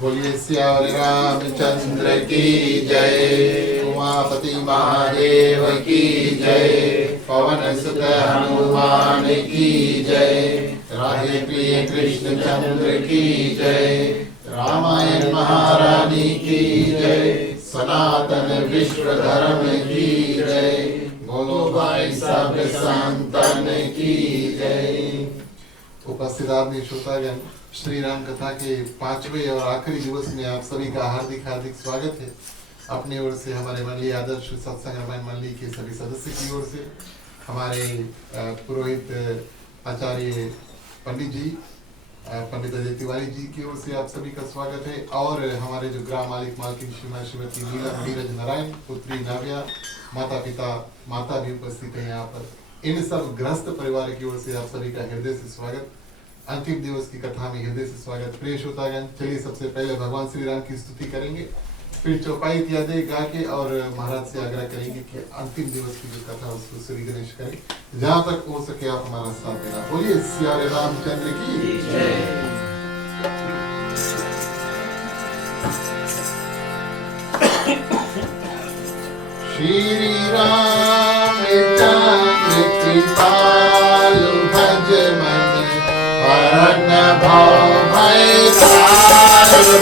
बोलिए श्याम रामचंद्र की जय, उमापति महादेव की जय, पवन सुत हनुमान की जय, राधे प्रिय कृष्ण चंद्र की जय, रामायण महारानी की जय, सनातन विश्व धर्म की जय, बोलो भाई सब संतन की जय। उपस्थित आदमी श्रोतागण, श्री राम कथा के 5वें और आखिरी दिवस में आप सभी का हार्दिक हार्दिक स्वागत है। अपनी ओर से हमारे मंडली आदर्श सत्संग रामायण मंडली के सभी सदस्य की ओर से, हमारे पुरोहित आचार्य पंडित जी, पंडित अजय तिवारी जी की ओर से आप सभी का स्वागत है। और हमारे जो ग्राम मालिक मालकिन श्रीमती नीला नीरज नारायण, पुत्री नाव्या, माता पिता माता भी उपस्थित है यहाँ पर। इन सब गृहस्थ परिवार की ओर से आप सभी का हृदय से स्वागत। अंतिम दिवस की कथा में हृदय से स्वागत। प्रिय श्रोतागण, चलिए सबसे पहले भगवान श्री राम की स्तुति करेंगे, फिर चौपाई इत्यादि गा के और महाराज से आग्रह करेंगे कि अंतिम दिवस की जो कथा उसको श्री गणेश करें। जहाँ तक हो सके आप हमारा साथ देना। बोलिए सियारे रामचंद्र की जय। श्री रामचंद्र कृपालु भज मन, वरण भव भय दारुण,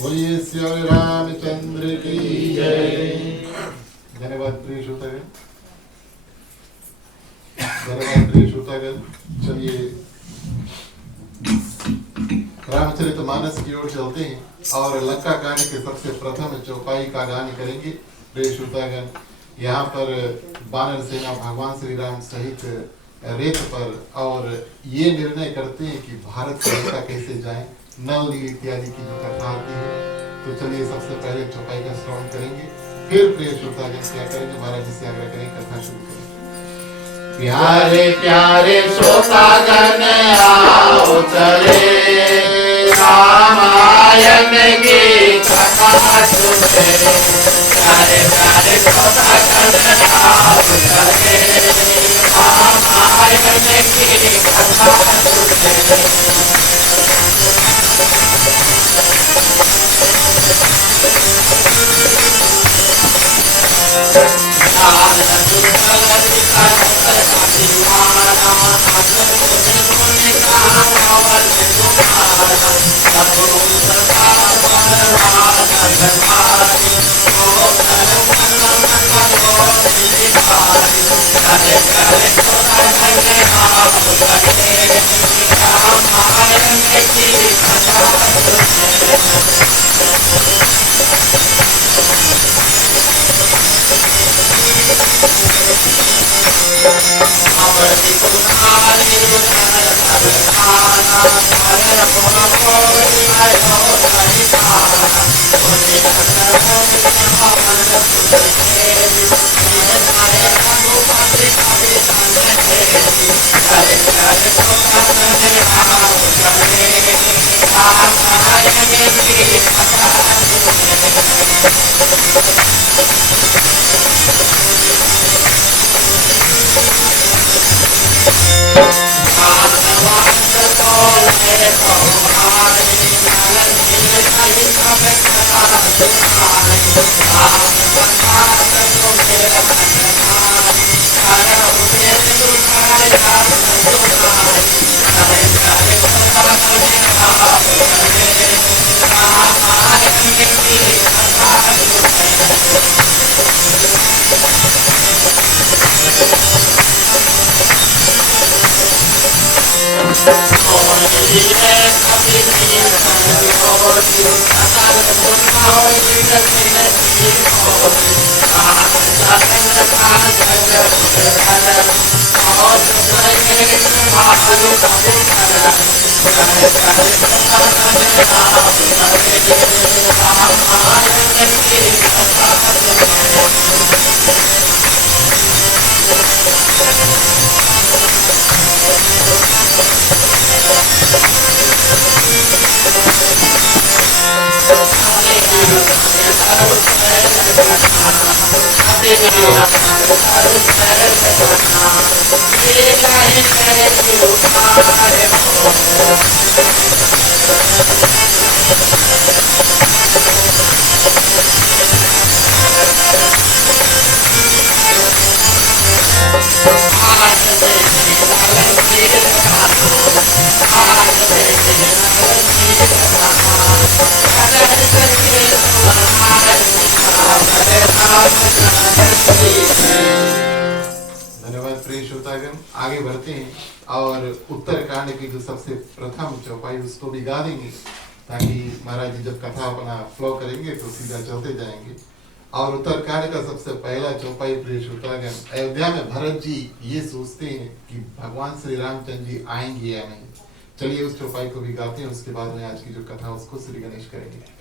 बोलिए श्री रामचंद्र की जय। धन्यवाद प्रिय श्रोतागण, धन्यवाद प्रिय श्रोतागण। चलिए रामचरितमानस की ओर चलते हैं और लंका कांड के सबसे प्रथम चौपाई का गान करेंगे। प्रिय श्रोतागण, यहाँ पर वानर सेना भगवान श्री राम सहित रेत पर और ये निर्णय करते हैं कि भारत से लंका कैसे जाएं, नल नील इत्यादि की जो कथा आती है। तो चलिए सबसे पहले चौपाई का श्रवण करेंगे, फिर प्रिय श्रोतागण क्या करेंगे, महाराज जी से आग्रह करेंगे, कथा शुरू करेंगे। प्यारे प्यारे शोकागन आओ चले, रामायण की कथा सुने। प्यारे प्यारे शोकागन आओ चले, रामायण की कथा सुने। धन्यवाद प्रिय श्रोतागण। आगे बढ़ते हैं और उत्तरकांड की जो सबसे प्रथम चौपाई उसको भी गा देंगे, ताकि महाराज जी जब कथा अपना फ्लो करेंगे तो सीधा चलते जाएंगे। और उत्तरकांड का सबसे पहला चौपाई प्रिय श्रोतागण, अयोध्या में भरत जी ये सोचते हैं कि भगवान श्री रामचंद्र जी आएंगे या नहीं। चलिए उस चौपाई को भी गाते हैं, उसके बाद में आज की जो कथा उसको श्री गणेश करेंगे।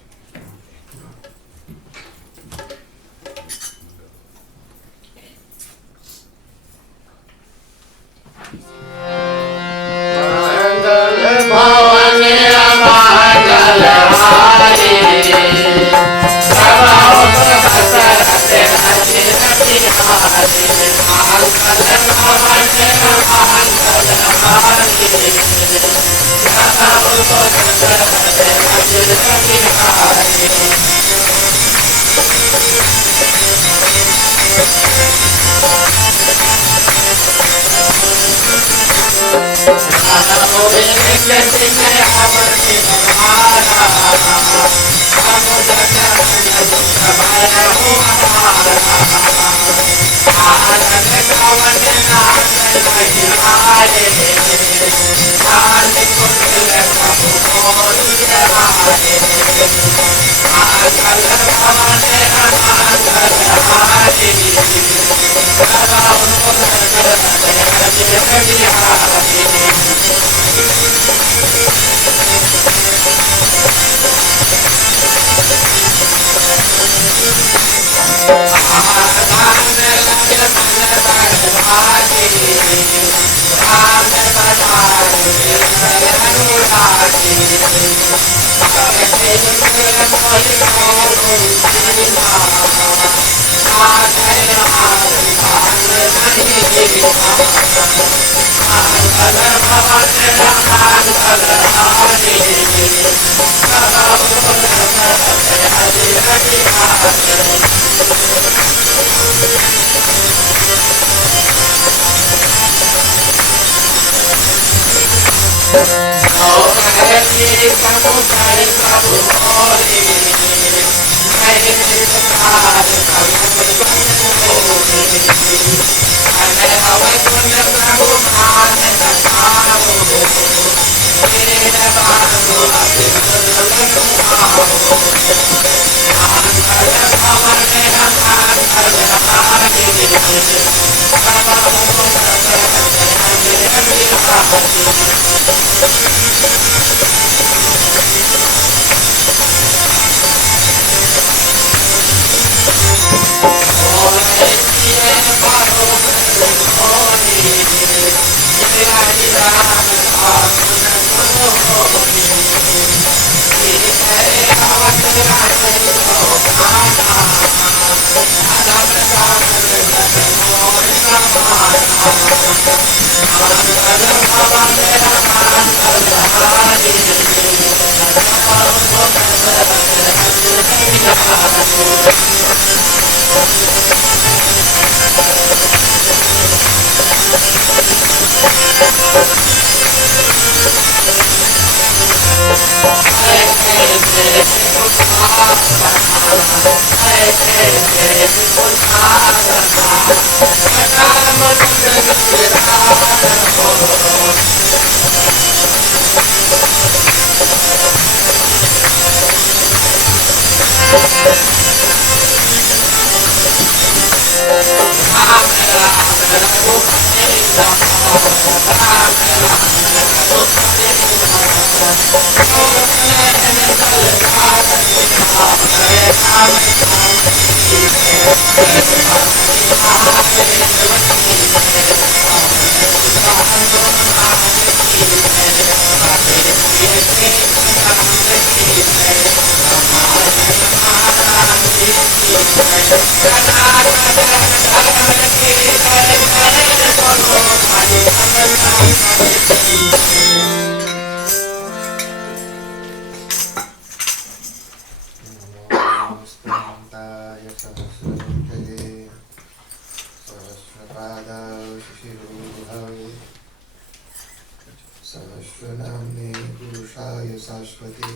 सहस्रनाम्ने पुरुषाय शाश्वते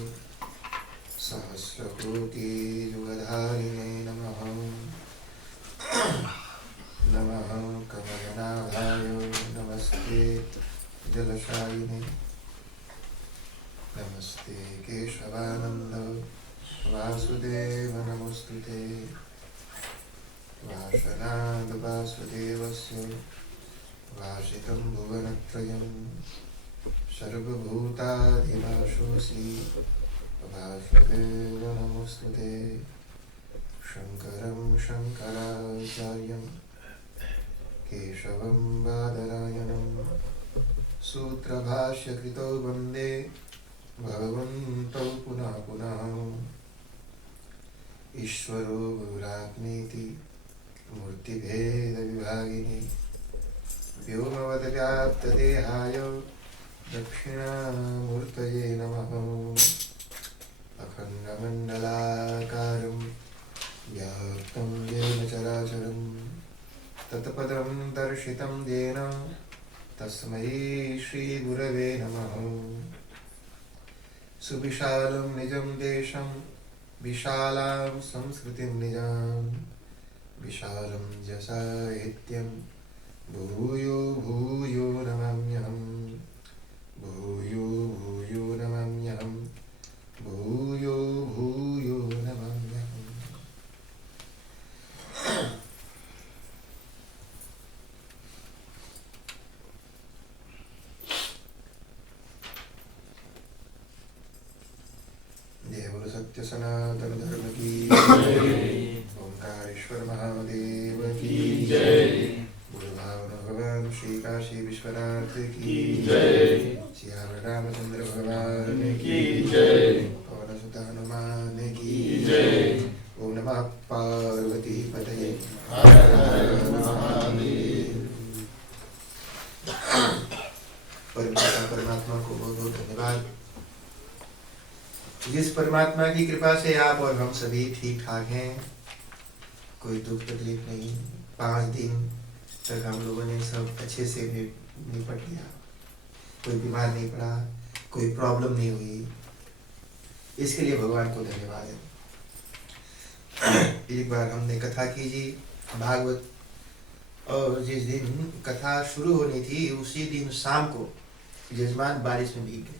सहस्रकोटियुगधारिणे नमः। नमः कमलनाभाय नमस्ते जलशायिने नमस्ते केशवानंद वासुदेव नमोस्तुते। वासनाद वासुदेवस्य वासितं भुवनत्रयं सर्वभूताधिवासोऽसि वासुदेव नमोस्तुते। शङ्करं शङ्कराचार्यं केशवं बादरायणं सूत्रभाष्यकृतौ वन्दे भगवन्तौ पुनः पुनः। ईश्वरो गुरुरात्मेति मूर्तिभेदविभागिने व्योमवद्व्याप्तदेहाय दक्षिणामूर्तये नमः। अखण्डमण्डलाकारं व्याप्तं येन चराचरं तत्पदं दर्शितं येन तस्मै श्रीगुरवे नमः। सुविशालं निजं देशं विशालां संस्कृतिं निजां विशालं जसाहित्यं भूयो भूयो नमाम्यहम्। भूयो भूयो नमाम्यहम्। भूयो भूयो नमाम्यहम्। जय बोलो सत्य सनातन धर्म की जय। ओंकारेश्वर महादेव की जय। बोलो भावन भगवान श्री काशी विश्वनाथ की जय। सियावर रामचंद्र भगवान की जय। पवन सुत हनुमान की जय। नमः पार्वती पतये। हर हर महादेव। परमात्मा को बहुत बहुत धन्यवाद, जिस परमात्मा की कृपा से आप और हम सभी ठीक ठाक हैं, कोई दुख तकलीफ नहीं। 5 दिन तक हम लोगों ने सब अच्छे से निपट लिया, कोई बीमार नहीं पड़ा, कोई प्रॉब्लम नहीं हुई। इसके लिए भगवान को धन्यवाद है। एक बार हमने कथा की जी भागवत, और जिस दिन कथा शुरू होनी थी उसी दिन शाम को यजमान बारिश में भीग गए,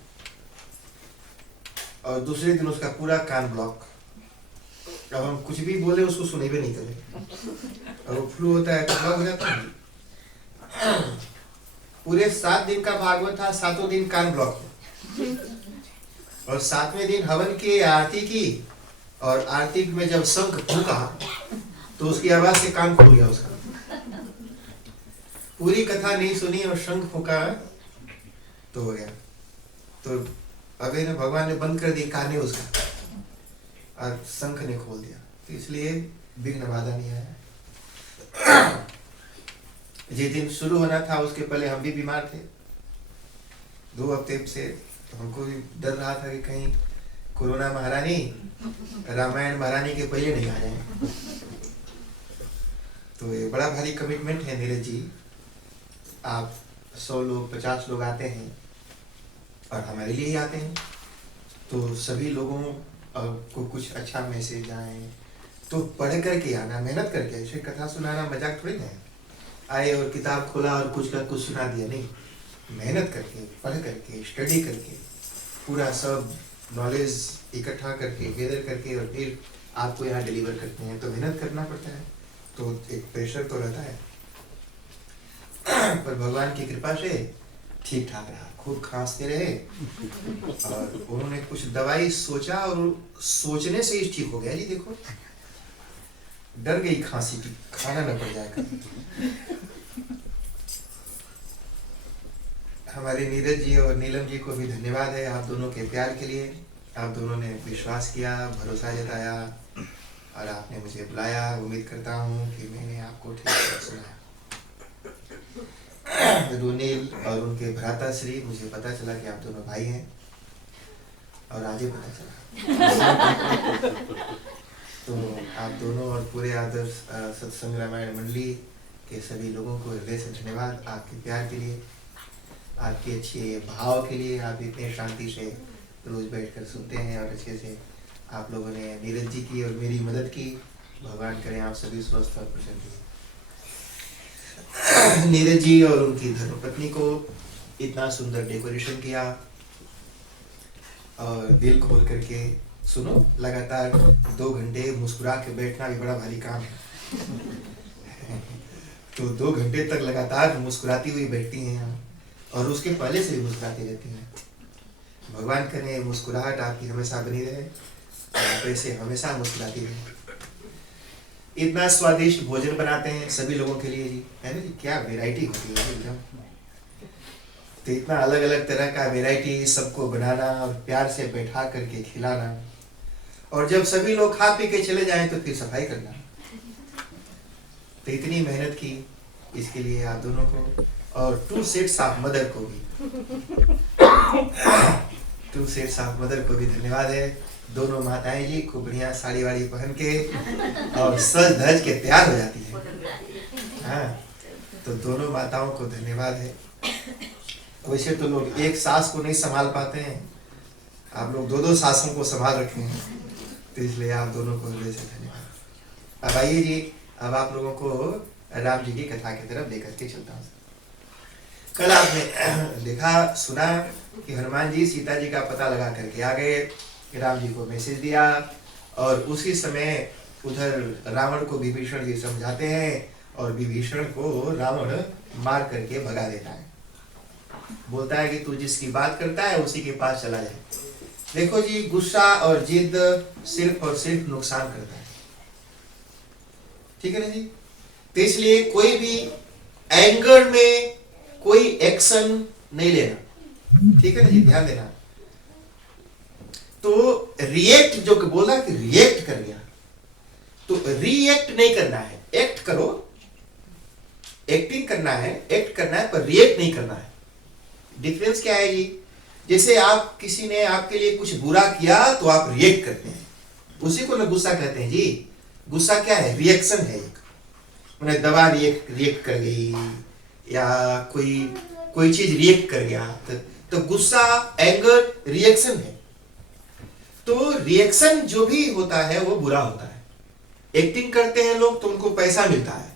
और दूसरे दिन उसका पूरा कान ब्लॉक। अब हम कुछ भी बोले उसको सुने भी नहीं करे, और वो फ्लू होता है तो ब्लॉक हो जाता है। पूरे 7 दिन का भागवत था, 7वें दिन कान ब्लॉक, और 7वें दिन हवन की आरती की, और आरती में जब शंख फूंका तो उसकी आवाज से कान खुल गया उसका। पूरी कथा नहीं सुनी और शंख फूंका तो हो गया। तो अबे ने भगवान ने बंद कर दी काने उसका, और शंख ने खोल दिया। तो इसलिए विघ्न बाधा नहीं आया। जिस दिन शुरू होना था उसके पहले हम भी बीमार थे 2 हफ्ते से। तो हमको भी डर रहा था कि कहीं कोरोना महारानी रामायण महारानी के पहले नहीं आ जाए। तो ये बड़ा भारी कमिटमेंट है नीरज जी। आप 100 लोग 50 लोग आते हैं और हमारे लिए ही आते हैं, तो सभी लोगों को कुछ अच्छा मैसेज आए तो पढ़ करके आना, मेहनत करके। ऐसे कथा सुनाना मजाक थोड़ी ना है, आए और किताब खोला और कुछ का कुछ सुना दिया, नहीं। मेहनत करके, पढ़ करके, स्टडी करके, पूरा सब नॉलेज इकट्ठा करके, गैदर करके, और फिर आपको यहाँ डिलीवर करते हैं। तो मेहनत करना पड़ता है, तो एक प्रेशर तो रहता है। पर भगवान की कृपा से ठीक ठाक रहा, खूब खांसते रहे, और उन्होंने कुछ दवाई सोचा और सोचने से ही ठीक हो गया जी। देखो, डर गई खांसी की, खाना न पड़ जाएगा। हमारे नीरज जी और नीलम जी को भी धन्यवाद है आप दोनों के प्यार के लिए। आप दोनों ने विश्वास किया, भरोसा जताया, और आपने मुझे बुलाया। उम्मीद करता हूँ कि मैंने आपको ठीक से सुना। रोनील और उनके भ्राता श्री, मुझे पता चला कि आप दोनों भाई हैं, और आज ही पता चला। तो आप दोनों और पूरे आदर्श सत्संग रामायण मंडली के सभी लोगों को हृदय से धन्यवाद, आपके प्यार के लिए, आपके अच्छे भाव के लिए। आप इतने शांति से रोज बैठकर सुनते हैं, और अच्छे से आप लोगों ने नीरज जी की और मेरी मदद की। भगवान करें आप सभी स्वस्थ और प्रसन्न रहिए। नीरज जी और उनकी धर्मपत्नी को इतना सुंदर डेकोरेशन किया, और दिल खोल करके सुनो, लगातार 2 घंटे मुस्कुरा के बैठना भी बड़ा भारी काम है। तो 2 घंटे तक लगातार मुस्कुराती हुई बैठती हैं यहाँ, और उसके पहले से भी मुस्कुराती रहती हैं। भगवान करे मुस्कुराहट आपकी हमेशा बनी रहे, आप ऐसे हमेशा मुस्कुराती रहे। इतना स्वादिष्ट भोजन बनाते हैं सभी लोगों के लिए जी, है ना जी? क्या वैरायटी होती है एकदम। तो इतना अलग अलग तरह का वैरायटी सबको बनाना, और प्यार से बैठा करके खिलाना, और जब सभी लोग खा पी के चले जाएं तो फिर सफाई करना। तो इतनी मेहनत की इसके लिए आप दोनों को, और 2 सेट्स ऑफ मदर को भी 2 सेट्स ऑफ मदर को भी धन्यवाद है। दोनों माताएं जी खूब बढ़िया साड़ी वाड़ी पहन के और सज धज के तैयार हो जाती है। हाँ, तो दोनों माताओं को धन्यवाद है। वैसे तो लोग एक सास को नहीं संभाल पाते हैं, आप लोग 2-2 सासों को संभाल रखे हैं, तो इसलिए आप दोनों को हृदय से धन्यवाद। अब आइए जी, अब आप लोगों को राम जी की कथा की तरफ लेकर के चलता हूँ। कल आपने देखा सुना कि हनुमान जी सीता जी का पता लगा करके आ गए, राम जी को मैसेज दिया, और उसी समय उधर रावण को विभीषण जी समझाते हैं, और विभीषण को रावण मार करके भगा देता है। बोलता है कि तू जिसकी बात करता है उसी के पास चला जाए। देखो जी, गुस्सा और जिद सिर्फ और सिर्फ नुकसान करता है, ठीक है ना जी? तो इसलिए कोई भी एंगर में कोई एक्शन नहीं लेना, ठीक है ना जी? ध्यान देना। तो रिएक्ट जो बोला कि रिएक्ट कर गया, तो रिएक्ट नहीं करना है, एक्ट करो, एक्टिंग करना है, एक्ट करना है, पर रिएक्ट नहीं करना है। डिफरेंस क्या है जी? जैसे आप किसी ने आपके लिए कुछ बुरा किया तो आप रिएक्ट करते हैं, उसी को ना गुस्सा कहते हैं जी। गुस्सा क्या है? रिएक्शन है एक, मैंने दवा रिएक्ट कर गई या कोई चीज रिएक्ट कर गया, तो गुस्सा, एंगर रिएक्शन है। तो रिएक्शन जो भी होता है वो बुरा होता है। एक्टिंग करते हैं लोग तो उनको पैसा मिलता है,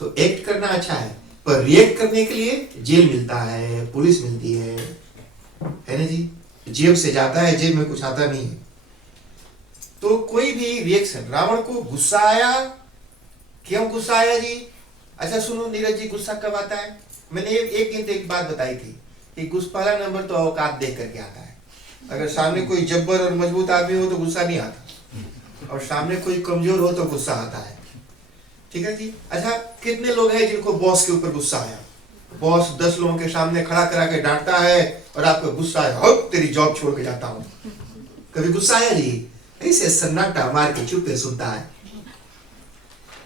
तो एक्ट करना अच्छा है, पर रिएक्ट करने के लिए जेल मिलता है, पुलिस मिलती है ना जी। जेब से जाता है, जेब में कुछ आता नहीं है। तो कोई भी रिएक्शन, रावण को गुस्सा आया, क्यों गुस्सा आया जी? अच्छा सुनो नीरज जी, गुस्सा कब आता है? मैंने एक दिन एक बात बताई थी कि पहला नंबर तो औकात देख करके आता है। अगर सामने कोई जब्बर और मजबूत आदमी हो तो गुस्सा नहीं आता, और सामने कोई कमजोर हो तो गुस्सा आता है। ठीक है जी। अच्छा, कितने लोग हैं जिनको बॉस के ऊपर गुस्सा आया? बॉस 10 लोगों के सामने खड़ा करा के डांटता है और आपको गुस्सा आया, हो तेरी जॉब छोड़ के जाता हूं। कभी गुस्सा आया जी? ऐसे सन्नाटा मार के चुप पे सुनता है।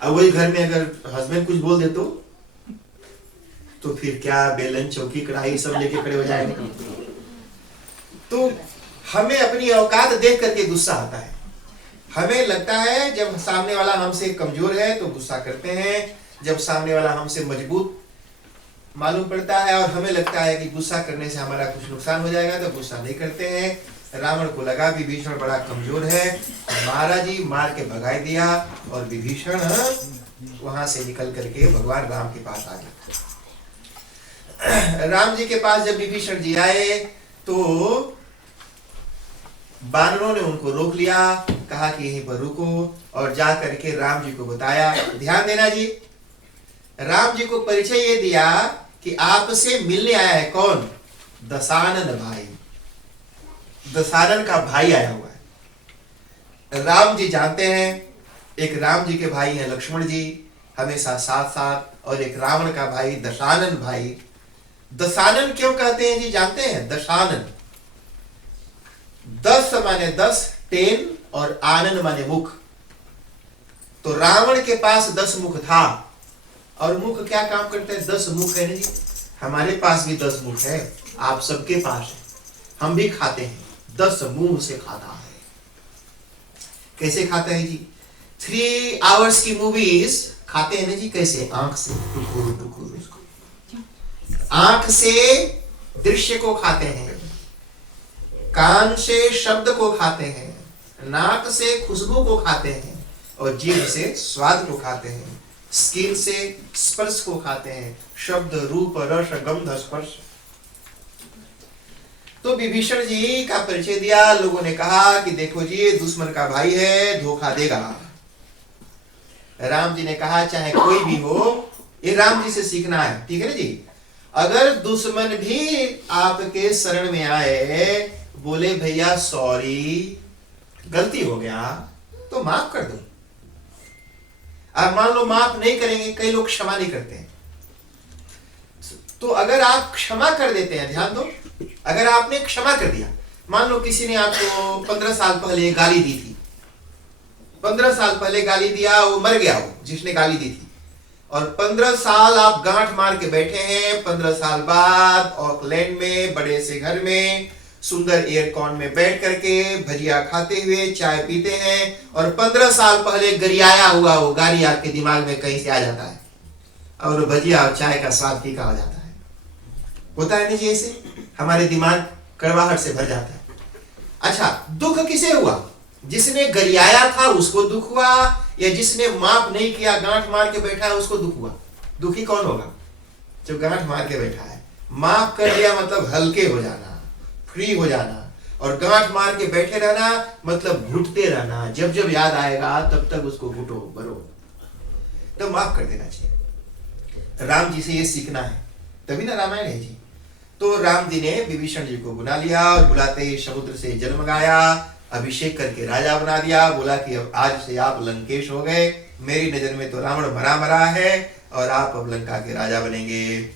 अब वही घर में अगर हस्बैंड कुछ बोल दे तो फिर क्या, बेलन चौकी कढ़ाई सब लेके खड़े हो जाएंगे। तो हमें अपनी औकात देख करके गुस्सा आता है। हमें लगता है जब सामने वाला हमसे कमजोर है तो गुस्सा करते हैं, जब सामने वाला हमसे मजबूत मालूम पड़ता है और हमें लगता है कि गुस्सा करने से हमारा कुछ नुकसान हो जाएगा तो गुस्सा नहीं करते हैं। रावण को लगा विभीषण बड़ा कमजोर है, महाराज जी मार के भगा दिया और विभीषण वहां से निकल करके भगवान राम के पास आ गए। राम जी के पास जब विभीषण जी आए तो बानरों ने उनको रोक लिया, कहा कि यहीं पर रुको, और जा करके राम जी को बताया। ध्यान देना जी, राम जी को परिचय ये दिया कि आपसे मिलने आया है कौन? दशानन भाई, दशानन का भाई आया हुआ है। राम जी जानते हैं एक राम जी के भाई हैं लक्ष्मण जी, हमेशा साथ साथ, और एक रावण का भाई दशानन भाई। दशानन क्यों कहते हैं जी जानते हैं? दशानन, 10 माने 10, 10, और आनन माने मुख। तो रावण के पास 10 मुख था, और मुख क्या काम करते हैं? 10 मुख है ना जी। हमारे पास भी 10 मुख है, आप सबके पास है, हम भी खाते हैं, 10 मुंह से खाता है। कैसे खाता है जी? 3 आवर्स की मूवीज खाते हैं ना जी, कैसे? आंख से टुकुर टुकुर, आंख से दृश्य को खाते हैं, कान से शब्द को खाते हैं, नाक से खुशबू को खाते हैं, और जीभ से स्वाद को खाते हैं, स्किन से स्पर्श को खाते हैं, शब्द रूप रस गंध स्पर्श। तो विभीषण जी का परिचय दिया, लोगों ने कहा कि देखो जी ये दुश्मन का भाई है, धोखा देगा। राम जी ने कहा चाहे कोई भी हो, ये राम जी से सीखना है, ठीक है ना जी। अगर दुश्मन भी आपके शरण में आए, बोले भैया सॉरी गलती हो गया, तो माफ कर दो। अब मान लो माफ नहीं करेंगे, कई लोग क्षमा नहीं करते हैं, तो अगर आप क्षमा कर देते हैं, ध्यान दो, अगर आपने क्षमा कर दिया, मान लो किसी ने आपको 15 साल पहले गाली दी थी, 15 साल पहले गाली दिया, वो मर गया वो जिसने गाली दी थी, और 15 साल आप गांठ मार के बैठे हैं। 15 साल बाद ऑकलैंड में बड़े से घर में सुंदर एयरकॉन में बैठ करके भजिया खाते हुए चाय पीते हैं, और 15 साल पहले गरियाया हुआ वो गाली आपके दिमाग में कहीं से आ जाता है, और भजिया और चाय का स्वाद फीका हो जाता है। होता है ना जी, ऐसे हमारे दिमाग कड़वाहट से भर जाता है। अच्छा, दुख किसे हुआ? जिसने गरियाया था उसको दुख हुआ, या जिसने माफ नहीं किया गांठ मार के बैठा है उसको दुख हुआ? दुखी कौन होगा? जो गांठ मार के बैठा है। माफ कर दिया मतलब हल्के हो जाना, फ्री हो जाना, और गांठ मार के बैठे रहना मतलब घुटते रहना, जब जब याद आएगा तब तक उसको घुटो भरो, तो माफ कर देना चाहिए। राम जी से ये सीखना है, तभी ना रामायण है जी। तो राम जी ने विभीषण जी को बुला लिया, और बुलाते ही समुद्र से जल मंगाया, अभिषेक करके राजा बना दिया, बोला कि अब आज से आप लंकेश हो गए, मेरी नजर में तो रावण मरा मरा है, और आप अब लंका के राजा बनेंगे।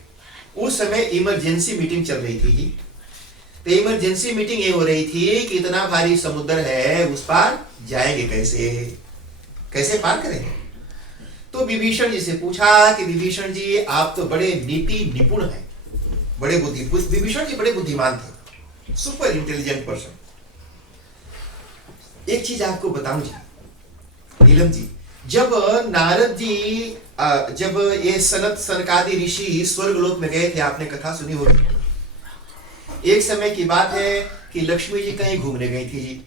उस समय इमरजेंसी मीटिंग चल रही थी जी। तो इमरजेंसी मीटिंग ये हो रही थी कि इतना भारी समुद्र है, उस पार जाएंगे कैसे। कैसे पार करेंगे? तो विभीषण जी से पूछा कि विभीषण जी आप तो बड़े नीति निपुण हैं, बड़े विभीषण जी बड़े बुद्धिमान थे, सुपर इंटेलिजेंट पर्सन। एक चीज आपको बताऊं जी, नीलम जी, जब नारद जी जब ये सनत सनकादि ऋषि स्वर्गलोक में गए थे, आपने कथा सुनी होगी। एक समय की बात है कि लक्ष्मी जी कहीं घूमने गई थी जी।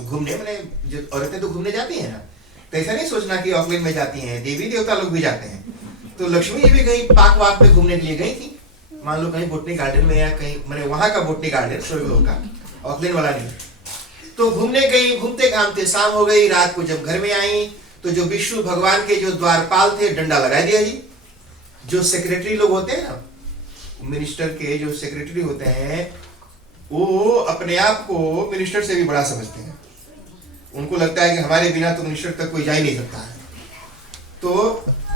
घूमने मैंने, जो औरतें तो घूमने जाती हैं ना, तो ऐसा नहीं सोचना कि ऑकलैंड में जाती हैं, देवी देवता लोग भी जाते हैं। तो लक्ष्मी जी भी कहीं पार्क वाक में घूमने के लिए गई थी, मान लो कहीं बोटनी गार्डन में, या कहीं मैंने वहां का बोटनी गार्डन स्वर्गलोक का, ऑकलैंड वाला नहीं। तो घूमने गई, घूमते घामते शाम हो गई। रात को जब घर में आई तो जो विष्णु भगवान के जो द्वारपाल थे, डंडा लगा दिया जी। जो सेक्रेटरी लोग होते हैं ना, मिनिस्टर के जो सेक्रेटरी होते हैं, वो अपने आप को मिनिस्टर से भी बड़ा समझते हैं। उनको लगता है कि हमारे बिना तो मिनिस्टर तक कोई जा ही नहीं सकता है। तो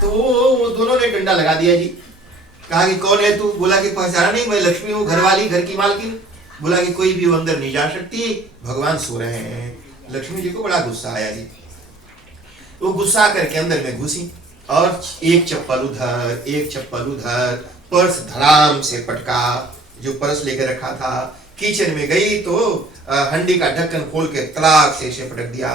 वो दोनों ने डंडा लगा दिया जी। कहा कि कौन है तू? बोला कि पहचाना नहीं, मैं लक्ष्मी हूँ, घरवाली, घर की मालकिन। बोला कि कोई भी वो अंदर नहीं जा सकती, भगवान सो रहे हैं। लक्ष्मी जी को बड़ा गुस्सा आया जी। वो गुस्सा करके अंदर में घुसी और एक चप्पल उधर, एक चप्पल उधर, पर्स धड़ाम से पटका, जो पर्स लेकर रखा था। किचन में गई तो हंडी का ढक्कन खोल के तलाक से पटक दिया।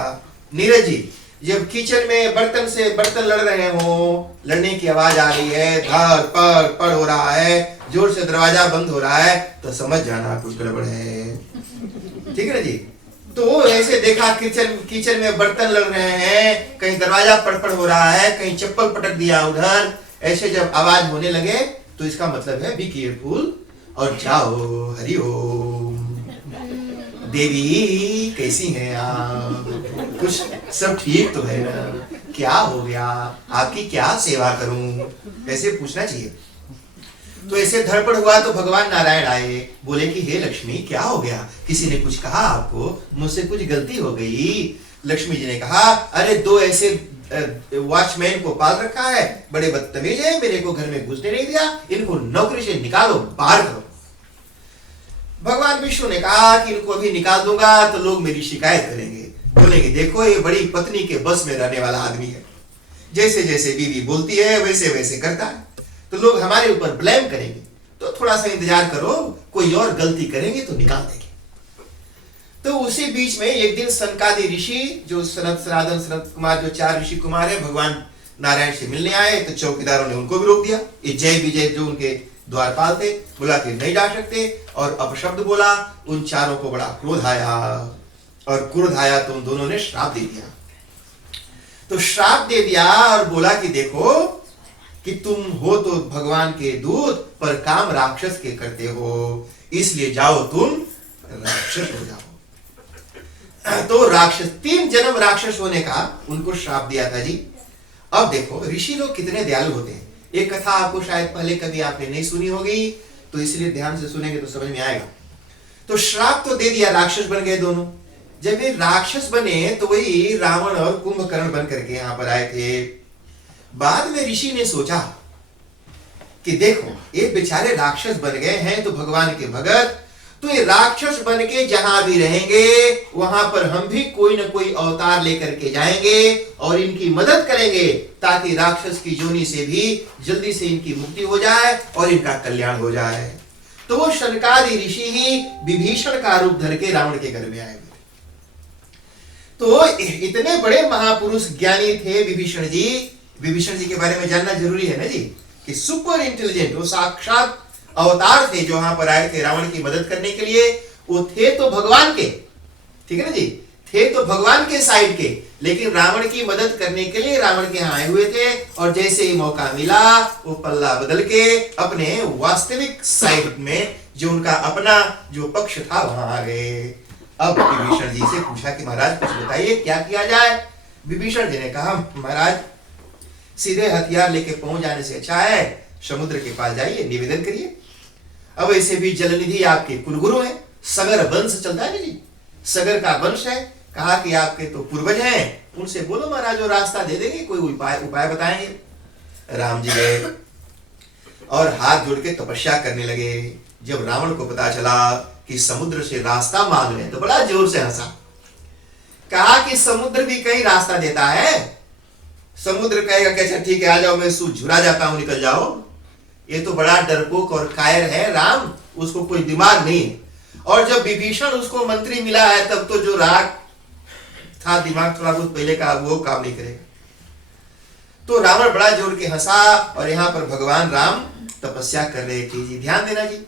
नीरज जी, जब किचन में बर्तन से बर्तन लड़ रहे हो, लड़ने की आवाज आ रही है, धर पर पड़ हो रहा है, जोर से दरवाजा बंद हो रहा है, तो समझ जाना कुछ गड़बड़ है। ठीक है ना जी? तो ऐसे देखा किचन में बर्तन लड़ रहे हैं, कहीं दरवाजा पड़ हो रहा है, कहीं चप्पल पटक दिया उधर। ऐसे जब आवाज होने लगे तो इसका मतलब है बी केयरफुल और जाओ। हरि ओम। देवी कैसी हैं आप? कुछ सब ठीक तो है ना? क्या हो गया? आपकी क्या सेवा करूं? ऐसे पूछना चाहिए। तो ऐसे धड़पड़ हुआ तो भगवान नारायण आए, बोले कि हे लक्ष्मी क्या हो गया? किसी ने कुछ कहा आपको? मुझसे कुछ गलती हो गई? लक्ष्मी जी ने कहा, अरे दो ऐसे वॉचमैन को पाल रखा है, बड़े बदतमीज है, मेरे को घर में घुसने नहीं दिया, इनको नौकरी से निकालो, बाहर करो। भगवान विष्णु ने कहा कि इनको अभी निकाल दूंगा तो लोग मेरी शिकायत करेंगे, बोलेंगे देखो ये बड़ी पत्नी के बस में रहने वाला आदमी है, जैसे जैसे बीवी बोलती है वैसे वैसे करता है, तो लोग हमारे ऊपर ब्लेम करेंगे, तो थोड़ा सा इंतजार करो, कोई और गलती करेंगे तो निकाल देंगे। तो उसी बीच में एक दिन सनकादि ऋषि, जो सनत सनातन सनत कुमार, जो 4 ऋषि कुमार है, भगवान नारायण से मिलने आए, तो चौकीदारों ने उनको भी रोक दिया। ये जय विजय जो उनके द्वारपाल थे, बोला कि नहीं जा सकते, और अपशब्द बोला। उन चारों को बड़ा क्रोध आया, और क्रोध आया तो उन दोनों ने श्राप दे दिया। तो श्राप दे दिया और बोला कि देखो कि तुम हो तो भगवान के दूत, पर काम राक्षस के करते हो, इसलिए जाओ तुम राक्षस हो जाओ। तो राक्षस, 3 जन्म राक्षस होने का उनको श्राप दिया था जी। अब देखो ऋषि लोग कितने दयालु होते हैं। एक कथा आपको शायद पहले कभी आपने नहीं सुनी होगी, तो इसलिए ध्यान से सुनेंगे तो समझ में आएगा। तो श्राप तो दे दिया, राक्षस बन गए दोनों। जब ये राक्षस बने तो वही रावण और कुंभकर्ण बन करके यहां पर आए थे। बाद में ऋषि ने सोचा कि देखो ये बेचारे राक्षस बन गए हैं तो भगवान के भगत, तो ये राक्षस बन के जहां भी रहेंगे वहां पर हम भी कोई ना कोई अवतार लेकर के जाएंगे और इनकी मदद करेंगे, ताकि राक्षस की योनि से भी जल्दी से इनकी मुक्ति हो जाए और इनका कल्याण हो जाए। तो वो शनकादि ऋषि ही विभीषण का रूप धर के रावण के घर में आए। तो इतने बड़े महापुरुष ज्ञानी थे विभीषण जी। विभीषण जी के बारे में जानना जरूरी है ना जी, कि सुपर इंटेलिजेंट, वो साक्षात अवतार थे जो वहां पर आए थे रावण की मदद करने के लिए। वो थे तो भगवान के, ठीक है ना जी, थे तो भगवान के साइड के, लेकिन रावण की मदद करने के लिए रावण के यहाँ आए हुए थे। और जैसे ही मौका मिला वो पल्ला बदल के अपने वास्तविक साइड में, जो उनका अपना जो पक्ष था, वहां आ गए। अब विभीषण जी से पूछा कि महाराज कुछ बताइए क्या किया जाए। विभीषण जी ने कहा महाराज सीधे हथियार लेके पहुंच जाने से अच्छा है समुद्र के पास जाइए, निवेदन करिए। अब ऐसे भी जलनिधि आपके कुलगुरु हैं, सगर वंश चलता है ना जी, सगर का वंश है। कहा कि आपके तो पूर्वज हैं, उनसे बोलो महाराज वो रास्ता दे देंगे, कोई उपाय बताएंगे। राम जी गए और हाथ जोड़ के तपस्या करने लगे। जब रावण को पता चला कि समुद्र से रास्ता मांग रहे हैं तो बड़ा जोर से हंसा। कहा कि समुद्र भी कहीं रास्ता देता है। समुद्र कहेगा कि अच्छा ठीक है आ जाओ, मैं झुरा जाता हूं, निकल जाओ। ये तो बड़ा डरपोक और कायर है राम, उसको कोई दिमाग नहीं है। और जब विभीषण उसको मंत्री मिला है तब तो जो राग था, दिमाग थोड़ा बहुत पहले का, वो काम नहीं करेगा। तो रावण बड़ा जोर के हंसा और यहां पर भगवान राम तपस्या कर रहे थे जी। ध्यान देना जी,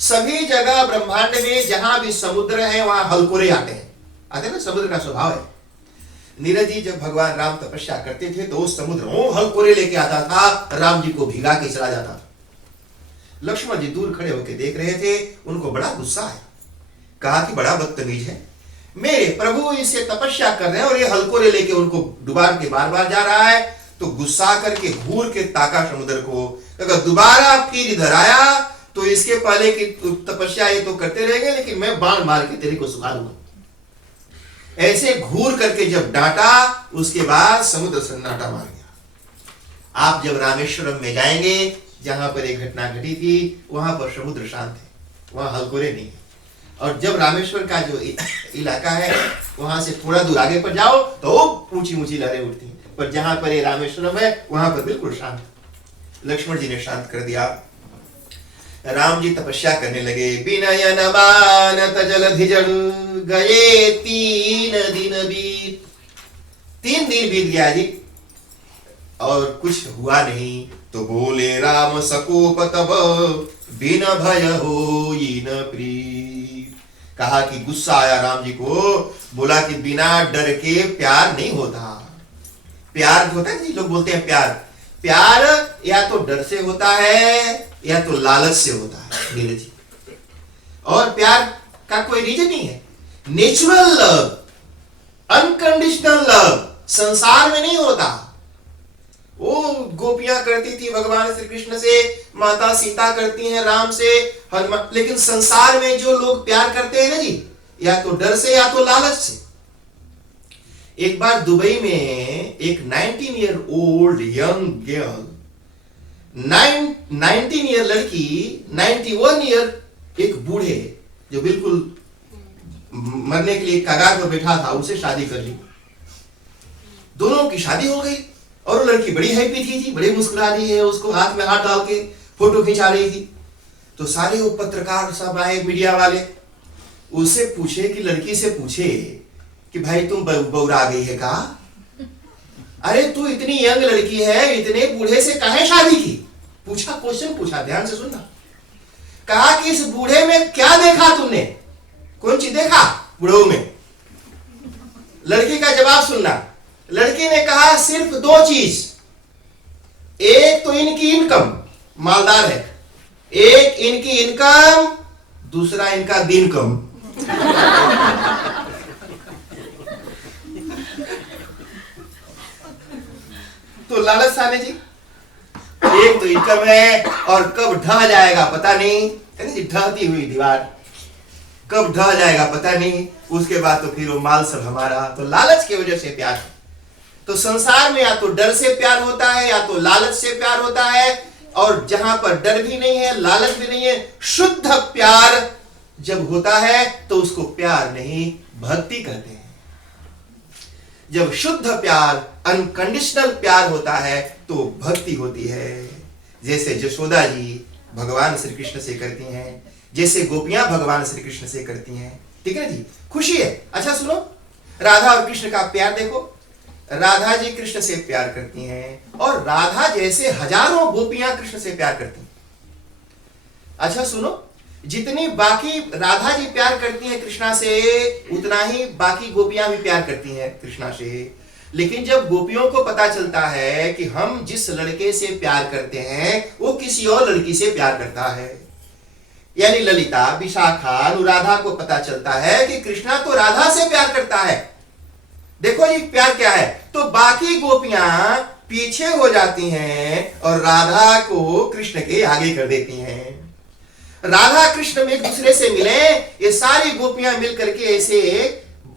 सभी जगह ब्रह्मांड में जहां भी समुद्र है वहां हलकोरे आते हैं ना, समुद्र का स्वभाव है। नीरज जी, जब भगवान राम तपस्या करते थे तो उस समुद्र हलकोरे लेके आता था, राम जी को भिगा के चला जाता था। लक्ष्मण जी दूर खड़े होकर देख रहे थे, उनको बड़ा गुस्सा है। कहा कि बड़ा बदतमीज है, मेरे प्रभु इससे तपस्या कर रहे हैं और ये हलकोरे लेके उनको डुबा के बार बार जा रहा है। तो गुस्सा करके घूर के ताका समुद्र को, अगर दोबारा फिर इधर आया तो इसके पहले की तपस्या ये तो करते रहेंगे, लेकिन मैं बाण मार के तेरे को सुखा दूंगा। ऐसे घूर करके जब डांटा, उसके बाद समुद्र सन्नाटा मार गया। आप जब रामेश्वरम में जाएंगे, जहां पर एक घटना घटी थी, वहां पर समुद्र शांत है, वहां हलकोरे नहीं है। और जब रामेश्वर का जो इलाका है वहां से थोड़ा दूर आगे पर जाओ तो ऊंची ऊंची लहरें उठती हैं, पर जहां पर ये रामेश्वरम है वहां पर बिल्कुल शांत। लक्ष्मण जी ने शांत कर दिया। राम जी तपस्या करने लगे। विनय नमानत जलधि जल गए 3 दिन बीत। 3 दिन बीत गया जी और कुछ हुआ नहीं। तो बोले राम सकोप तब बिन भय होई न प्रीत। कहा कि गुस्सा आया राम जी को, बोला कि बिना डर के प्यार नहीं होता। प्यार होता है जी, लोग बोलते हैं प्यार या तो डर से होता है या तो लालच से होता है नीरज जी। और प्यार का कोई रीजन नहीं है। नेचुरल लव, अनकंडीशनल लव संसार में नहीं होता। वो गोपियां करती थी भगवान श्री कृष्ण से, माता सीता करती हैं राम से, हनुमान, लेकिन संसार में जो लोग प्यार करते हैं ना जी, या तो डर से या तो लालच से। एक बार दुबई में एक 19 year old young girl, 19 year लड़की 91 ईयर एक बूढ़े जो बिल्कुल मरने के लिए कगार पर बैठा था, उसे शादी कर ली। दोनों की शादी हो गई और वो लड़की बड़ी हैप्पी थी जी, बड़ी मुस्कुरा रही है, उसको हाथ में हाथ डाल के फोटो खिंचा रही थी। तो सारे वो पत्रकार सब आए, मीडिया वाले, उससे पूछे कि लड़की से पूछे कि भाई तुम बौरा गई है का? अरे तू इतनी यंग लड़की है, इतने बूढ़े से काहे शादी की? पूछा, क्वेश्चन पूछा, ध्यान से सुनना। कहा कि इस बूढ़े में क्या देखा तुमने, कौन चीज देखा बूढ़ों में? लड़की का जवाब सुनना। लड़की ने कहा सिर्फ 2 चीज। एक तो इनकी इनकम, मालदार है, एक इनकी इनकम, दूसरा इनका दिन कम। तो लालच साने जी, एक तो इनकम है और कब ढह जाएगा पता नहीं, जी ढहती हुई दीवार, कब ढह जाएगा पता नहीं, उसके बाद तो फिर वो माल सब हमारा। तो लालच की वजह से प्यार। तो संसार में या तो डर से प्यार होता है या तो लालच से प्यार होता है। और जहां पर डर भी नहीं है, लालच भी नहीं है, शुद्ध प्यार जब होता है तो उसको प्यार नहीं, भक्ति कहते हैं। जब शुद्ध प्यार, अनकंडीशनल प्यार होता है तो भक्ति होती है। जैसे यशोदा जी भगवान श्री कृष्ण से करती हैं, जैसे गोपियां भगवान श्री कृष्ण से करती हैं। ठीक है जी, खुशी है। अच्छा सुनो, राधा और कृष्ण का प्यार देखो। राधा जी कृष्ण से प्यार करती हैं और राधा जैसे हजारों गोपियां कृष्ण से प्यार करती हैं। अच्छा सुनो, जितनी बाकी राधा जी प्यार करती हैं कृष्णा से, उतना ही बाकी गोपियां भी प्यार करती हैं कृष्णा से। लेकिन जब गोपियों को पता चलता है कि हम जिस लड़के से प्यार करते हैं वो किसी और लड़की से प्यार करता है, यानी ललिता, विशाखा, अनुराधा को पता चलता है कि कृष्णा तो राधा से प्यार करता है, देखो ये प्यार क्या है, तो बाकी गोपियां पीछे हो जाती हैं और राधा को कृष्ण के आगे कर देती हैं। राधा कृष्ण में एक दूसरे से मिले, ये सारी गोपियां मिलकर के ऐसे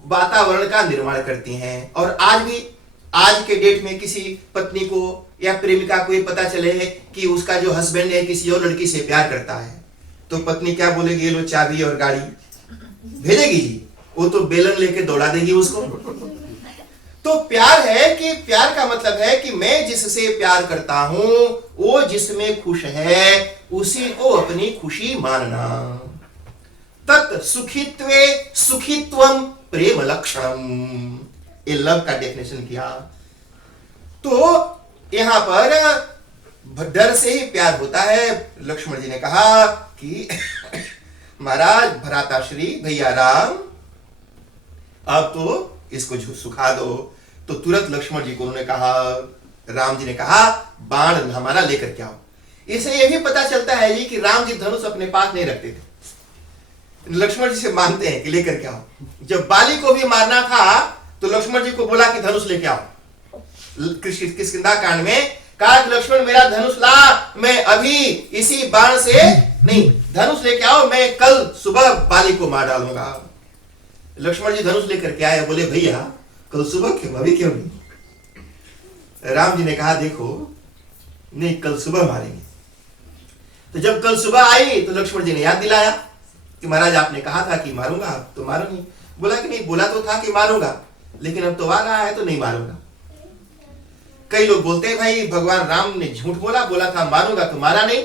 वातावरण का निर्माण करती हैं। और आज भी, आज के डेट में किसी पत्नी को या प्रेमिका को ये पता चले कि उसका जो हस्बैंड है किसी और लड़की से प्यार करता है, तो पत्नी क्या बोलेगी? ये लो चाबी और गाड़ी भेजेगी जी, वो तो बेलन लेके दौड़ा देगी उसको। तो प्यार है कि प्यार का मतलब है कि मैं जिससे प्यार करता हूं वो जिसमें खुश है उसी को अपनी खुशी मानना। तत् सुखित्वे सुखित्वम प्रेम लक्षणम, ये लव का डेफिनेशन किया। तो यहां पर डर से ही प्यार होता है। लक्ष्मण जी ने कहा कि महाराज भ्राताश्री भैया राम, अब तो इसको सुखा दो। तो तुरंत लक्ष्मण जी को उन्होंने कहा, राम जी ने कहा बाण हमारा लेकर के आओ। इसे यह भी पता चलता है जी कि राम जी धनुष अपने पास नहीं रखते थे। लक्ष्मण जी से मानते हैं कि लेकर के आओ। जब बाली को भी मारना था तो लक्ष्मण जी को बोला कि धनुष लेके आओ। किष्किंधा कांड में कहा कि लक्ष्मण मेरा धनुष ला, मैं अभी इसी बाण से नहीं, धनुष लेके आओ, मैं कल सुबह बाली को मार डालूंगा। लक्ष्मण जी धनुष लेकर के आए, बोले भैया कल सुबह क्यों, अभी क्यों नहीं? राम जी ने कहा देखो नहीं, कल सुबह मारेंगे। तो जब कल सुबह आई तो लक्ष्मण जी ने याद दिलाया कि महाराज आपने कहा था कि मारूंगा, तो मारो नहीं। बोला कि नहीं, बोला तो था कि मारूंगा, लेकिन अब तो आ रहा है तो नहीं मारूंगा। कई लोग बोलते हैं भाई भगवान राम ने झूठ बोला, बोला था मारूंगा तो मारा नहीं।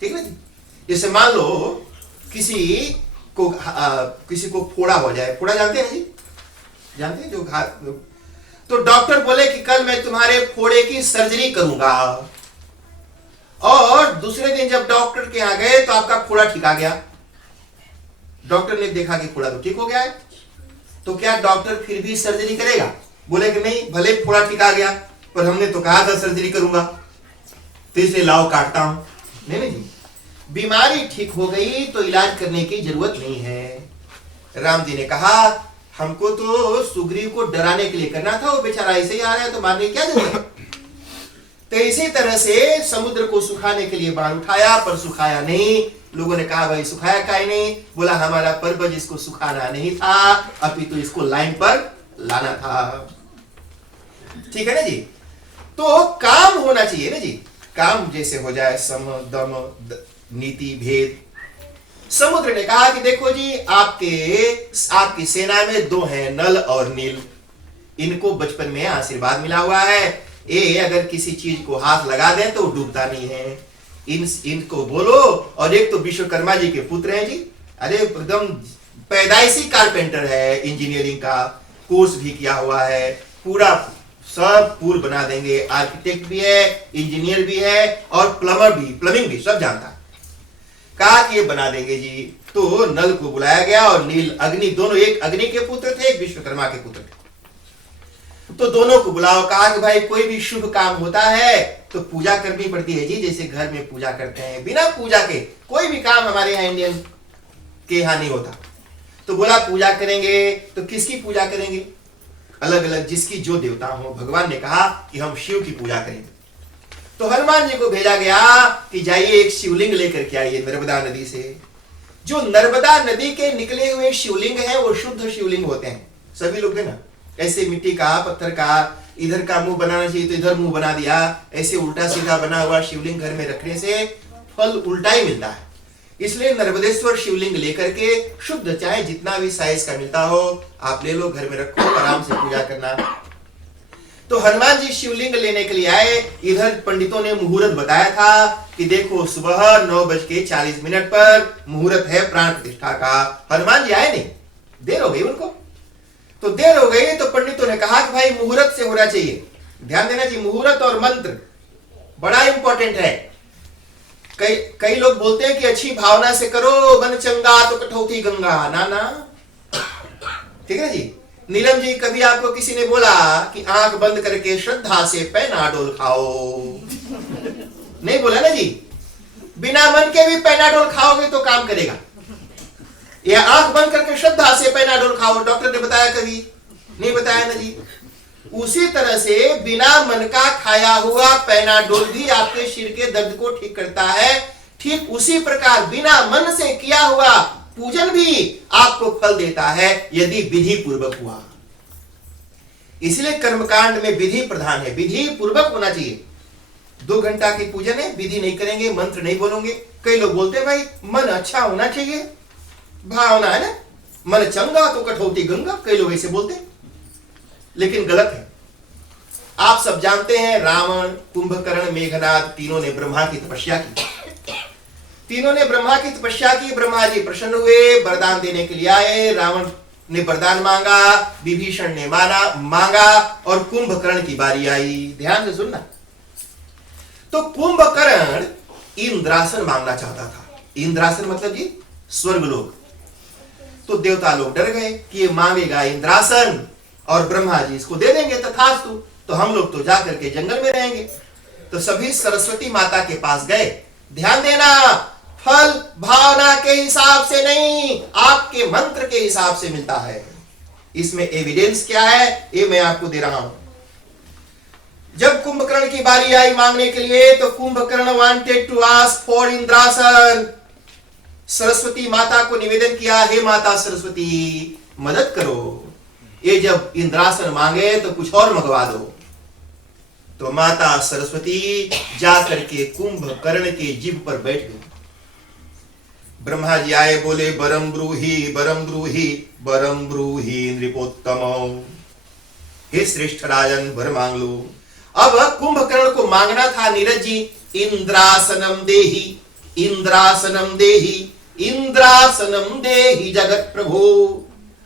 ठीक ना जी? जैसे मान लो किसी को फोड़ा हो जाए, फोड़ा जानते हैं जी, जानते हैं जो घात, तो डॉक्टर बोले कि कल मैं तुम्हारे फोड़े की सर्जरी करूंगा, और दूसरे दिन जब डॉक्टर के यहां गए तो आपका फोड़ा ठीक आ गया। डॉक्टर ने देखा कि फोड़ा तो ठीक हो गया है, तो क्या डॉक्टर फिर भी सर्जरी करेगा? बोले कि नहीं, भले फोड़ा ठीक आ गया पर हमने तो कहा था सर्जरी करूंगा, तो इसलिए लाओ काटता हूं। नहीं नहीं जी, बीमारी ठीक हो गई तो इलाज करने की जरूरत नहीं है। राम जी ने कहा हमको तो सुग्रीव को डराने के लिए करना था, वो बेचारा ऐसे ही आ रहा है तो मारने की क्या जरूरत है। तो इसी तरह से समुद्र को सुखाने के लिए बाण उठाया पर सुखाया नहीं। लोगों ने कहा भाई सुखाया काहे नहीं? बोला हमारा पर्पज इसको सुखाना नहीं था, अपितु इसको लाइन पर लाना था। ठीक है ना जी? तो काम होना चाहिए ना जी, काम जैसे हो जाए सम दम नीति भेद। समुद्र ने कहा कि देखो जी आपकी सेना में दो हैं, नल और नील, इनको बचपन में आशीर्वाद मिला हुआ है, ये अगर किसी चीज को हाथ लगा दें तो डूबता नहीं है। इनको बोलो। और एक तो विश्वकर्मा जी के पुत्र हैं जी, अरे एकदम पैदाइशी कारपेंटर है, इंजीनियरिंग का कोर्स भी किया हुआ है, पूरा सब पूल बना देंगे, आर्किटेक्ट भी है, इंजीनियर भी है और प्लम्बर भी, प्लम्बिंग भी सब जानता है। कहा कि ये बना देंगे जी। तो नल को बुलाया गया और नील अग्नि, दोनों एक अग्नि के पुत्र थे, एक विश्वकर्मा के पुत्र थे। तो दोनों को बुलाओ। कहा कि भाई कोई भी शुभ काम होता है तो पूजा करनी पड़ती है जी, जैसे घर में पूजा करते हैं, बिना पूजा के कोई भी काम हमारे यहाँ इंडियन के यहाँ नहीं होता। तो बोला पूजा करेंगे, तो किसकी पूजा करेंगे? अलग अलग, जिसकी जो देवता हो। भगवान ने कहा कि हम शिव की पूजा करेंगे। तो हनुमान जी को भेजा गया कि जाइए एक शिवलिंग लेकर के आइए नर्मदा नदी से। जो नर्मदा नदी के निकले हुए शिवलिंग है वो शुद्ध शिवलिंग होते हैं। सभी लोग है ना, ऐसे मिट्टी का पत्थर का, इधर का मुंह बनाना चाहिए तो इधर मुंह बना दिया, ऐसे उल्टा सीधा बना हुआ शिवलिंग घर में रखने से फल उल्टा ही मिलता है। इसलिए नर्मदेश्वर शिवलिंग लेकर के शुद्ध, चाहे जितना भी साइज का मिलता हो आप ले लो, घर में रखो, आराम से पूजा करना। तो हनुमान जी शिवलिंग लेने के लिए आए। इधर पंडितों ने मुहूर्त बताया था कि देखो सुबह 9:40 पर मुहूर्त है प्राण प्रतिष्ठा का। हनुमान जी आए नहीं, देर हो गई उनको। तो देर हो गई तो पंडितों ने कहा कि भाई मुहूर्त से होना चाहिए। ध्यान देना जी, मुहूर्त और मंत्र बड़ा इंपॉर्टेंट है। कई लोग बोलते हैं कि अच्छी भावना से करो, मन चंगा तो कठौती गंगा। ना ना, ठीक है जी। नीलम जी, कभी आपको किसी ने बोला कि आंख बंद करके श्रद्धा से पैनाडोल खाओ? नहीं बोला ना जी। बिना मन के भी पैनाडोल खाओगे तो काम करेगा। या आंख बंद करके श्रद्धा से पैनाडोल खाओ, डॉक्टर ने बताया कभी? नहीं बताया ना जी। उसी तरह से बिना मन का खाया हुआ पैनाडोल भी आपके सिर के दर्द को ठीक करता है। ठीक उसी प्रकार बिना मन से किया हुआ पूजन भी आपको फल देता है यदि विधि पूर्वक हुआ। इसलिए कर्मकांड में विधि प्रधान है, विधि पूर्वक होना चाहिए। 2 घंटा की पूजन है, विधि नहीं करेंगे, मंत्र नहीं बोलोगे। कई लोग बोलते हैं भाई मन अच्छा होना चाहिए, भावना है ना, मन चंगा तो कठौती गंगा, कई लोग ऐसे बोलते हैं। लेकिन गलत है। आप सब जानते हैं रावण, कुंभकर्ण, मेघनाद तीनों ने ब्रह्मा की तपस्या की। तीनों ने ब्रह्मा की तपस्या की। ब्रह्मा जी प्रसन्न हुए, वरदान देने के लिए आए। रावण ने वरदान मांगा, विभीषण ने मांगा और कुंभकर्ण की बारी आई। ध्यान से सुनना। तो कुंभकर्ण इंद्रासन मांगना चाहता था। इंद्रासन मतलब जी स्वर्गलोक। तो देवता लोग डर गए कि ये मांगेगा इंद्रासन और ब्रह्मा जी इसको दे देंगे तथास्तु, तो हम लोग तो जाकर के जंगल में रहेंगे। तो सभी सरस्वती माता के पास गए। ध्यान देना, फल भावना के हिसाब से नहीं, आपके मंत्र के हिसाब से मिलता है। इसमें एविडेंस क्या है ये मैं आपको दे रहा हूं। जब कुंभकर्ण की बारी आई मांगने के लिए, तो Kumbhakarna wanted to ask for Indrasan. Saraswati माता को निवेदन किया, हे माता सरस्वती मदद करो, ये जब इंद्रासन मांगे तो कुछ और मंगवा दो। तो माता सरस्वती जाकर के कुंभकर्ण के जीभ पर बैठ गई। ब्रह्मा जी आए, बोले बरम ब्रूहि बरम ब्रूहि बरम ब्रूहि नृपोत्तम। हे श्रेष्ठ राजन, वर मांग लो। अब कुंभकर्ण को मांगना था नीरज जी, इंद्रासनम देहि, इंद्रासनम देहि, इंद्रासनम देहि जगत प्रभु,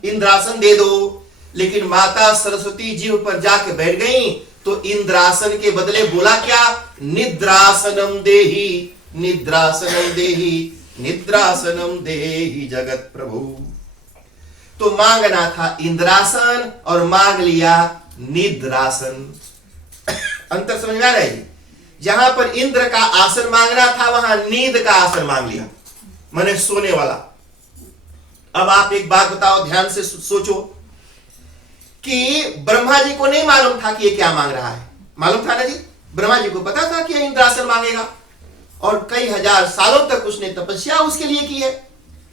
इंद्रासन दे दो। लेकिन माता सरस्वती जीव पर जाके बैठ गई, तो इंद्रासन के बदले बोला क्या, निद्रासनम देहि, निद्रासनम देहि, निद्रासनम देहि जगत प्रभु। तो मांगना था इंद्रासन और मांग लिया निद्रासन। अंतर समझ में आ रहा है? जहां पर इंद्र का आसन मांगना था, वहां नींद का आसन मांग लिया, माने सोने वाला। अब आप एक बात बताओ, ध्यान से सोचो कि ब्रह्मा जी को नहीं मालूम था कि ये क्या मांग रहा है। मालूम था ना जी, ब्रह्मा जी को पता था कि ये इंद्रासन मांगेगा, और कई हजार सालों तक उसने तपस्या उसके लिए की है।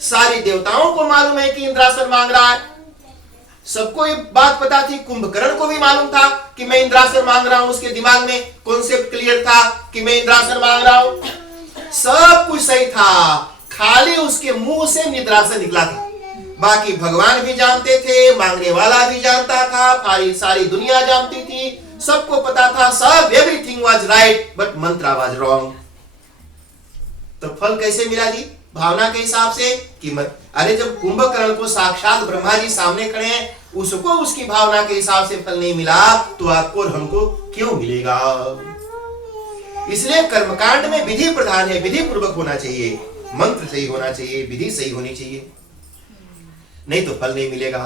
सारी देवताओं को मालूम है कि इंद्रासन मांग रहा है, सबको ये बात पता थी। कुंभकर्ण को भी मालूम था कि मैं इंद्रासन मांग रहा हूं, उसके दिमाग में कॉन्सेप्ट क्लियर था कि मैं इंद्रासन मांग रहा हूं। सब कुछ सही था, खाली उसके मुंह से निद्रासन निकला था। बाकी भगवान भी जानते थे, मांगने वाला भी जानता था, सारी दुनिया जानती थी, सबको पता था, सब एवरीथिंग वाज राइट, बट मंत्र वाज रॉन्ग। तो फल कैसे मिला जी? भावना के हिसाब से कि अरे जब कुंभकर्ण को साक्षात ब्रह्मा जी सामने खड़े हैं, उसको उसकी भावना के हिसाब से फल नहीं मिला, तो आपको और हमको क्यों मिलेगा? इसलिए कर्मकांड में विधि प्रधान है, विधि पूर्वक होना चाहिए, मंत्र सही होना चाहिए, विधि सही होनी चाहिए, नहीं तो फल नहीं मिलेगा।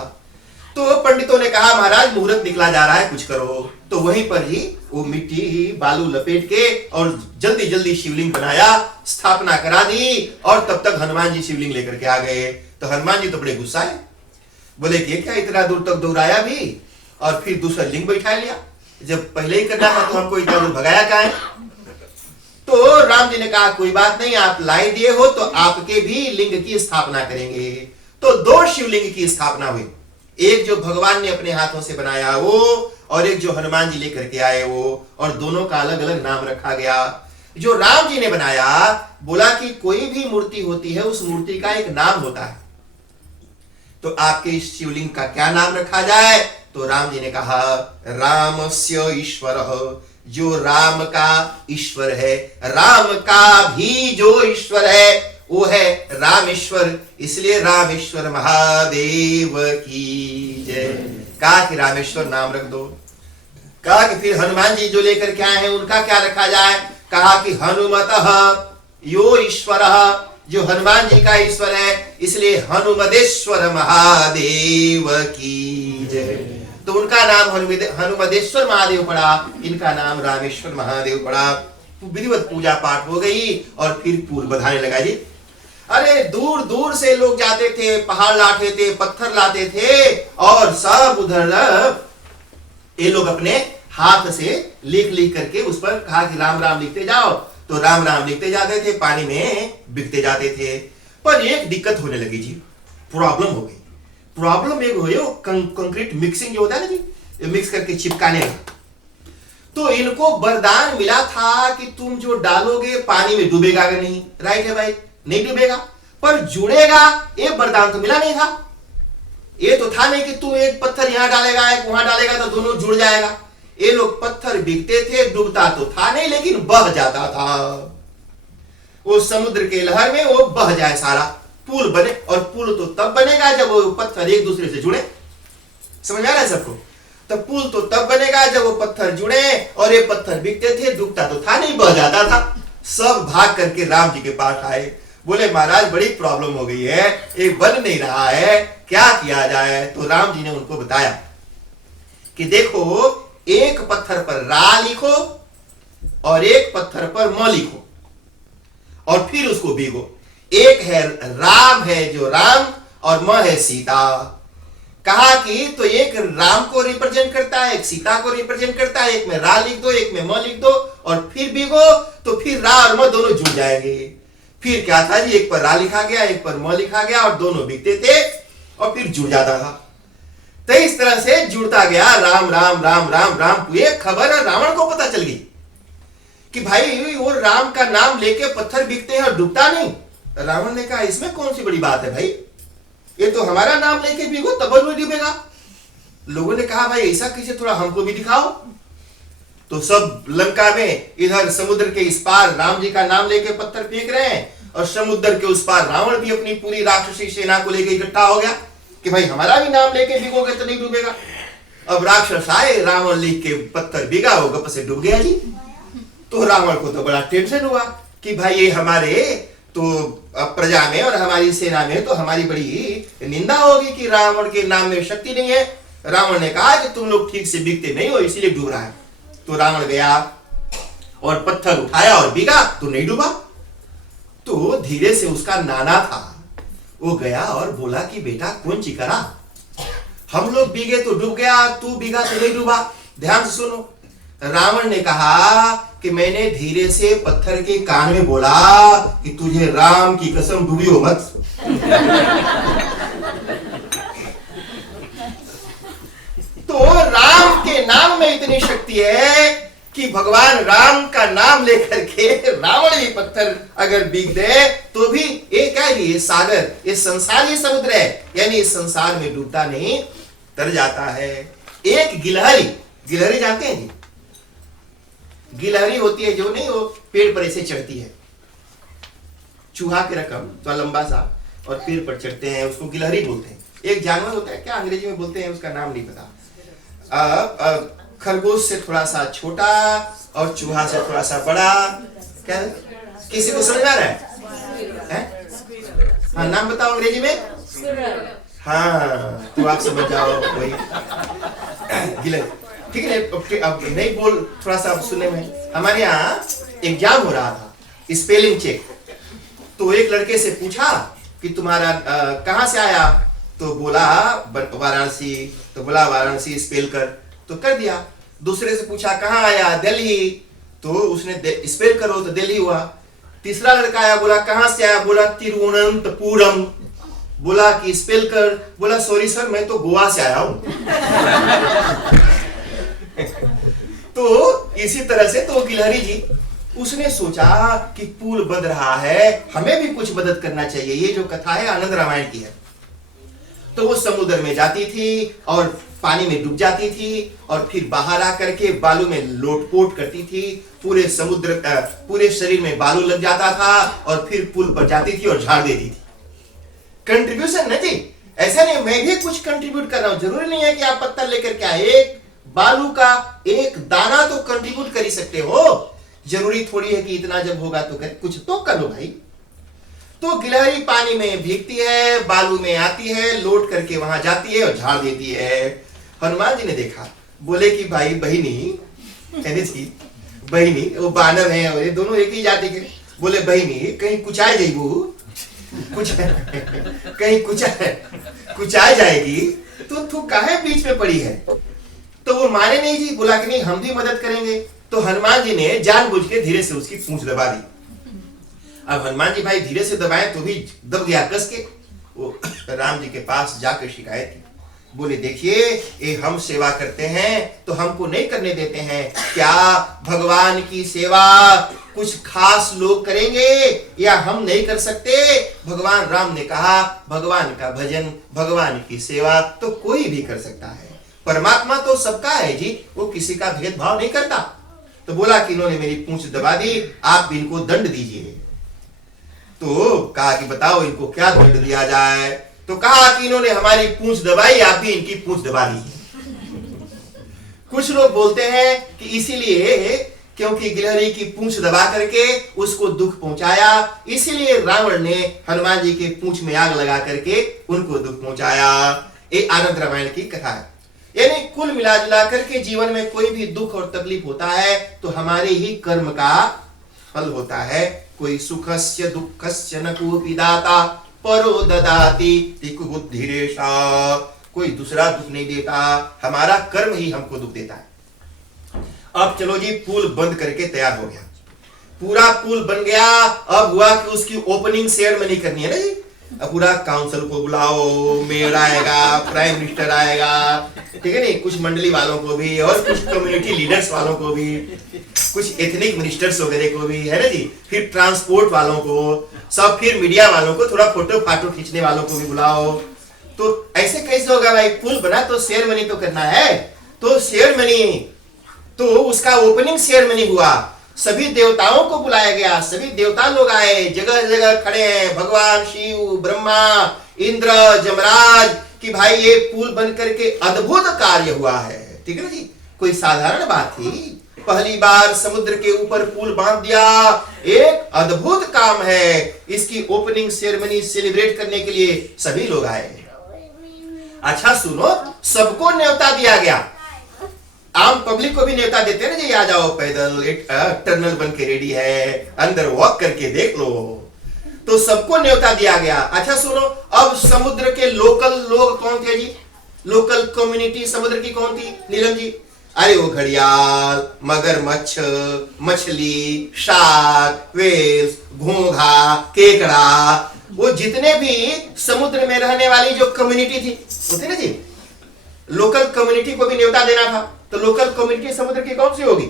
तो पंडितों ने कहा महाराज मुहूर्त निकला जा रहा है, कुछ करो। तो वहीं पर ही वो मिट्टी बालू लपेट के और जल्दी जल्दी शिवलिंग बनाया, स्थापना करा दी, और तब तक हनुमान जी शिवलिंग लेकर के आ गए। तो हनुमान जी तो बड़े गुस्सा है, बोले कि क्या इतना दूर तक दौड़ाया भी और फिर दूसरा लिंग बैठा लिया, जब पहले ही करना था तो हमको इतना दूर भगाया क्या है? तो राम जी ने कहा कोई बात नहीं, आप लाई दिए हो तो आपके भी लिंग की स्थापना करेंगे। तो दो शिवलिंग की स्थापना हुई, एक जो भगवान ने अपने हाथों से बनाया वो, और एक जो हनुमान जी लेकर के आए वो, और दोनों का अलग अलग नाम रखा गया। जो राम जी ने बनाया, बोला कि कोई भी मूर्ति होती है उस मूर्ति का एक नाम होता है, तो आपके इस शिवलिंग का क्या नाम रखा जाए? तो राम जी ने कहा रामस्य ईश्वर, जो राम का ईश्वर है, राम का भी जो ईश्वर है वो है रामेश्वर, इसलिए रामेश्वर महादेव की जय। कहा कि रामेश्वर नाम रख दो। कहा कि फिर हनुमान जी जो लेकर के आए हैं उनका क्या रखा जाए? कहा कि हनुमतः यो ईश्वर, जो हनुमान जी का ईश्वर है, इसलिए हनुमदेश्वर महादेव की जय। तो उनका नाम हनुमदेश्वर महादेव पड़ा, इनका नाम रामेश्वर महादेव पड़ा। विधिवत पूजा पाठ हो गई और फिर फूल बधाने लगा जी। अरे दूर दूर से लोग जाते थे, पहाड़ लाते थे, पत्थर लाते थे, और सब उधर ये लोग अपने हाथ से लिख लिख करके उस पर कहा कि राम राम लिखते जाओ, तो राम राम लिखते जाते थे, पानी में बिकते जाते थे। पर एक दिक्कत होने लगी जी, प्रॉब्लम हो गई। प्रॉब्लम एक हुई, कंक्रीट मिक्सिंग जो होता है ना जी, मिक्स करके चिपकाने का। तो इनको वरदान मिला था कि तुम जो डालोगे पानी में डूबेगा कि नहीं, राइट है भाई, नहीं डूबेगा, पर जुड़ेगा, ये वरदान तो मिला नहीं था। ये तो था नहीं कि तू एक पत्थर यहां डालेगा एक वहां डालेगा तो दोनों जुड़ जाएगा। ये लोग पत्थर बिकते थे, डूबता तो था नहीं लेकिन बह जाता था। वो समुद्र के लहर में वो बह जाए सारा, पुल बने। और पुल तो तब बनेगा जब वो पत्थर एक दूसरे से जुड़े। समझ आ रहा है सबको? तो पुल तो तब बनेगा जब वो पत्थर जुड़े। और ये पत्थर बिकते थे, डूबता तो था नहीं, बह जाता था। सब भाग करके राम जी के पास आए, बोले महाराज बड़ी प्रॉब्लम हो गई है, ये बन नहीं रहा है, क्या किया जाए? तो राम जी ने उनको बताया कि देखो, एक पत्थर पर रा लिखो और एक पत्थर पर म लिखो और फिर उसको भीगो। एक है राम है जो राम और म है सीता। कहा कि तो एक राम को रिप्रेजेंट करता है, एक सीता को रिप्रेजेंट करता है, एक में रा लिख दो एक में म लिख दो और फिर भीगो, तो फिर रा और म दोनों जुड़ जाएंगे। फिर क्या था जी, एक पर रा लिखा गया एक पर म लिखा गया और दोनों बिकते थे और फिर जुड़ जाता था। तो इस तरह से जुड़ता गया, राम राम राम राम राम। ये खबर रावण को पता चल गई कि भाई वो राम का नाम लेके पत्थर बिकते हैं और डूबता नहीं। रावण ने कहा इसमें कौन सी बड़ी बात है भाई, ये तो हमारा नाम लेके बिको तब नहीं डूबेगा। लोगों ने कहा भाई ऐसा कैसे, थोड़ा हमको भी दिखाओ। तो सब लंका में इधर समुद्र के इस पार राम जी का नाम लेके पत्थर फेंक रहे हैं और समुद्र के उस पार रावण भी अपनी पूरी राक्षसी सेना को लेके इकट्ठा हो गया कि भाई हमारा भी नाम लेके भिगोगे तो नहीं डूबेगा। अब राक्षस आए, रावण लिख के पत्थर भिगा, वो गप से डूब गया जी। तो रावण को तो बड़ा टेंशन हुआ कि भाई ये हमारे तो प्रजा में और हमारी सेना में तो हमारी बड़ी निंदा होगी कि रावण के नाम में शक्ति नहीं है। रावण ने कहा कि तुम लोग ठीक से बिकते नहीं हो इसीलिए डूब रहा है। तो रावण गया और पत्थर उठाया और बिगा तो नहीं डूबा। तो धीरे से उसका नाना था, वो गया और बोला कि बेटा कौन ची करा, हम लोग भीगे तो डूब गया, तू भीगा तो नहीं डूबा। ध्यान से सुनो। रावण ने कहा कि मैंने धीरे से पत्थर के कान में बोला कि तुझे राम की कसम डूबियो मत। तो राम के नाम में इतनी शक्ति है कि भगवान राम का नाम लेकर के रावण भी पत्थर अगर बिक दे तो भी ये क्या है, ये सागर, ये संसार, ये समुद्र है, यानी इस संसार में डूबता नहीं, तर जाता है। एक गिलहरी, गिलहरी जानते हैं जी? गिलहरी होती है जो नहीं वो पेड़ पर ऐसे चढ़ती है, चूहा के रकम तो लंबा सा और पेड़ पर चढ़ते हैं, उसको गिलहरी बोलते हैं। एक जानवर होता है, क्या अंग्रेजी में बोलते हैं उसका नाम नहीं पता, खरगोश से थोड़ा सा छोटा और चूहा से थोड़ा सा बड़ा। क्या किसी को समझ आ रहा है? हाँ नाम बताओ अंग्रेजी में। हाँ तो आप समझ जाओ कोई गिलहरी, ठीक है। अब नहीं बोल, थोड़ा सा सुनने में। हमारे यहाँ एग्जाम हो रहा था, स्पेलिंग चेक। तो एक लड़के से पूछा कि तुम्हारा कहाँ से आया, तो बोला वाराणसी। तो बोला वाराणसी स्पेल कर, तो कर दिया। दूसरे से पूछा कहाँ आया, दिल्ली, तो उसने स्पेल करो तो दिल्ली हुआ। तीसरा लड़का आया, बोला कहाँ से आया, बोला तिरुवनंतपुरम। बोला कि स्पेल कर, बोला सॉरी सर मैं तो गोवा से आया हूं। तो इसी तरह से तो गिलहरी जी उसने सोचा कि पुल बन रहा है, हमें भी कुछ मदद करना चाहिए। ये जो कथा है आनंद रामायण की है। तो वो समुद्र में जाती थी और पानी में डूब जाती थी और फिर बाहर आकर के बालू में लोटपोट करती थी। पूरे समुद्र पूरे शरीर में बालू लग जाता था और फिर पुल पर जाती थी और झाड़ देती थी। कंट्रीब्यूशन नहीं जी, ऐसा नहीं मैं भी कुछ कंट्रीब्यूट कर रहा हूं, जरूरी नहीं है कि आप पत्थर लेकर के आए, एक बालू का एक दाना तो कंट्रीब्यूट कर ही सकते हो। जरूरी थोड़ी है कि इतना जब होगा तो कुछ तो कर लो भाई। तो गिलहरी पानी में भीगती है, बालू में आती है, लोट करके वहां जाती है और झाड़ देती है। हनुमान जी ने देखा, बोले कि भाई बहिनी, बहिनी वो बानर है और ये दोनों एक ही जाति के। बोले बहिनी कहीं कुचाए जाइबू, कुछ कहीं कुचाए जाएगी तो तू काहे बीच में पड़ी है। तो वो माने नहीं जी, बोला कि नहीं हम भी मदद करेंगे। तो हनुमान जी ने जानबूझ के धीरे से उसकी पूंछ दबा दी। अब हनुमान जी भाई धीरे से दबाए तो भी दब गया कस के। वो राम जी के पास जाकर शिकायत की बोले देखिए ये हम सेवा करते हैं तो हमको नहीं करने देते हैं, क्या भगवान की सेवा कुछ खास लोग करेंगे या हम नहीं कर सकते? भगवान राम ने कहा भगवान का भजन, भगवान की सेवा तो कोई भी कर सकता है। परमात्मा तो सबका है जी, वो किसी का भेदभाव नहीं करता। तो बोला कि इन्होंने मेरी पूंछ दबा दी, आप इनको दंड दीजिए। तो कहा कि बताओ इनको क्या दंड दिया जाए? तो कहा कि इन्होंने हमारी पूंछ दबाई, आप भी इनकी पूंछ दबा दीजिए। कुछ लोग बोलते हैं कि इसीलिए क्योंकि गिलहरी की पूंछ दबा करके उसको दुख पहुंचाया, इसीलिए रावण ने हनुमान जी के पूंछ में आग लगा करके उनको दुख पहुंचाया। ये आनंद रामायण की कथा है। यानी कुल मिला जुला करके जीवन में कोई भी दुख और तकलीफ होता है तो हमारे ही कर्म का फल होता है। कोई सुखस्य दुःखस्य न कोऽपि दाता परो ददाति तिक बुद्धिरेषा। कोई दूसरा दुख नहीं देता, हमारा कर्म ही हमको दुख देता है। अब चलो जी, पुल बंद करके तैयार हो गया, पूरा पुल बन गया। अब हुआ कि उसकी ओपनिंग सेरेमनी करनी है ना जी। अब पूरा काउंसिल को बुलाओ, मेयर आएगा, प्राइम मिनिस्टर आएगा, ठीक है नहीं, कुछ मंडली वालों को भी और कुछ कम्युनिटी लीडर्स वालों को भी, कुछ एथनिक मिनिस्टर्स वगैरह को भी, है ना जी, फिर ट्रांसपोर्ट वालों को सब, फिर मीडिया वालों को, थोड़ा फोटो फाटो खींचने वालों को भी बुलाओ। तो ऐसे कैसे होगा भाई? पुल बना तो सेरेमनी तो करना है। तो सेरेमनी, तो उसका ओपनिंग सेरेमनी हुआ, सभी देवताओं को बुलाया गया, सभी देवता लोग आए, जगह जगह खड़े हैं भगवान शिव, ब्रह्मा, इंद्र, जमराज, कि भाई ये पुल बन करके अद्भुत कार्य हुआ है। ठीक है ना जी, कोई साधारण बात थी? पहली बार समुद्र के ऊपर पुल बांध दिया, एक अद्भुत काम है। इसकी ओपनिंग सेरेमनी सेलिब्रेट करने के लिए सभी लोग आए। अच्छा सुनो, सबको न्योता दिया गया। आम पब्लिक को भी न्योता देते हैं ना जी, आ जाओ पैदल, एक टनल बन के रेडी है, अंदर वॉक करके देख लो। तो सबको न्योता दिया गया। अच्छा सुनो, अब समुद्र के लोकल लोग कौन थे जी? लोकल कम्युनिटी समुद्र की कौन थी नीलम जी? अरे वो घड़ियाल, मगरमच्छ, मछली, शार्क, वेल्स, घोंघा, केकड़ा, वो जितने भी समुद्र में रहने वाली जो कम्युनिटी थी होती ना जी, लोकल कम्युनिटी को भी न्योता देना था। तो लोकल कम्युनिटी समुद्र की कौन सी होगी?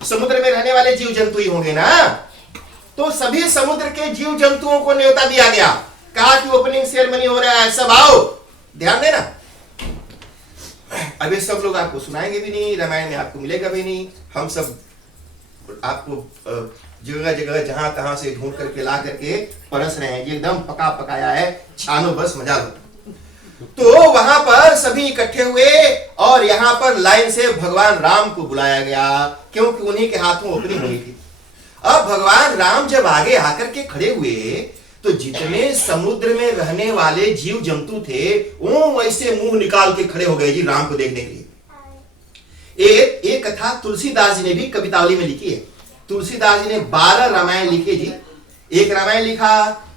समुद्र में रहने वाले जीव जंतु ही होंगे ना। तो सभी समुद्र के जीव जंतुओं को न्योता दिया गया। कहा कि ओपनिंग सेरेमनी हो रहा है, सब आओ, ध्यान देना। अभी सब लोग आपको सुनाएंगे भी नहीं, रामायण में आपको मिलेगा भी नहीं। हम सब आपको जगह जगह जहां तहां से ढूंढ करके ला करके परस रहे हैं, एकदम पका पकाया है, छानो बस मजा लो। तो वहां पर सभी इकट्ठे हुए और यहाँ पर लाइन से भगवान राम को बुलाया गया, क्योंकि उन्हीं के हाथों ओपनिंग हुई थी। अब भगवान राम जब आगे आकर के खड़े हुए तो जितने समुद्र में रहने वाले जीव जंतु थे वो वैसे मुंह निकाल के खड़े हो गए जी राम को देखने के लिए। एक कथा तुलसीदास जी ने भी कवितावली में लिखी है। तुलसीदास जी ने 12 रामायण लिखे जी। एक रामायण लिखा,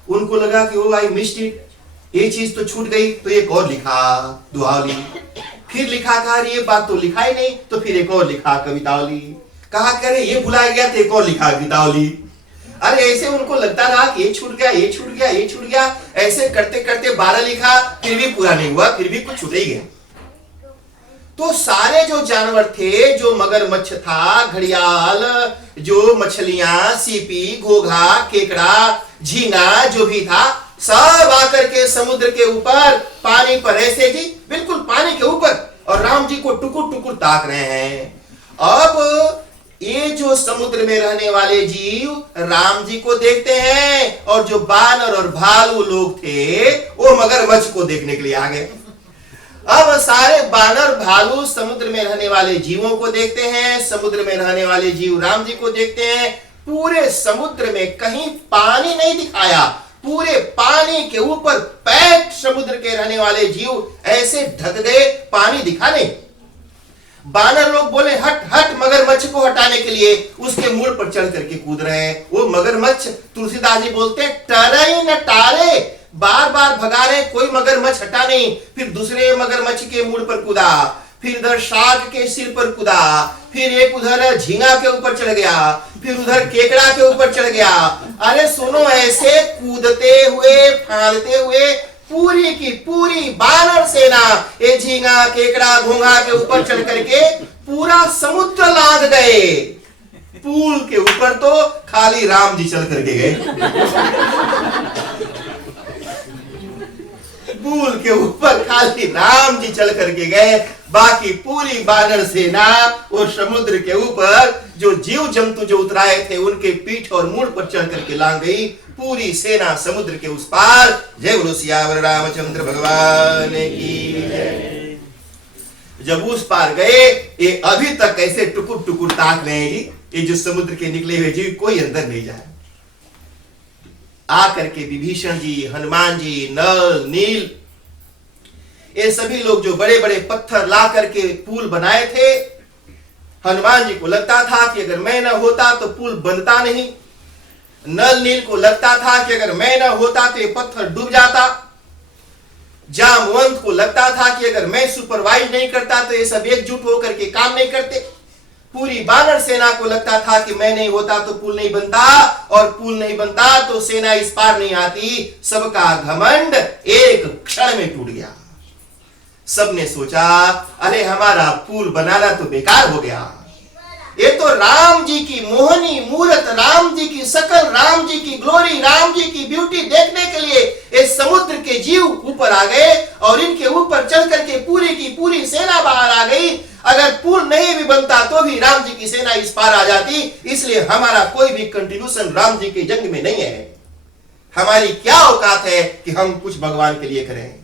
उनको लगा कि ओ आई मिस्ड इट, ये चीज तो छूट गई, तो एक और लिखा दुहावली। फिर लिखा, कहा ये बात तो लिखा ही नहीं, तो फिर एक और लिखा कवितावली। कहा कह रहे ये भुलाया गया, तो एक और लिखा कवितावली। अरे ऐसे उनको लगता रहा कि ये छूट गया, ये छूट गया, ये छूट गया, ऐसे करते करते 12 लिखा, फिर भी पूरा नहीं हुआ, फिर भी कुछ छूट ही गया। तो सारे जो जानवर थे, जो मगरमच्छ था, घड़ियाल, जो मछलियां, सीपी, घोघा, केकड़ा, झींगा जो भी था, सब आकर के समुद्र के ऊपर पानी पर ऐसे जी बिल्कुल पानी के ऊपर, और राम जी को टुकुर टुकुर ताक रहे हैं। अब ये जो समुद्र में रहने वाले जीव राम जी को देखते हैं, और जो बानर और भालू लोग थे वो मगरमच्छ को देखने के लिए आ गए। अब सारे बानर भालू समुद्र में रहने वाले जीवों को देखते हैं, समुद्र में रहने वाले जीव राम जी को देखते हैं। पूरे समुद्र में कहीं पानी नहीं दिखाया, पूरे पानी के ऊपर पैक समुद्र के रहने वाले जीव ऐसे ढक गए, पानी दिखा नहीं। बानर लोग बोले हट हट, मगरमच्छ को हटाने के लिए उसके मुड़ पर चढ़ करके कूद रहे हैं। वो मगरमच्छ, तुलसीदास जी बोलते हैं, टरे न टारे, बार बार भगा रहे, कोई मगरमच्छ हटा नहीं। फिर दूसरे मगरमच्छ के मुड़ पर कूदा, फिर इधर शार्क के सिर पर कूदा, फिर एक उधर झींगा के ऊपर चढ़ गया, फिर उधर केकड़ा के ऊपर चढ़ गया। अरे सुनो, ऐसे कूदते हुए फाड़ते हुए पूरी की पूरी बानर सेना ये झींगा केकड़ा घोंघा के ऊपर चढ़ करके पूरा समुद्र लाद गए। पुल के ऊपर तो खाली राम जी चल करके गए। पुल के ऊपर खाली राम जी चल करके गए, बाकी पूरी बानर सेना वो समुद्र के ऊपर जो जीव जंतु जो उतराए थे उनके पीठ और मूड पर चढ़ करके लांग गई। पूरी सेना समुद्र के उस पार। जय बोलो सियावर रामचंद्र भगवान की जय। जब उस पार गए, ये अभी तक ऐसे टुकुर टुकुर ताक रहे हैं, ये जो समुद्र के निकले हुए जीव कोई अंदर नहीं जाए। आकर के विभीषण जी, हनुमान जी, नल, नील, ये सभी लोग जो बड़े बड़े पत्थर ला करके पुल बनाए थे, हनुमान जी को लगता था कि अगर मैं न होता तो पुल बनता नहीं। नल नील को लगता था कि अगर मैं न होता तो ये पत्थर डूब जाता। जामवंत को लगता था कि अगर मैं सुपरवाइज नहीं करता तो ये सब एकजुट होकर के काम नहीं करते। पूरी बानर सेना को लगता था कि मैं नहीं होता तो पुल नहीं बनता, और पुल नहीं बनता तो सेना इस पार नहीं आती। सबका घमंड एक क्षण में टूट गया। सबने सोचा अरे हमारा पुल बनाना तो बेकार हो गया। ये तो राम जी की मोहनी मूरत, राम जी की शकल, राम जी की ग्लोरी, राम जी की ब्यूटी देखने के लिए इस समुद्र के जीव ऊपर आ गए और इनके ऊपर चढ़ करके पूरी की पूरी सेना बाहर आ गई। अगर पुल नहीं भी बनता तो भी राम जी की सेना इस पार आ जाती। इसलिए हमारा कोई भी कंट्रीब्यूशन राम जी के जंग में नहीं है। हमारी क्या औकात है कि हम कुछ भगवान के लिए करें।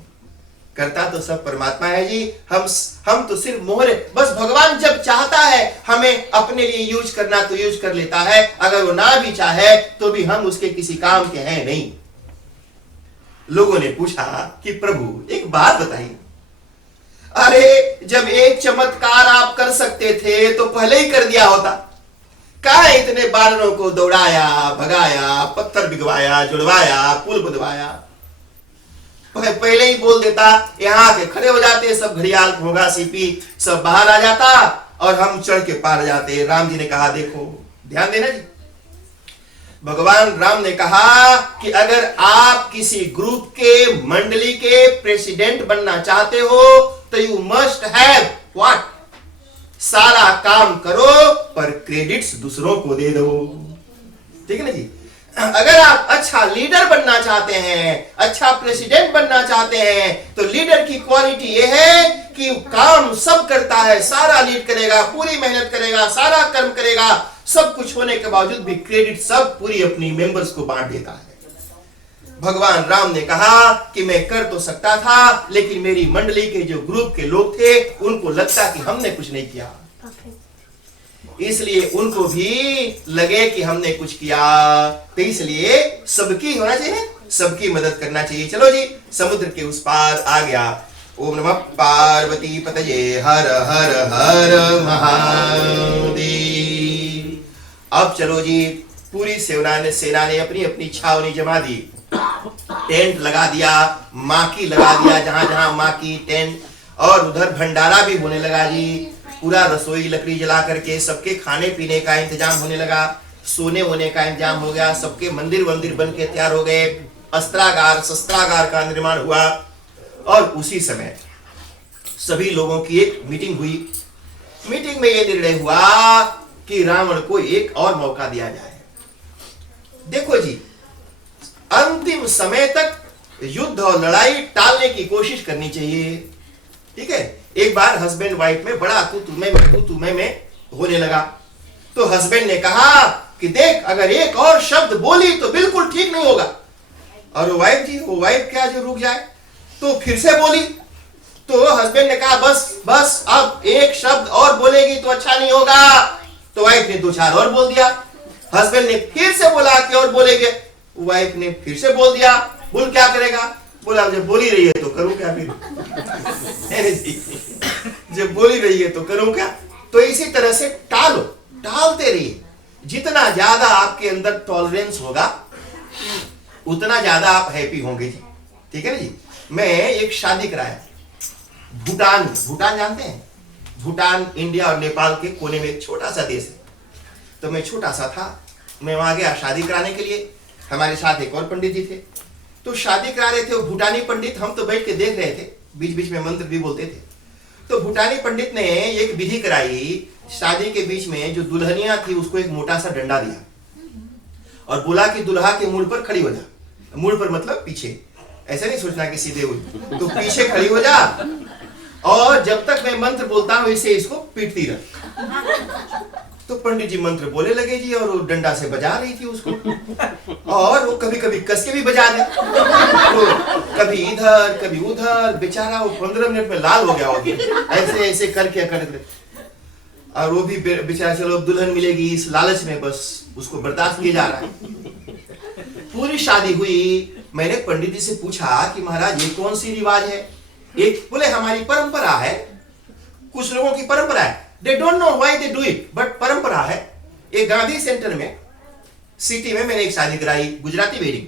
करता तो सब परमात्मा है जी। हम तो सिर्फ मोहरे, बस भगवान जब चाहता है हमें अपने लिए यूज करना तो यूज कर लेता है। अगर वो ना भी चाहे तो भी हम उसके किसी काम के हैं नहीं। लोगों ने पूछा कि प्रभु एक बात बताइए, अरे जब एक चमत्कार आप कर सकते थे तो पहले ही कर दिया होता। कहा इतने बानरों को दौड़ाया, भगाया, पत्थर भिगवाया, जुड़वाया, पुल बुदवाया। पहले ही बोल देता, यहाँ के खड़े हो जाते सब, घड़ियाल घोंघा सीपी सब बाहर आ जाता और हम चढ़ के पार जाते। राम जी ने कहा देखो, ध्यान देना जी, भगवान राम ने कहा कि अगर आप किसी ग्रुप के, मंडली के प्रेसिडेंट बनना चाहते हो तो यू मस्ट हैव व्हाट, सारा काम करो पर क्रेडिट्स दूसरों को दे दो। ठीक है ना जी। अगर आप अच्छा लीडर बनना चाहते हैं, अच्छा प्रेसिडेंट बनना चाहते हैं, तो लीडर की क्वालिटी यह है कि काम सब करता है, सारा लीड करेगा, पूरी मेहनत करेगा, सारा कर्म करेगा, सब कुछ होने के बावजूद भी क्रेडिट सब पूरी अपनी मेंबर्स को बांट देता है। भगवान राम ने कहा कि मैं कर तो सकता था, लेकिन मेरी मंडली के जो ग्रुप के लोग थे उनको लगता कि हमने कुछ नहीं किया, इसलिए उनको भी लगे कि हमने कुछ किया। तो इसलिए सबकी होना चाहिए, सबकी मदद करना चाहिए। चलो जी, समुद्र के उस पार आ गया। ओम नमः पार्वती पतये, हर हर हर महादेव। अब चलो जी, पूरी सेना ने अपनी अपनी छावनी जमा दी, टेंट लगा दिया, माकी लगा दिया, जहां जहां माकी टेंट, और उधर भंडारा भी होने लगा जी। पूरा रसोई लकड़ी जला करके सबके खाने पीने का इंतजाम होने लगा, सोने होने का इंतजाम हो गया, सबके मंदिर वंदिर बन के तैयार हो गए, अस्त्रागार शस्त्रागार का निर्माण हुआ। और उसी समय सभी लोगों की एक मीटिंग हुई। मीटिंग में यह निर्णय हुआ कि रावण को एक और मौका दिया जाए। देखो जी, अंतिम समय तक युद्ध और लड़ाई टालने की कोशिश करनी चाहिए। ठीक है। एक बार हस्बैंड वाइफ में बड़ा तू तुम्हें में होने लगा, तो हस्बैंड ने कहा कि देख, अगर एक और शब्द बोली तो बिल्कुल ठीक नहीं होगा। और वो वाइफ क्या जो रुक जाए, तो फिर से बोली, तो हस्बैंड ने कहा बस अब एक शब्द और बोलेगी तो अच्छा नहीं होगा। तो वाइफ ने 2-4 और बोल दिया। हस्बैंड ने फिर से बोला कि और बोलेंगे, वाइफ ने फिर से बोल दिया। बोल क्या करेगा, बोला जब बोली रही है तो करूं क्या फिर जब बोली रही है तो करूं क्या। तो इसी तरह से टालते रहिए। जितना ज्यादा आपके अंदर टॉलरेंस होगा उतना ज्यादा आप हैप्पी होंगे जी। ठीक है ना जी। मैं एक शादी कराया भूटान जानते हैं, भूटान इंडिया और नेपाल के कोने में एक छोटा सा देश है। तो मैं छोटा सा था, मैं वहां गया शादी कराने के लिए। हमारे साथ एक और पंडित जी थे। तो शादी करा रहे थे वो भूटानी पंडित, हम तो बैठ के देख रहे थे, बीच बीच में मंत्र भी बोलते थे। तो भूटानी पंडित ने एक विधि कराई, शादी के बीच में जो दुल्हनिया थी उसको एक मोटा सा डंडा दिया और बोला कि दुल्हा के मुड़ पर खड़ी हो जा। मुड़ पर मतलब पीछे, ऐसे नहीं सोचना कि सीधे हुई, तो पीछे खड़ी हो जा और जब तक मैं मंत्र बोलता हूं इसे इसको पीटती रह। तो पंडित जी मंत्र बोले लगे जी और वो डंडा से बजा रही थी उसको, और वो कभी कभी कस के भी बजा दे, तो कभी इधर कभी उधर, बेचारा वो 15 मिनट में लाल हो गया होगा, ऐसे ऐसे करके करके। और वो भी बेचारा चलो दुल्हन मिलेगी इस लालच में बस उसको बर्दाश्त किया जा रहा है। पूरी शादी हुई, मैंने पंडित जी से पूछा कि महाराज ये कौन सी रिवाज है? एक बोले हमारी परंपरा है, कुछ लोगों की परंपरा है, they don't know why they do it, but परंपरा है। एक गांधी सेंटर में सिटी में मैंने एक शादी कराई, गुजराती वेडिंग,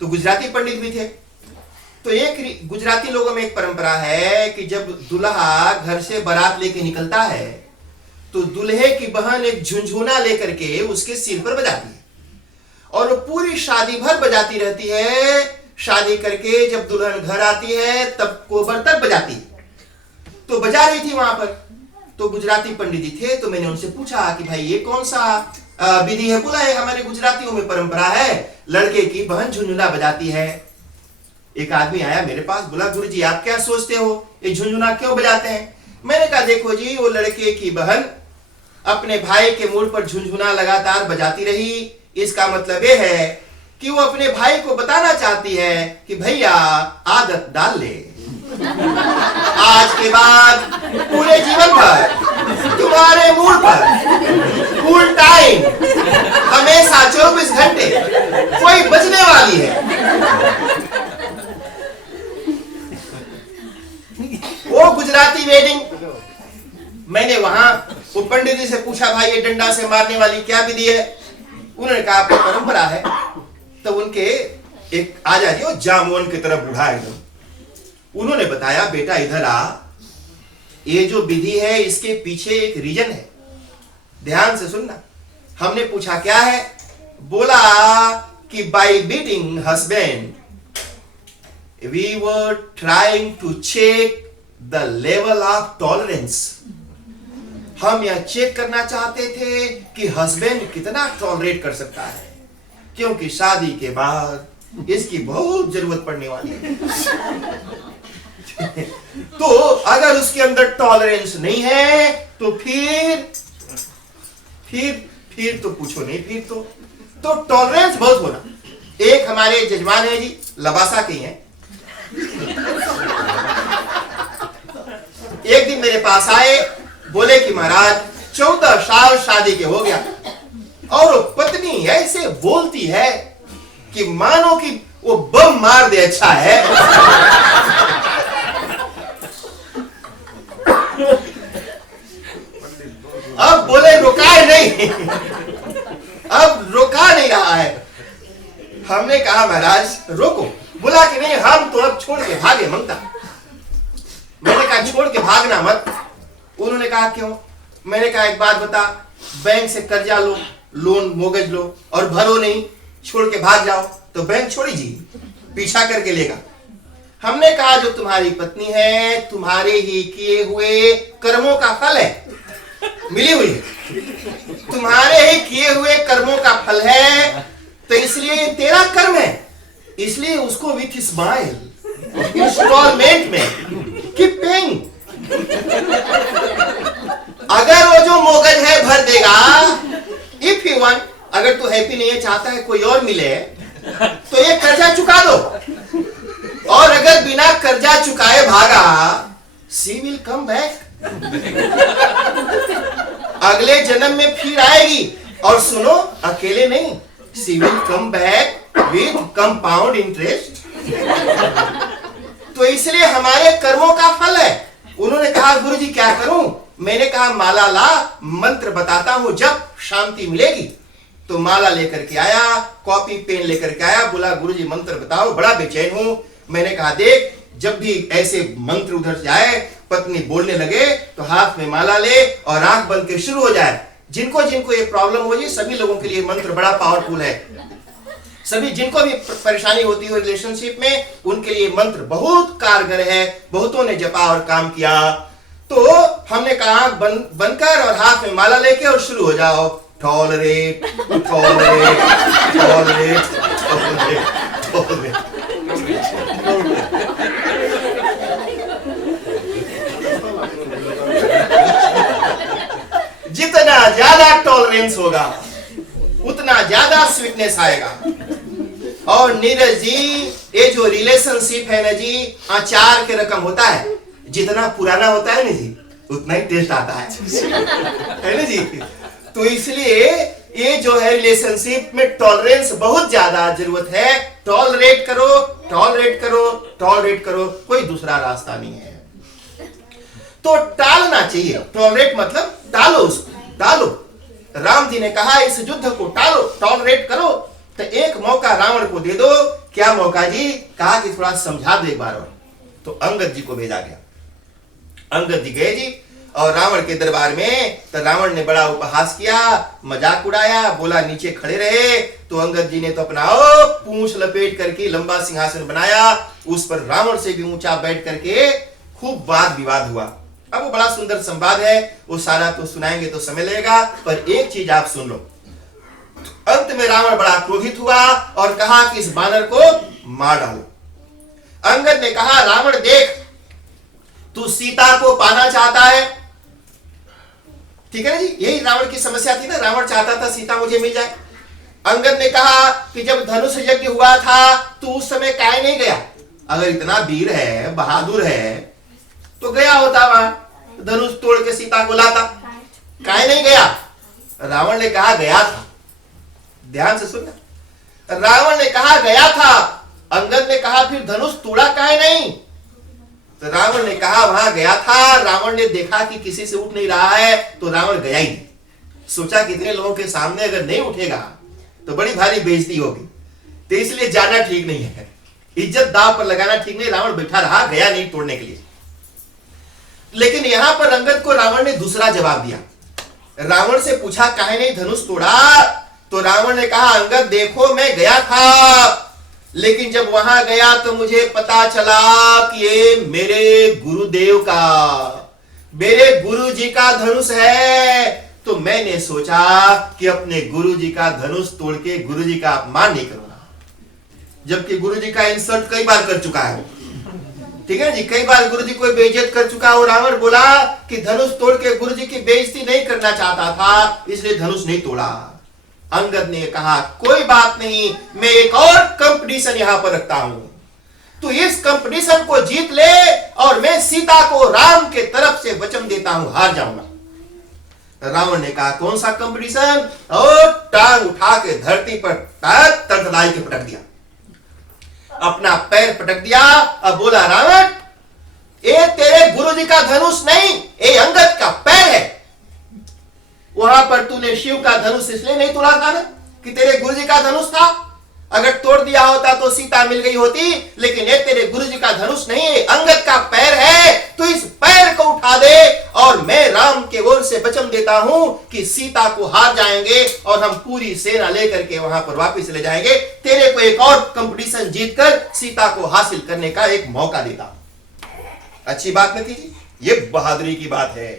तो गुजराती पंडित भी थे। तो एक गुजराती लोगों में एक परंपरा है कि जब दुल्हा घर से बारात लेके निकलता है तो दूल्हे की बहन एक झुनझुना लेकर के उसके सिर पर बजाती है और वो पूरी शादी भर बजाती रहती है। शादी करके जब दुल्हन घर आती है तब कोबर तक बजाती है, तो बजा रही थी वहां पर। तो गुजराती पंडित जी थे, तो मैंने उनसे पूछा कि भाई ये कौन सा विधि है? बोला है हमारे गुजरातियों में परंपरा है, लड़के की बहन झुनझुना बजाती है। एक आदमी आया मेरे पास, बोला गुरुजी आप क्या सोचते हो ये झुनझुना क्यों बजाते हैं? मैंने कहा देखो जी, वो लड़के की बहन अपने भाई के मुंह पर झुनझुना लगातार बजाती रही, इसका मतलब ये है कि वो अपने भाई को बताना चाहती है कि भैया आदत डाल ले, आज के बाद पूरे जीवन भर तुम्हारे मूड पर फुल टाइम हमेशा 24 घंटे कोई बजने वाली है। वो गुजराती वेडिंग, मैंने वहां वो पंडित जी से पूछा भाई ये डंडा से मारने वाली क्या विधि है? उन्होंने कहा आपकी परंपरा है। तो उनके एक आजा जी वो जामुन की तरफ बूढ़ा एकदम, उन्होंने बताया बेटा इधर आ, ये जो विधि है इसके पीछे एक रीजन है, ध्यान से सुनना। हमने पूछा क्या है? बोला कि by beating husband we were trying to check the level of tolerance. हम यह चेक करना चाहते थे कि हस्बैंड कितना टॉलरेट कर सकता है, क्योंकि शादी के बाद इसकी बहुत जरूरत पड़ने वाली है। तो अगर उसके अंदर टॉलरेंस नहीं है तो फिर तो पूछो नहीं, फिर तो टॉलरेंस बहुत होना। एक हमारे जजमान है जी, लबासा के हैं, एक दिन मेरे पास आए, बोले कि महाराज 14 साल शादी के हो गया और पत्नी ऐसे बोलती है कि मानो कि वो बम मार दे अच्छा है। अब बोले रुकाए नहीं, अब रोका नहीं रहा है। हमने कहा महाराज रोको। बोला कि नहीं हम तो अब छोड़ के भागे ममता। मैंने कहा छोड़ के भागना मत। उन्होंने कहा क्यों? मैंने कहा एक बात बता, बैंक से कर्जा लो, लोन मोगज लो और भरो नहीं, छोड़ के भाग जाओ तो बैंक छोड़ी जी पीछा करके लेगा। हमने कहा जो तुम्हारी पत्नी है तुम्हारे ही किए हुए कर्मों का फल है, मिली हुई है, तुम्हारे ही किए हुए कर्मों का फल है, तो इसलिए तेरा कर्म है, इसलिए उसको विथ स्माइल इंस्टॉलमेंट में कीप पेइंग। अगर वो जो मोगज है भर देगा, इफ यू वांट, अगर तू हैप्पी नहीं है, चाहता है कोई और मिले, तो ये कर्जा चुका दो। और अगर बिना कर्जा चुकाए भागा, सी विल कम बैक, अगले जन्म में फिर आएगी। और सुनो अकेले नहीं, she will come back with compound interest. तो इसलिए हमारे कर्मों का फल है। उन्होंने कहा गुरुजी क्या करूं? मैंने कहा माला ला, मंत्र बताता हूं, जब शांति मिलेगी। तो माला लेकर के आया, कॉपी पेन लेकर के आया, बोला गुरुजी मंत्र बताओ, बड़ा बेचैन हूं। मैंने कहा देख, जब भी ऐसे मंत्र उधर से आए, पत्नी बोलने लगे तो हाथ में माला ले और आंख बंद के शुरू हो जाए। जिनको जिनको ये प्रॉब्लम हो, ये सभी लोगों के लिए मंत्र बड़ा पावरफुल है। सभी जिनको भी परेशानी होती हो रिलेशनशिप में, उनके लिए मंत्र बहुत कारगर है, बहुतों ने जपा और काम किया। तो हमने कहा बनकर और हाथ में माला लेके और शुरू हो जाओ, टॉलरेट टॉलरेट टॉलरेट टॉलरेट। जितना ज्यादा टॉलरेंस होगा उतना ज्यादा स्वीटनेस आएगा। और नीरज जी, ये जो रिलेशनशिप है ना जी, अचार के रकम होता है, जितना पुराना होता है ना जी उतना ही टेस्ट आता है ना जी। तो इसलिए ये जो है रिलेशनशिप में टॉलरेंस बहुत ज्यादा जरूरत है। टॉलरेट करो टॉलरेट करो टॉलरेट करो, कोई दूसरा रास्ता नहीं है। तो टालना चाहिए, टॉलरेट मतलब टालो, उसको टालो। राम जी ने कहा इस युद्ध को टालो, टॉलरेट करो। तो एक मौका रावण को दे दो। क्या मौका जी? कहा कि थोड़ा समझा दो एक बार और। तो अंगद जी को भेजा गया। अंगद जी गए जी और रावण के दरबार में। तो रावण ने बड़ा उपहास किया, मजाक उड़ाया, बोला नीचे खड़े रहे। तो अंगद जी ने तो अपना पूंछ लपेट करके लंबा सिंहासन बनाया, उस पर रावण से भी ऊंचा बैठ करके खूब वाद विवाद हुआ। अब वो बड़ा सुंदर संवाद है, वो सारा तो सुनाएंगे तो समय लगेगा, पर एक चीज आप सुन लो। अंत में रावण बड़ा क्रोधित हुआ और कहा कि इस बानर को मार डालो। अंगद ने कहा रावण देख, तू सीता को पाना चाहता है, ठीक है ना जी, यही रावण की समस्या थी ना, रावण चाहता था सीता मुझे मिल जाए। अंगद ने कहा कि जब धनुष यज्ञ हुआ था तो उस समय काहे नहीं गया? अगर इतना वीर है, बहादुर है, तो गया होता वहां, धनुष तोड़ के सीता को लाता। काहे नहीं गया? रावण ने कहा गया था। ध्यान से सुनना, रावण ने कहा गया था। अंगद ने कहा फिर धनुष तोड़ा काहे नहीं? तो रावण ने कहा वहां गया था। रावण ने देखा कि किसी से उठ नहीं रहा है, तो रावण गया ही नहीं। सोचा कितने लोगों के सामने अगर नहीं उठेगा तो बड़ी भारी बेइज्जती होगी, तो इसलिए जाना ठीक नहीं है, इज्जत दांव पर लगाना ठीक नहीं। रावण बैठा रहा, गया नहीं तोड़ने के लिए। लेकिन यहां पर अंगद को रावण ने दूसरा जवाब दिया। रावण से पूछा काहे नहीं धनुष तोड़ा? तो रावण ने कहा अंगद देखो मैं गया था, लेकिन जब वहां गया तो मुझे पता चला कि ये मेरे गुरुदेव का, मेरे गुरुजी का धनुष है। तो मैंने सोचा कि अपने गुरुजी का धनुष तोड़ के गुरुजी का अपमान नहीं करूंगा, जबकि गुरुजी का इंसल्ट कई बार कर चुका है, ठीक है जी, कई बार गुरुजी को बेइज्जत कर चुका है। और रावण बोला कि धनुष तोड़ के गुरुजी की बेइज्जती नहीं करना चाहता था, इसलिए धनुष नहीं तोड़ा। अंगद ने कहा कोई बात नहीं, मैं एक और कंपटीशन यहां पर रखता हूं, तो इस कंपटीशन को जीत ले और मैं सीता को राम के तरफ से वचन देता हूं हार जाऊंगा। रावण ने कहा कौन सा कंपटीशन? और टांग उठा के धरती पर तड़तड़ाई के पटक दिया, अपना पैर पटक दिया। अब बोला रावण ये तेरे गुरुजी का धनुष नहीं, ये अंगद का पैर है। वहां पर तूने शिव का धनुष इसलिए नहीं तोड़ा था ना कि तेरे गुरुजी का धनुष था, अगर तोड़ दिया होता तो सीता मिल गई होती, लेकिन ये तेरे गुरुजी का धनुष नहीं है, अंगद का पैर है। तो इस पैर को उठा दे और मैं राम के ओर से वचन देता हूं कि सीता को हार जाएंगे और हम पूरी सेना लेकर के वहां पर वापस ले जाएंगे। तेरे को एक और कंपटीशन जीतकर सीता को हासिल करने का एक मौका देता हूं। अच्छी बात नहीं थी? ये बहादुरी की बात है,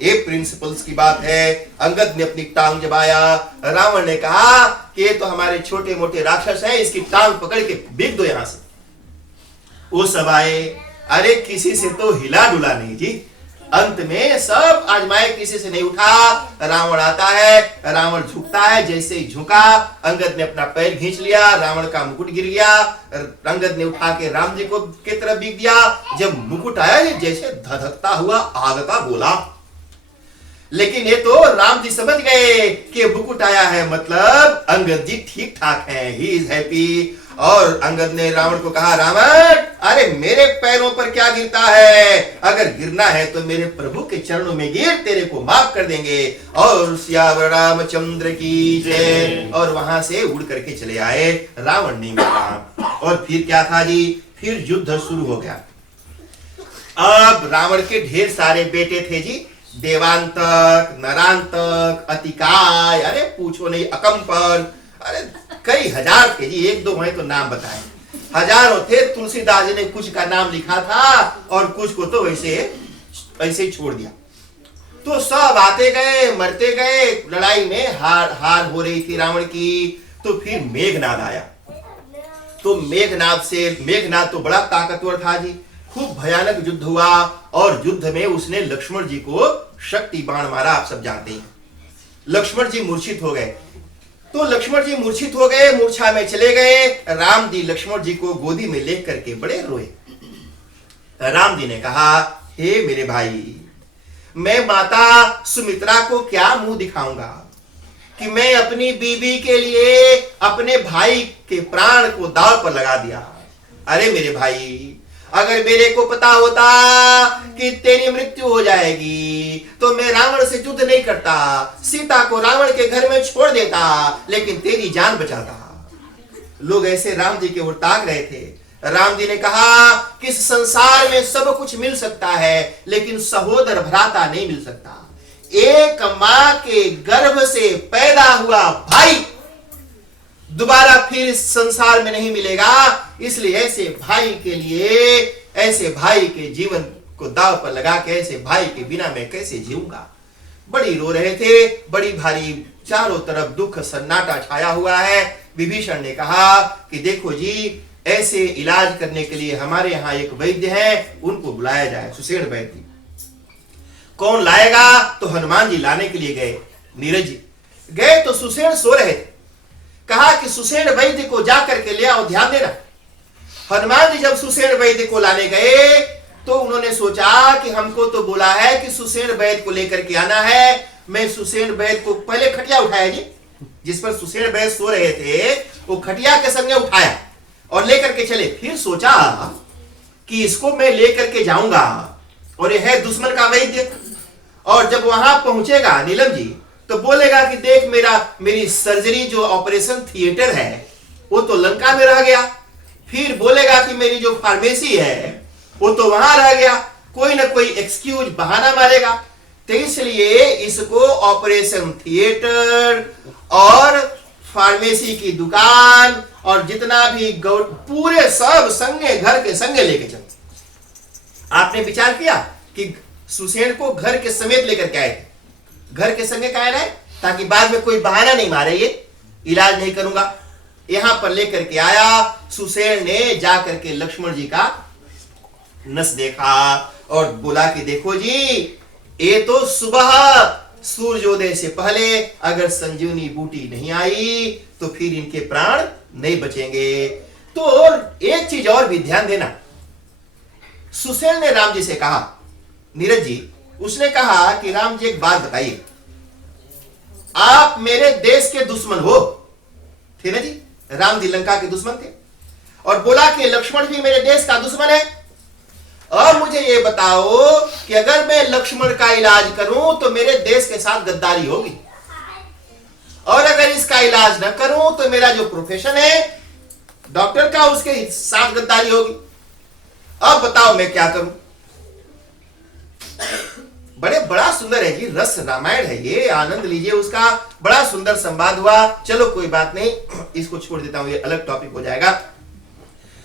ये प्रिंसिपल्स की बात है। अंगद ने अपनी टांग जबाया। रावण ने कहा कि ये तो हमारे छोटे मोटे राक्षस हैं, इसकी टांग पकड़ के बिक दो यहां से। वो सब आए, अरे किसी से तो हिला डुला नहीं जी, अंत में सब आजमाए, किसी से नहीं उठा। रावण आता है, रावण झुकता है, जैसे ही झुका अंगद ने अपना पैर खींच लिया, रावण का मुकुट गिर गया। अंगद ने उठा के राम जी को की तरफ बिक दिया। जब मुकुट आया जैसे धधकता हुआ आग का गोला, लेकिन ये तो राम जी समझ गए कि मुकुट आया है मतलब अंगद जी ठीक ठाक हैं, ही इज हैप्पी। और अंगद ने रावण को कहा रावण अरे मेरे पैरों पर क्या गिरता है, अगर गिरना है तो मेरे प्रभु के चरणों में गिर, तेरे को माफ कर देंगे। और सियावर रामचंद्र की जय। और वहां से उड़ करके चले आए, रावण नहीं मिला। और फिर क्या था जी, फिर युद्ध शुरू हो गया। अब रावण के ढेर सारे बेटे थे जी, देवांतक, नरांतक, अतिकाय, अरे पूछो नहीं, अकंपन, अरे कई हजार थे जी, एक दो मैं तो नाम बताए, हजारों थे। तुलसीदास जी ने कुछ का नाम लिखा था और कुछ को तो वैसे ही छोड़ दिया। तो सब आते गए मरते गए, लड़ाई में हार हो रही थी रावण की। तो फिर मेघनाद आया। तो मेघनाद तो बड़ा ताकतवर था जी। खूब भयानक युद्ध हुआ और युद्ध में उसने लक्ष्मण जी को शक्ति बाण मारा, आप सब जानते हैं। लक्ष्मण जी मूर्छित हो गए। तो लक्ष्मण जी मूर्छित हो गए, मूर्छा में चले गए। राम जी लक्ष्मण जी को गोदी में लेकर करके बड़े रोए। राम जी ने कहा, हे मेरे भाई, मैं माता सुमित्रा को क्या मुंह दिखाऊंगा कि मैं अपनी बीबी के लिए अपने भाई के प्राण को दांव पर लगा दिया। अरे मेरे भाई, अगर मेरे को पता होता कि तेरी मृत्यु हो जाएगी तो मैं रावण से युद्ध नहीं करता, सीता को रावण के घर में छोड़ देता, लेकिन तेरी जान बचाता। लोग ऐसे राम जी के ओर ताक रहे थे। राम जी ने कहा कि इस संसार में सब कुछ मिल सकता है, लेकिन सहोदर भ्राता नहीं मिल सकता। एक मां के गर्भ से पैदा हुआ भाई दोबारा फिर इस संसार में नहीं मिलेगा। इसलिए ऐसे भाई के लिए, ऐसे भाई के जीवन को दांव पर लगा के ऐसे भाई के बिना मैं कैसे जीऊंगा। बड़ी रो रहे थे, बड़ी भारी, चारों तरफ दुख सन्नाटा छाया हुआ है। विभीषण ने कहा कि देखो जी, ऐसे इलाज करने के लिए हमारे यहाँ एक वैद्य है, उनको बुलाया जाए, सुषेण वैद्य। कौन लाएगा? तो हनुमान जी लाने के लिए गए। नीरज जी गए तो सुषेण सो रहे थे। कहा कि सुषेण वैद्य को जाकर के ले आओ, ध्यान देना। हनुमान जी जब सुषेण वैद्य को लाने गए तो उन्होंने सोचा कि हमको तो बोला है कि सुषेण वैद्य को लेकर के आना है। मैं सुषेण वैद्य को पहले खटिया उठाया जी, जिस पर सुषेण वैद्य सो रहे थे, वो खटिया के संगे उठाया और लेकर के चले। फिर सोचा कि इसको मैं लेकर के जाऊंगा और यह है दुश्मन का वैद्य, और जब वहां पहुंचेगा नीलम जी तो बोलेगा कि देख मेरी सर्जरी जो ऑपरेशन थिएटर है वो तो लंका में रह गया। फिर बोलेगा कि मेरी जो फार्मेसी है वो तो वहां रह गया। कोई ना कोई एक्सक्यूज बहाना मारेगा। तो इसलिए इसको ऑपरेशन थिएटर और फार्मेसी की दुकान और जितना भी पूरे सब संगे, घर के संगे लेके चलते। आपने विचार किया कि सुषेण को घर के समेत लेकर के आए थे। घर के संगे कहा रहे ताकि बाद में कोई बहाना नहीं मारे, ये इलाज नहीं करूंगा। यहां पर लेकर के आया। सुषेण ने जाकर के लक्ष्मण जी का नस देखा और बोला कि देखो जी, ये तो सुबह सूर्योदय से पहले अगर संजीवनी बूटी नहीं आई तो फिर इनके प्राण नहीं बचेंगे। तो और एक चीज और भी ध्यान देना। सुषेण ने राम जी से कहा, नीरज जी, उसने कहा कि राम जी एक बात बताइए, आप मेरे देश के दुश्मन हो, थे ना जी? राम जी लंका के दुश्मन थे और बोला कि लक्ष्मण भी मेरे देश का दुश्मन है। और मुझे ये बताओ कि अगर मैं लक्ष्मण का इलाज करूं तो मेरे देश के साथ गद्दारी होगी, और अगर इसका इलाज न करूं तो मेरा जो प्रोफेशन है डॉक्टर का, उसके साथ गद्दारी होगी। अब बताओ मैं क्या करूं? बड़ा सुंदर है जी, रस रामायण है ये, आनंद लीजिए उसका। बड़ा सुंदर संवाद हुआ। चलो कोई बात नहीं, इसको छोड़ देता हूं, ये अलग टॉपिक हो जाएगा।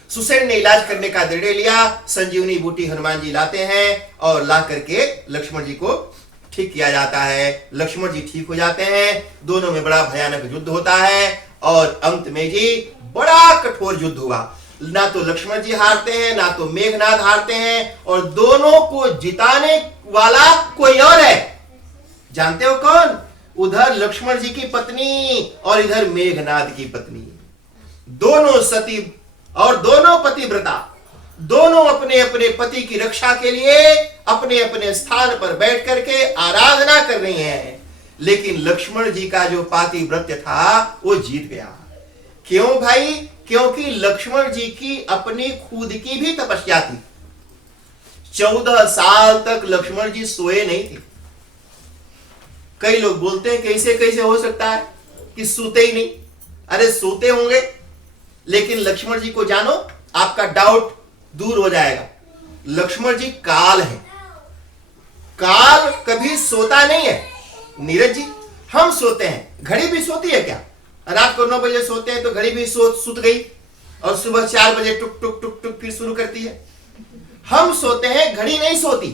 सुषेण ने इलाज करने का निर्णय लिया। संजीवनी बूटी हनुमान जी लाते हैं और ला करके लक्ष्मण जी को ठीक किया जाता है। लक्ष्मण जी ठीक हो जाते हैं। दोनों में बड़ा भयानक युद्ध होता है और अंत में जी बड़ा कठोर युद्ध हुआ। ना तो लक्ष्मण जी हारते हैं, ना तो मेघनाद हारते हैं, और दोनों को जिताने वाला कोई और है। जानते हो कौन? उधर लक्ष्मण जी की पत्नी और इधर मेघनाद की पत्नी। दोनों सती और दोनों पतिव्रता, दोनों अपने अपने पति की रक्षा के लिए अपने अपने स्थान पर बैठ करके आराधना कर रही हैं। लेकिन लक्ष्मण जी का जो पातिव्रत्य था वो जीत गया। क्यों भाई? क्योंकि लक्ष्मण जी की अपनी खुद की भी तपस्या थी। 14 साल तक लक्ष्मण जी सोए नहीं थे। कई लोग बोलते हैं कैसे कैसे हो सकता है कि सोते ही नहीं। अरे सोते होंगे, लेकिन लक्ष्मण जी को जानो, आपका डाउट दूर हो जाएगा। लक्ष्मण जी काल है। काल कभी सोता नहीं है। नीरज जी, हम सोते हैं, घड़ी भी सोती है क्या? रात को 9 बजे सोते हैं तो घड़ी भी सुत गई और सुबह 4 बजे टुक टुक टुक टुक फिर शुरू करती है। हम सोते हैं, घड़ी नहीं सोती,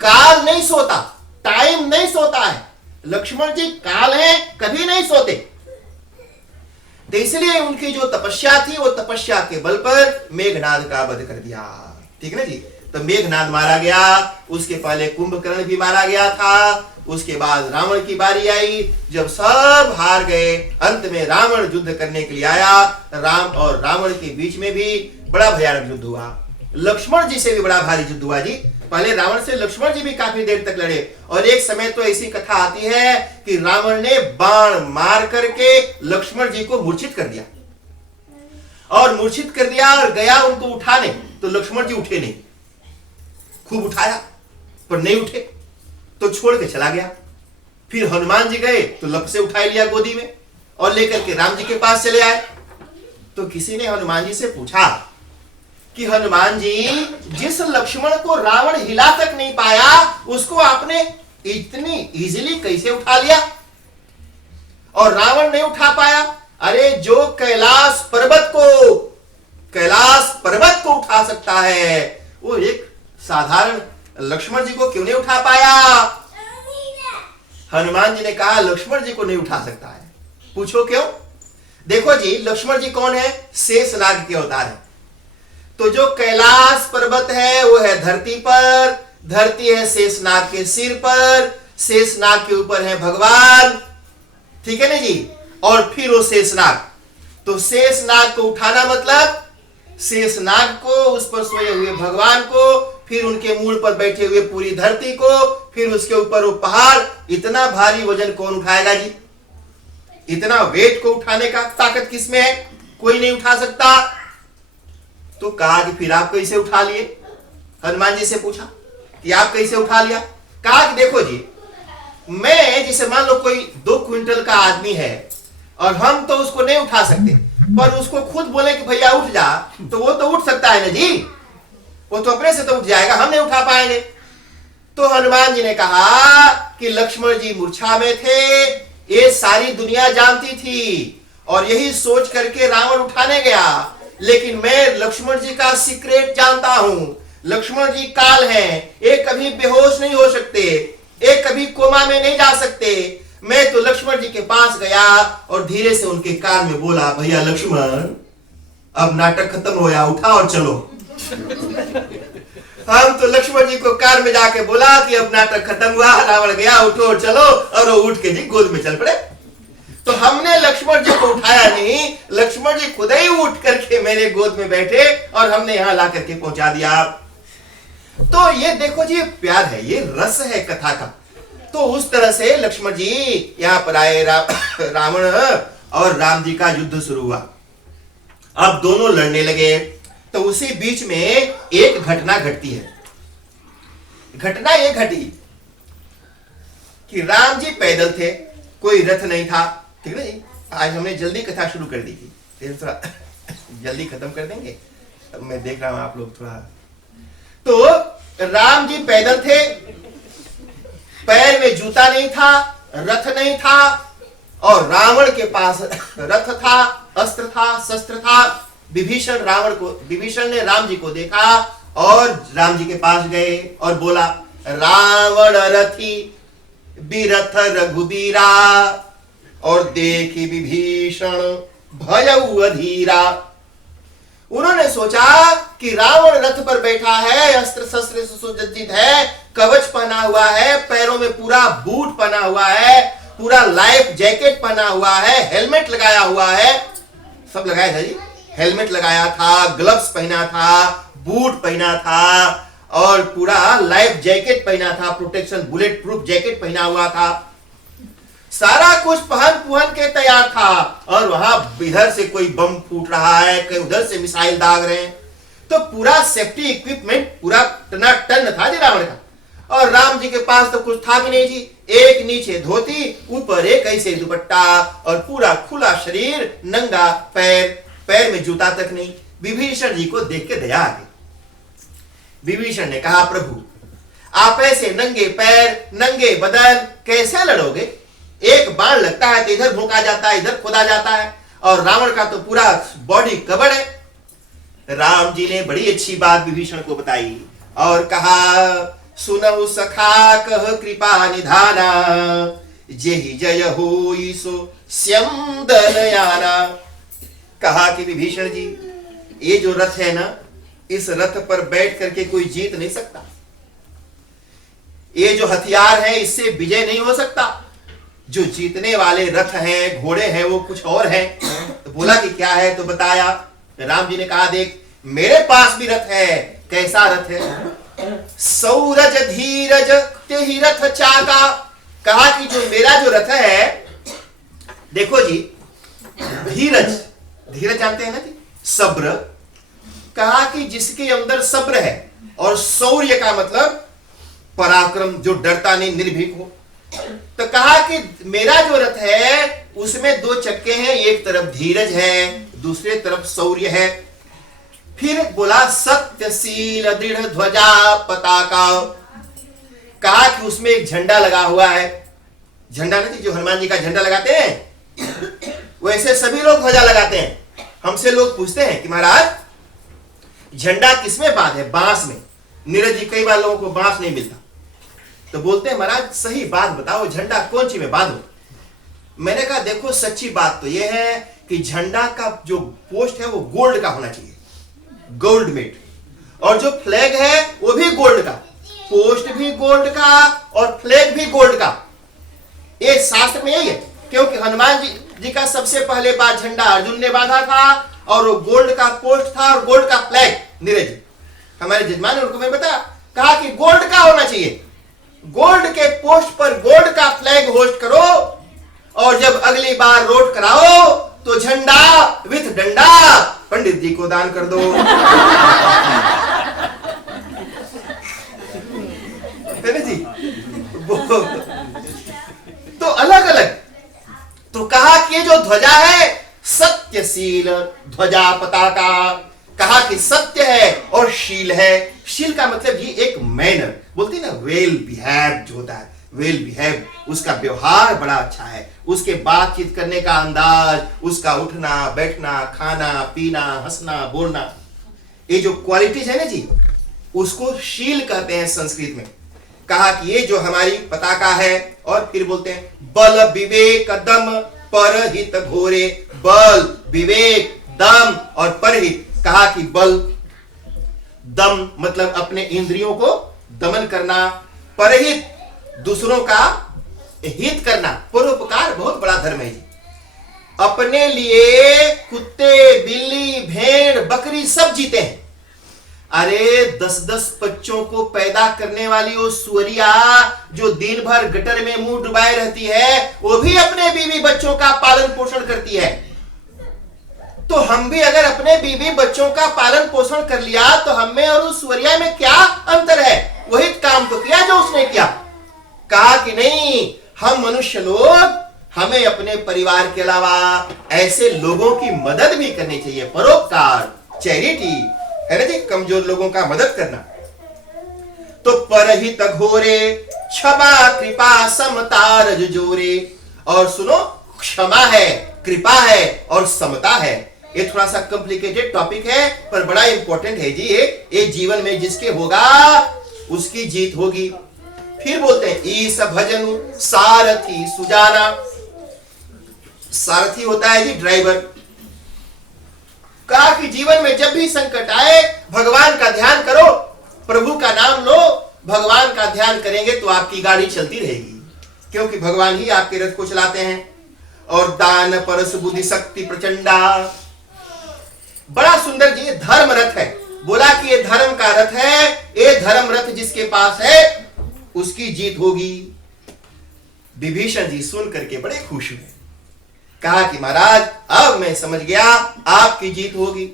काल नहीं सोता, टाइम नहीं सोता है। लक्ष्मण जी काल है, कभी नहीं सोते। तो इसलिए उनकी जो तपस्या थी वो तपस्या के बल पर मेघनाद का वध कर दिया। ठीक है ना जी। तो मेघनाद मारा गया, उसके पहले कुंभकर्ण भी मारा गया था, उसके बाद रावण की बारी आई। जब सब हार गए, अंत में रावण युद्ध करने के लिए आया। राम और रावण के बीच में भी बड़ा भयानक युद्ध हुआ। लक्ष्मण जी से भी बड़ा भारी युद्ध हुआ जी। पहले रावण से लक्ष्मण जी भी काफी देर तक लड़े और एक समय तो ऐसी कथा आती है कि रावण ने बाण मार करके लक्ष्मण जी को मूर्छित कर दिया और मूर्छित कर दिया और गया उनको उठाने, तो लक्ष्मण जी उठे नहीं। खूब उठाया पर नहीं उठे तो छोड़ के चला गया। फिर हनुमान जी गए तो लब से उठा लिया गोदी में और लेकर के राम जी के पास चले आए। तो किसी ने हनुमान जी से पूछा कि हनुमान जी, जिस लक्ष्मण को रावण हिला तक नहीं पाया उसको आपने इतनी इजीली कैसे उठा लिया और रावण नहीं उठा पाया? अरे जो कैलाश पर्वत को उठा सकता है वो एक साधारण लक्ष्मण जी को क्यों नहीं उठा पाया? हनुमान जी ने कहा लक्ष्मण जी को नहीं उठा सकता है। पूछो क्यों? देखो जी, लक्ष्मण जी कौन है? शेषनाग के अवतार है। तो जो कैलाश पर्वत है वो है धरती पर, धरती है शेषनाग के सिर पर, शेषनाग के ऊपर है भगवान। ठीक है ना जी। और फिर वो शेषनाग, तो शेषनाग को उठाना मतलब शेषनाग को, उस पर सोए हुए भगवान को, फिर उनके मूल पर बैठे हुए पूरी धरती को, फिर उसके ऊपर वो पहाड़। इतना भारी वजन कौन उठाएगा जी? इतना वेट को उठाने का ताकत किसमें है? कोई नहीं उठा सकता। तो कहा कि फिर आप कैसे उठा लिए? हनुमान जी से पूछा कि आप कैसे उठा लिया? कहा कि देखो जी, मैं जैसे मान लो कोई 2 क्विंटल का आदमी है और हम तो उसको नहीं उठा सकते, पर उसको खुद बोले कि भैया उठ जा, तो वो तो उठ सकता है ना जी। वो तो अपने से तो उठ जाएगा, हम नहीं उठा पाएंगे। तो हनुमान जी ने कहा कि लक्ष्मण जी मूर्छा में थे, ये सारी दुनिया जानती थी और यही सोच करके रावण उठाने गया। लेकिन मैं लक्ष्मण जी का सीक्रेट जानता हूं। लक्ष्मण जी काल हैं, एक कभी बेहोश नहीं हो सकते, एक कभी कोमा में नहीं जा सकते। मैं तो लक्ष्मण जी के पास गया और धीरे से उनके कान में बोला, भैया लक्ष्मण, अब नाटक खत्म हो गया, उठा और चलो। हम तो लक्ष्मण जी को कार में जाके बोला कि अब नाटक खत्म हुआ, रावण गया, उठो और चलो, और वो उठ के जी गोद में चल पड़े। तो हमने लक्ष्मण जी को उठाया नहीं, लक्ष्मण जी खुद ही उठ करके मेरे गोद में बैठे और हमने यहां ला करके पहुंचा दिया। तो ये देखो जी, प्यार है, ये रस है कथा का। तो उस तरह से लक्ष्मण जी यहां पर आए, रावण और राम जी का युद्ध शुरू हुआ। अब दोनों लड़ने लगे। तो उसी बीच में एक घटना घटती है। घटना ये घटी कि राम जी पैदल थे, कोई रथ नहीं था। ठीक है जी। आज हमने जल्दी कथा शुरू कर दी थी, थोड़ा जल्दी खत्म कर देंगे। अब मैं देख रहा हूं आप लोग थोड़ा। तो राम जी पैदल थे, पैर में जूता नहीं था, रथ नहीं था, और रावण के पास रथ था, अस्त्र था, शस्त्र था। विभीषण ने राम जी को देखा और राम जी के पास गए और बोला, रावण रथी बिरथ रघुबीरा, और देखी विभीषण भयउ अधीरा। उन्होंने सोचा कि रावण रथ पर बैठा है, अस्त्र शस्त्र से सुसज्जित है, कवच पहना हुआ है, पैरों में पूरा बूट पहना हुआ है, पूरा लाइफ जैकेट पहना हुआ है, हेलमेट लगाया हुआ है, सब लगाया था जी। हेलमेट लगाया था, ग्लव्स पहना था, बूट पहना था और पूरा लाइफ जैकेट पहना था, प्रोटेक्शन बुलेट प्रूफ जैकेट पहना हुआ था। सारा कुछ पहन के तैयार था और वहां इधर से कोई बम फूट रहा है, कहीं उधर से मिसाइल दाग रहे हैं। तो पूरा सेफ्टी इक्विपमेंट पूरा टनाटन था जी रावण का। और राम जी के पास तो कुछ था भी नहीं जी। एक नीचे धोती, ऊपर एक ऐसे दुपट्टा और पूरा खुला शरीर, नंगा पैर, पैर में जूता तक नहीं। विभीषण जी को देख के दया आ गई। विभीषण ने कहा, प्रभु आप ऐसे नंगे पैर, नंगे बदन कैसे लड़ोगे? एक बाण लगता है तो इधर भोंका जाता है, इधर खोदा जाता है, और रावण का तो पूरा बॉडी कवर्ड है। राम जी ने बड़ी अच्छी बात विभीषण को बताई और कहा, सुनहु सखा कह कृपा निधाना, जेहि जय होई सो श्यम दनयाना। कहा कि विभीषण जी, ये जो रथ है ना, इस रथ पर बैठ करके कोई जीत नहीं सकता। ये जो हथियार है इससे विजय नहीं हो सकता। जो जीतने वाले रथ हैं, घोड़े हैं, वो कुछ और हैं। तो बोला कि क्या है, तो बताया। राम जी ने कहा, देख मेरे पास भी रथ है। कैसा रथ है? सौरज धीरज तेहि रथ चाका। कहा कि जो मेरा जो रथ है, देखो जी, धीरज, धीरज जानते हैं ना जी, सब्र। कहा कि जिसके अंदर सब्र है, और शौर्य का मतलब पराक्रम, जो डरता नहीं, निर्भीक हो। तो कहा कि मेरा जो रथ है उसमें दो चक्के हैं, एक तरफ धीरज है, दूसरे तरफ शौर्य है। फिर बोला सत्यशील दृढ़ ध्वजा पताका। कहा कि उसमें एक झंडा लगा हुआ है। झंडा नहीं जो हनुमान जी का झंडा लगाते हैं, वैसे सभी लोग ध्वजा लगाते हैं। हमसे लोग पूछते हैं कि महाराज झंडा किसमें बांध है? बांस में। नीरज जी, कई बार लोगों को बांस नहीं मिलता, तो बोलते हैं महाराज सही बात बताओ, झंडा कौन सी में बांधो? मैंने कहा देखो, सच्ची बात तो यह है कि झंडा का जो पोस्ट है वो गोल्ड का होना चाहिए, गोल्ड मेड। और जो फ्लैग है वो भी गोल्ड का, पोस्ट भी गोल्ड का और फ्लैग भी गोल्ड का। ये शास्त्र में यही है, क्योंकि हनुमान जी का सबसे पहले बार झंडा अर्जुन ने बांधा था, और वो गोल्ड का पोस्ट था और गोल्ड का फ्लैग। नीरज हमारे जजमान ने उनको मैं बताया, कहा कि गोल्ड का होना चाहिए। गोल्ड के पोस्ट पर गोल्ड का फ्लैग होस्ट करो, और जब अगली बार रोड कराओ तो झंडा विथ डंडा पंडित जी को दान कर दो। है ना जी? तो अलग अलग। तो कहा कि ये जो ध्वजा है सत्यशील ध्वजा पताका। कहा कि सत्य है और शील है। शील का मतलब ये एक मैनर, बोलती ना वेल बिहेव जो होता है, वेल बिहेव, उसका व्यवहार बड़ा अच्छा है, उसके बातचीत करने का अंदाज, उसका उठना बैठना, खाना पीना, हंसना बोलना, ये जो क्वालिटीज है ना जी, उसको शील कहते हैं संस्कृत में। कहा कि ये जो हमारी पताका है, और फिर बोलते हैं बल विवेक दम परहित घोरे। बल विवेक दम और परहित। कहा कि बल, दम मतलब अपने इंद्रियों को दमन करना, परहित दूसरों का हित करना। परोपकार बहुत बड़ा धर्म है जी। अपने लिए कुत्ते बिल्ली भेड़ बकरी सब जीते हैं। अरे 10-10 बच्चों को पैदा करने वाली वो सुअरिया जो दिन भर गटर में मुंह डुबाए रहती है, वो भी अपने बीवी बच्चों का पालन पोषण करती है। तो हम भी अगर अपने बीवी बच्चों का पालन पोषण कर लिया तो हमें और उस सुअरिया में क्या अंतर है? वही काम तो किया जो उसने किया। कहा कि नहीं, हम मनुष्य लोग, हमें अपने परिवार के अलावा ऐसे लोगों की मदद भी करनी चाहिए। परोपकार, चैरिटी है ना जी, कमजोर लोगों का मदद करना। तो परहित घोरे क्षमा कृपा समता रज जोरे। और सुनो, क्षमा है, कृपा है और समता है। ये थोड़ा सा कॉम्प्लिकेटेड टॉपिक है पर बड़ा इंपॉर्टेंट है जी। ये जीवन में जिसके होगा उसकी जीत होगी। फिर बोलते हैं ईस भजनु सारथी सुजाना। सारथी होता है जी ड्राइवर। कहा कि जीवन में जब भी संकट आए भगवान का ध्यान करो, प्रभु का नाम लो, भगवान का ध्यान करेंगे तो आपकी गाड़ी चलती रहेगी, क्योंकि भगवान ही आपके रथ को चलाते हैं। और दान परस बुद्धि शक्ति प्रचंडा। बड़ा सुंदर जी धर्म रथ है। बोला कि ये धर्म का रथ है, ये धर्म रथ जिसके पास है उसकी जीत होगी। विभीषण जी सुन करके बड़े खुश हुए। कहा कि महाराज अब मैं समझ गया, आपकी जीत होगी।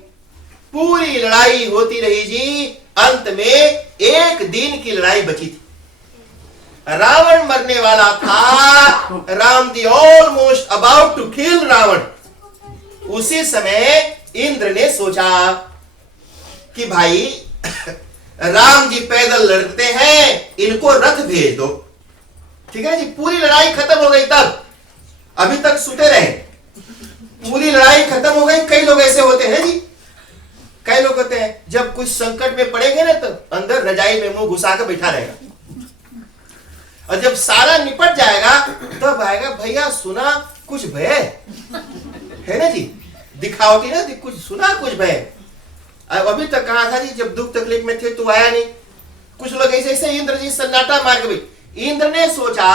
पूरी लड़ाई होती रही जी। अंत में एक दिन की लड़ाई बची थी। रावण मरने वाला था। Ram the almost about to kill Ravan. उसी समय इंद्र ने सोचा कि भाई राम जी पैदल लड़ते हैं, इनको रथ भेज दो। ठीक है जी। पूरी लड़ाई खत्म हो गई तब अभी तक सुते रहे, पूरी लड़ाई खत्म हो गई। कई लोग ऐसे होते हैं जी, कई लोग होते हैं जब कुछ संकट में पड़ेंगे ना तो अंदर रजाई में मुंह घुसा कर बैठा रहेगा, और जब सारा निपट जाएगा तब आएगा, भैया सुना कुछ भय है ना जी, दिखावटी ना, कुछ सुना कुछ भय। अभी तक कहा था जी, जब दुख तकलीफ में थे तो आया नहीं। कुछ लोग ऐसे ऐसे इंद्र जी सन्नाटा मार के भाई, इंद्र ने सोचा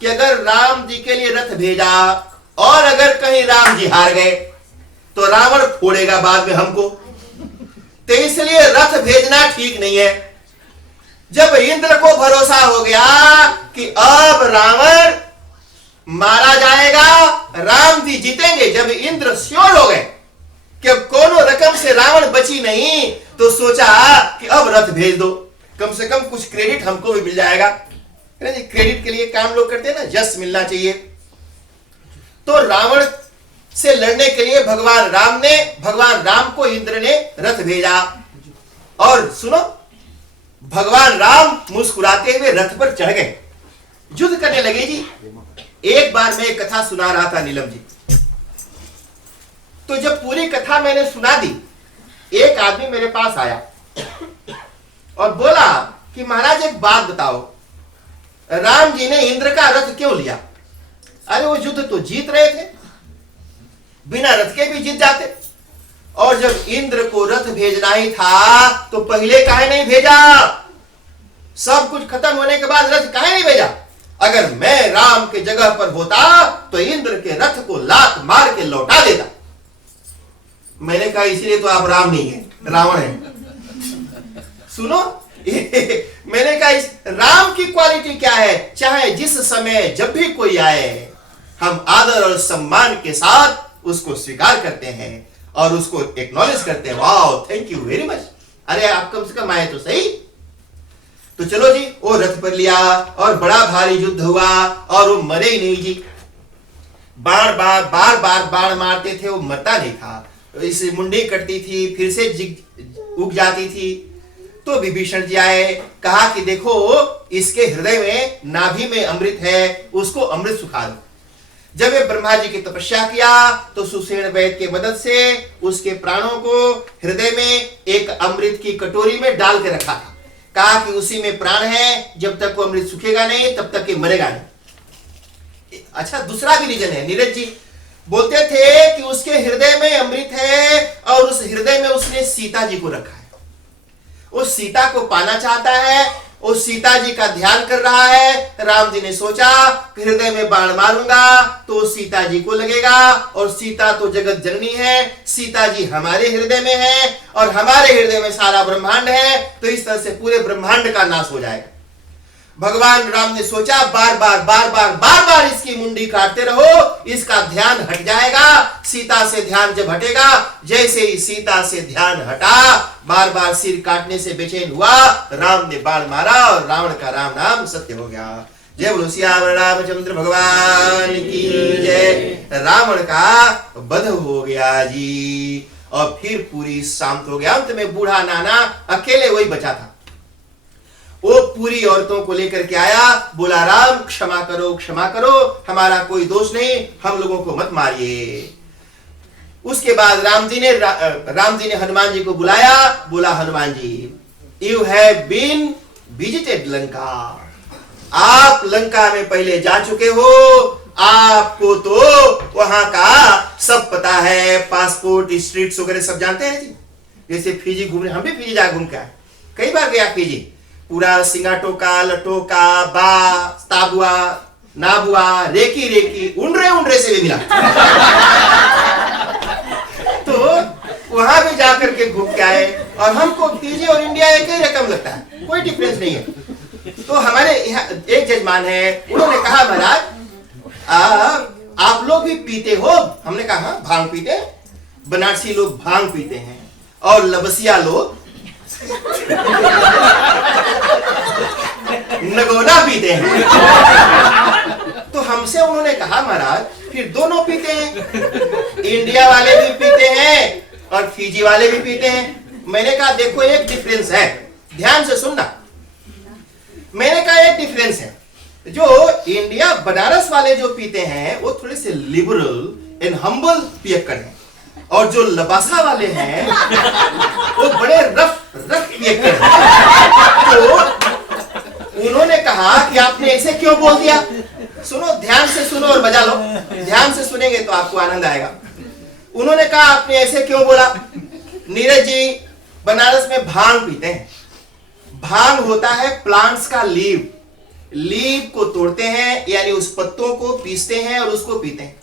कि अगर राम जी के लिए रथ भेजा और अगर कहीं राम जी हार गए तो रावण फोड़ेगा बाद में हमको, तो इसलिए रथ भेजना ठीक नहीं है। जब इंद्र को भरोसा हो गया कि अब रावण मारा जाएगा, राम जी जीतेंगे, जब इंद्र श्योर हो गए कि अब कोनो रकम से रावण बची नहीं, तो सोचा कि अब रथ भेज दो, कम से कम कुछ क्रेडिट हमको भी मिल जाएगा। क्रेडिट के लिए काम लोग करते हैं ना, यश मिलना चाहिए। तो रावण से लड़ने के लिए भगवान राम को इंद्र ने रथ भेजा, और सुनो, भगवान राम मुस्कुराते हुए रथ पर चढ़ गए, युद्ध करने लगे जी। एक बार मैं एक कथा सुना रहा था नीलम जी, तो जब पूरी कथा मैंने सुना दी, एक आदमी मेरे पास आया और बोला कि महाराज एक बात बताओ, राम जी ने इंद्र का रथ क्यों लिया? अरे वो युद्ध तो जीत रहे थे, बिना रथ के भी जीत जाते, और जब इंद्र को रथ भेजना ही था तो पहले काहे नहीं भेजा? सब कुछ खत्म होने के बाद रथ काहे नहीं भेजा? अगर मैं राम के जगह पर होता तो इंद्र के रथ को लात मार के लौटा देता। मैंने कहा इसलिए तो आप राम नहीं है, रावण है। सुनो, मैंने कहा इस राम की क्वालिटी क्या है? चाहे जिस समय जब भी कोई आए, हम आदर और सम्मान के साथ उसको स्वीकार करते हैं और उसको एक्नॉलेज करते हैं। Wow, thank you very much, अरे आप कम से कम आए तो सही। तो चलो जी, वो रथ पर लिया और बड़ा भारी युद्ध हुआ, और वो मरे ही नहीं जी। बार बार बाण मारते थे, वो मरता नहीं था। इसे मुंडी कटती थी, फिर से उग जाती थी। तो विभीषण जी आए, कहा कि देखो इसके हृदय में, नाभि में अमृत है, उसको अमृत सुखा दो। जब ये ब्रह्मा जी की तपस्या किया तो सुषेण वैद्य के मदद से उसके प्राणों को हृदय में एक अमृत की कटोरी में डाल के रखा था। कहा कि उसी में प्राण है, जब तक वो अमृत सूखेगा नहीं तब तक ये मरेगा नहीं। अच्छा, दूसरा भी रीजन है। नीरज जी बोलते थे कि उसके हृदय में अमृत है और उस हृदय में उसने सीता जी को रखा है। उस सीता को पाना चाहता है, उस सीता जी का ध्यान कर रहा है। राम जी ने सोचा कि हृदय में बाण मारूंगा तो सीता जी को लगेगा, और सीता तो जगत जननी है, सीता जी हमारे हृदय में है और हमारे हृदय में सारा ब्रह्मांड है, तो इस तरह से पूरे ब्रह्मांड का नाश हो जाएगा। भगवान राम ने सोचा बार बार इसकी मुंडी काटते रहो, इसका ध्यान हट जाएगा। सीता से ध्यान जब हटेगा, जैसे ही सीता से ध्यान हटा, बार बार सिर काटने से बेचैन हुआ, राम ने बाण मारा और रावण का राम नाम सत्य हो गया। जय बोलो सियावर रामचंद्र भगवान की जय। रावण का वध हो गया जी, और फिर पूरी शांत हो गया। अंत में बूढ़ा नाना अकेले वही बचा था। वो पूरी औरतों को लेकर के आया, बोला राम क्षमा करो, हमारा कोई दोष नहीं, हम लोगों को मत मारिए। उसके बाद राम जी ने हनुमान जी को बुलाया, बोला Hanuman ji, you have been visited Lanka, आप लंका में पहले जा चुके हो, आपको तो वहां का सब पता है, पासपोर्ट स्ट्रीट्स वगैरह सब जानते हैं जी। जैसे फिजी घूमने, हम भी फिजी जा घूम के आए, कई बार गया फिजी, पूरा सिंगाटोका, लटोका, बा, ताबुआ, नाबुआ, रेकी, उंडरे से भी मिला। तो वहां भी जाकर के घूम के आए, और हमको फिजी और इंडिया एक ही रकम लगता है, कोई डिफरेंस नहीं है। तो हमारे यहाँ एक जजमान है, उन्होंने कहा महाराज आप लोग भी पीते हो? हमने कहा हाँ, भांग पीते हैं। बनारसी लोग भांग पीते हैं और लबसिया लोग नगोना पीते हैं। तो हमसे उन्होंने कहा महाराज फिर दोनों पीते हैं, इंडिया वाले भी पीते हैं और फिजी वाले भी पीते हैं। मैंने कहा देखो एक डिफरेंस है, ध्यान से सुनना। मैंने कहा एक डिफरेंस है, जो इंडिया बनारस वाले जो पीते हैं वो थोड़े से लिबरल एंड हम्बल पियक्कड़ हैं, और जो लबासा वाले हैं वो बड़े रफ पियक्कड़ हैं। तो उन्होंने कहा कि आपने ऐसे क्यों बोल दिया। सुनो, ध्यान से सुनो और मजा लो, ध्यान से सुनेंगे तो आपको आनंद आएगा। उन्होंने कहा आपने ऐसे क्यों बोला। नीरज जी बनारस में भांग पीते हैं। भांग होता है प्लांट्स का लीव को तोड़ते हैं, यानी उस पत्तों को पीसते हैं और उसको पीते हैं।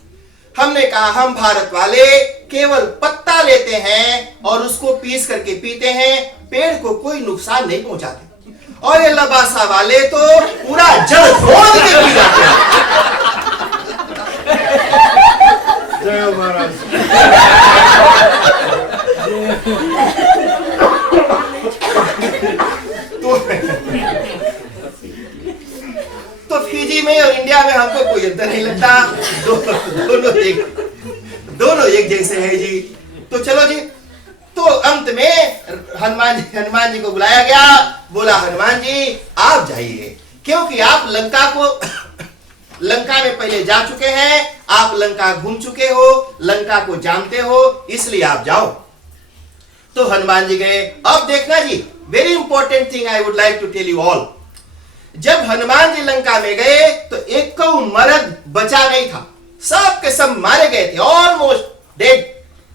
हमने कहा हम भारत वाले केवल पत्ता लेते हैं और उसको पीस करके पीते हैं, पेड़ को कोई नुकसान नहीं पहुंचाते। और ये लबासा वाले तो पूरा जड़ खोद के पी जाते हैं। जय हो महाराज। तो फिजी में और इंडिया में हमको कोई अंतर नहीं लगता, दोनों एक जैसे हैं जी। तो चलो जी, तो अंत में हनुमान जी को बुलाया गया। बोला हनुमान जी आप जाइए, क्योंकि आप लंका में पहले जा चुके हैं, आप लंका घूम चुके हो, लंका को जानते हो, इसलिए आप जाओ। तो हनुमान जी गए। अब देखना जी, very important thing I would like to tell you all. जब हनुमान जी लंका में गए तो एक को मर्द बचा नहीं था, सब के सब मारे गए थे, ऑलमोस्ट डेड,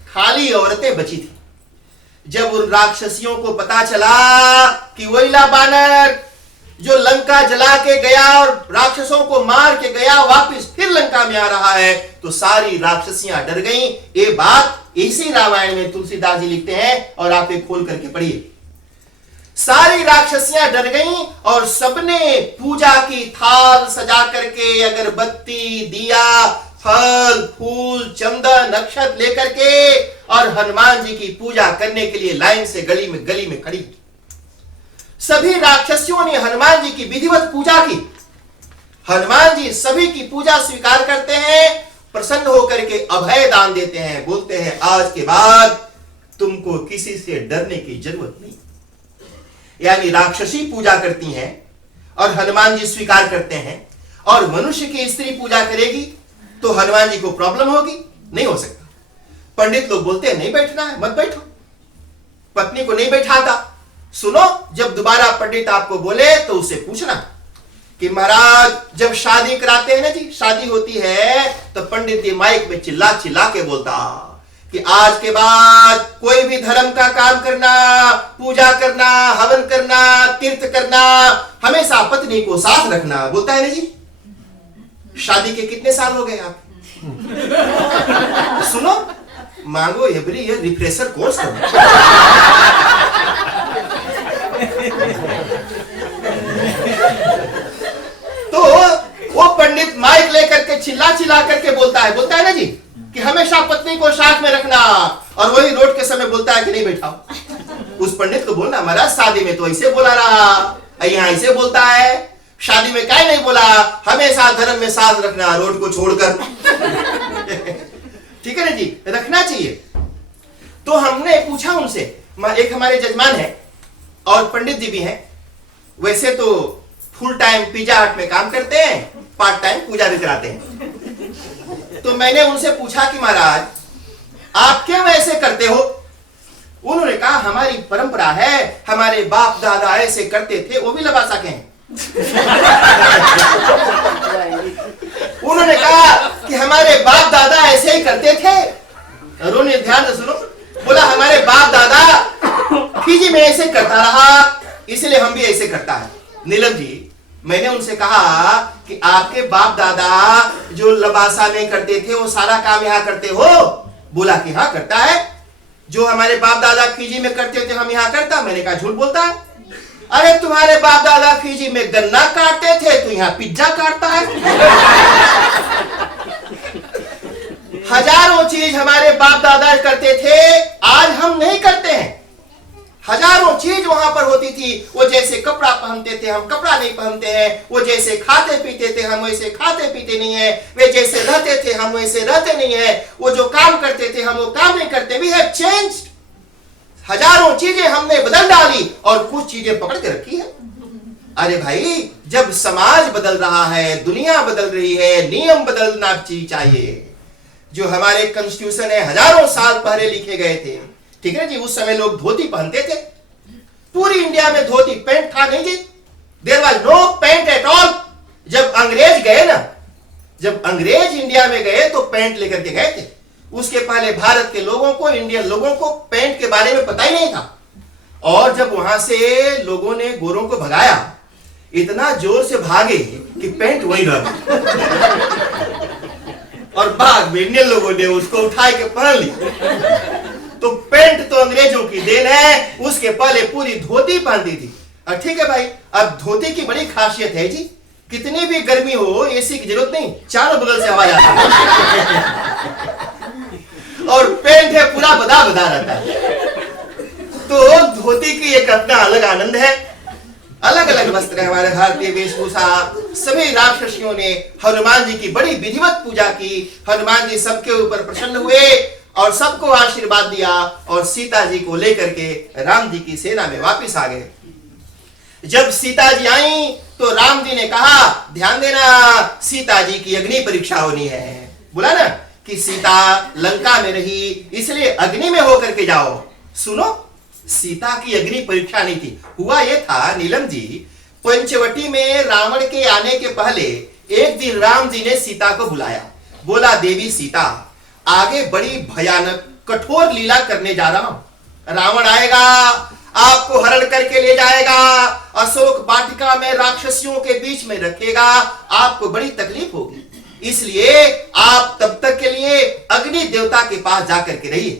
खाली औरतें बची थी। जब उन राक्षसियों को पता चला कि वोइला बानर जो लंका जला के गया और राक्षसों को मार के गया वापस फिर लंका में आ रहा है, तो सारी राक्षसियां डर गईं। ये बात इसी रामायण में तुलसीदास जी लिखते हैं, और आप एक खोल करके पढ़िए। सारी राक्षसियां डर गईं और सबने पूजा की थाल सजा करके अगरबत्ती, दिया, फल, फूल, चंदन, अक्षत लेकर के और हनुमान जी की पूजा करने के लिए लाइन से गली में खड़ी। सभी राक्षसियों ने हनुमान जी की विधिवत पूजा की। हनुमान जी सभी की पूजा स्वीकार करते हैं, प्रसन्न होकर के अभय दान देते हैं, बोलते हैं आज के बाद तुमको किसी से डरने की जरूरत नहीं। यानी राक्षसी पूजा करती हैं और हनुमान जी स्वीकार करते हैं, और मनुष्य की स्त्री पूजा करेगी तो हनुमान जी को प्रॉब्लम होगी, नहीं हो सकता। पंडित लोग बोलते हैं नहीं बैठना है, मत बैठो, पत्नी को नहीं बैठाता। सुनो, जब दोबारा पंडित आपको बोले तो उससे पूछना कि महाराज जब शादी कराते हैं ना जी, शादी होती है तो पंडित जी माइक में चिल्ला चिल्ला के बोलता कि आज के बाद कोई भी धर्म का काम करना, पूजा करना, हवन करना, तीर्थ करना, हमेशा पत्नी को साथ रखना, बोलता है ना जी। शादी के कितने साल हो गए आप? सुनो, मांगो एवरी ईयर रिफ्रेशर कोर्स करो। तो वो पंडित माइक लेकर के चिल्ला चिल्ला करके बोलता है ना जी कि हमेशा पत्नी को साथ में रखना, और वही रोड के समय बोलता है कि नहीं बैठाओ। उस पंडित को बोलना महाराज शादी में तो ऐसे बोला रहा, यहाँ ऐसे बोलता है, शादी में क्या नहीं बोला, हमेशा धर्म में साथ रखना, रोड को छोड़कर। ठीक है ना जी, रखना चाहिए। तो हमने पूछा उनसे, एक हमारे जजमान है और पंडित जी भी हैं, वैसे तो फुल टाइम पिज्जा हट में काम करते हैं, पार्ट टाइम पूजा भी कराते हैं। तो मैंने उनसे पूछा कि महाराज आप क्यों ऐसे करते हो? उन्होंने कहा हमारी परंपरा है, हमारे बाप दादा ऐसे करते थे, वो भी लबासा के हैं। उन्होंने कहा कि हमारे बाप दादा ऐसे ही करते थे। उन्होंने ध्यान से सुनो, बोला हमारे बाप दादा फिजी में ऐसे करता रहा, इसलिए हम भी ऐसे करता है। नीलम जी, मैंने उनसे कहा कि आपके बाप दादा जो लबासा में करते थे वो सारा काम यहाँ करते हो? बोला कि हाँ करता है। जो हमारे बाप दादा फिजी में करते थे हम यहाँ करता? मैंने कहा झूठ बोलता है। अरे तुम्हारे बाप दादा फिजी में गन्ना काटते थे तो यहाँ पिज्जा काटता है। हजारों चीज हमारे बाप दादा करते थे, आज हम नहीं करते हैं। हजारों चीज वहां पर होती थी। वो जैसे कपड़ा पहनते थे हम कपड़ा नहीं पहनते हैं, वो जैसे खाते पीते थे हम वैसे खाते पीते नहीं है, वे जैसे रहते थे हम वैसे रहते नहीं है, वो जो काम करते थे हम वो काम नहीं करते। We have changed. हजारों चीजें हमने बदल डाली और कुछ चीजें पकड़ के रखी है। अरे भाई, जब समाज बदल रहा है, दुनिया बदल रही है, नियम बदलना चाहिए। जो हमारे कॉन्स्टिट्यूशन है हजारों साल पहले लिखे गए थे, ठीक है जी, उस समय लोग धोती पहनते थे। पूरी इंडिया में धोती, पैंट था नहीं जी। There was no pant at all. जब अंग्रेज गए ना, जब अंग्रेज इंडिया में गए तो पैंट लेकर के गए थे। उसके पहले भारत के लोगों को, इंडियन लोगों को पैंट के बारे में पता ही नहीं था। और जब वहां से लोगों ने गोरों को भगाया, इतना जोर से भागे कि पैंट वहीं रह गई। और बाद में इंडियन लोगों ने उसको उठा के पहन ली। तो पैंट तो अंग्रेजों की देन है, उसके पहले पूरी धोती पहनती थी। और ठीक है भाई, अब धोती की बड़ी खासियत है जी, कितनी भी गर्मी हो एसी की जरूरत नहीं, चारों बगल से हवा जाती है। और पैंट है पूरा बदा बदा रहता है। तो धोती की एक अपना अलग आनंद है। अलग अलग वस्त्र है हमारे भारतीय वेशभूषा। सभी राक्षसियों ने हनुमान जी की बड़ी विधिवत पूजा की। हनुमान जी सबके ऊपर प्रसन्न हुए और सबको आशीर्वाद दिया और सीता जी को लेकर के राम जी की सेना में वापस आ गए। जब सीता जी आई तो राम जी ने कहा, ध्यान देना, सीता जी की अग्नि परीक्षा होनी है। बोला ना कि सीता लंका में रही, इसलिए अग्नि में होकर के जाओ। सुनो, सीता की अग्नि परीक्षा नहीं थी। हुआ यह था नीलम जी, पंचवटी में रावण के आने के पहले एक दिन राम जी ने सीता को बुलाया। बोला, देवी सीता, आगे बड़ी भयानक कठोर लीला करने जा रहा हूं। रावण आएगा, आपको हरण करके ले जाएगा, अशोक वाटिका में राक्षसियों के बीच में रखेगा, आपको बड़ी तकलीफ होगी। इसलिए आप तब तक के लिए अग्नि देवता के पास जाकर के रहिए।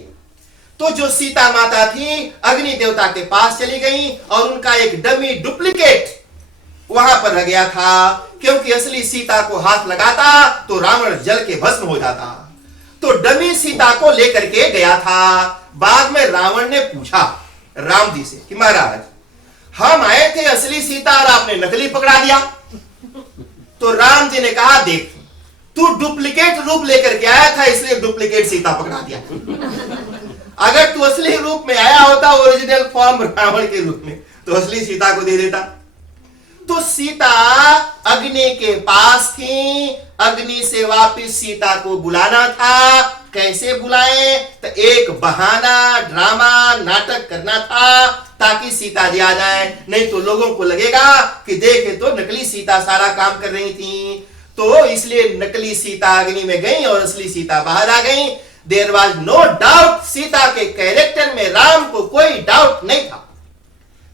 तो जो सीता माता थी अग्नि देवता के पास चली गई और उनका एक डमी डुप्लीकेट वहां पर रह गया था, क्योंकि असली सीता को हाथ लगाता तो रावण जल के भस्म हो जाता। तो डमी सीता को लेकर के गया था। बाद में रावण ने पूछा राम जी से कि महाराज, हम आए थे असली सीता और आपने नकली पकड़ा दिया। तो राम जी ने कहा, देख, तू डुप्लीकेट रूप लेकर के आया था, इसलिए डुप्लीकेट सीता पकड़ा दिया। अगर तू असली रूप में आया होता, ओरिजिनल फॉर्म रावण के रूप में, तो असली सीता को दे देता। तो सीता अग्नि के पास थी, अग्नि से वापिस सीता को बुलाना था। कैसे बुलाए? तो एक बहाना, ड्रामा, नाटक करना था ताकि सीता जी आ जाए। नहीं तो लोगों को लगेगा कि देखे तो नकली सीता सारा काम कर रही थी। तो इसलिए नकली सीता अग्नि में गई और असली सीता बाहर आ गई। There was no doubt, Sita के कैरेक्टर में राम को कोई डाउट नहीं था,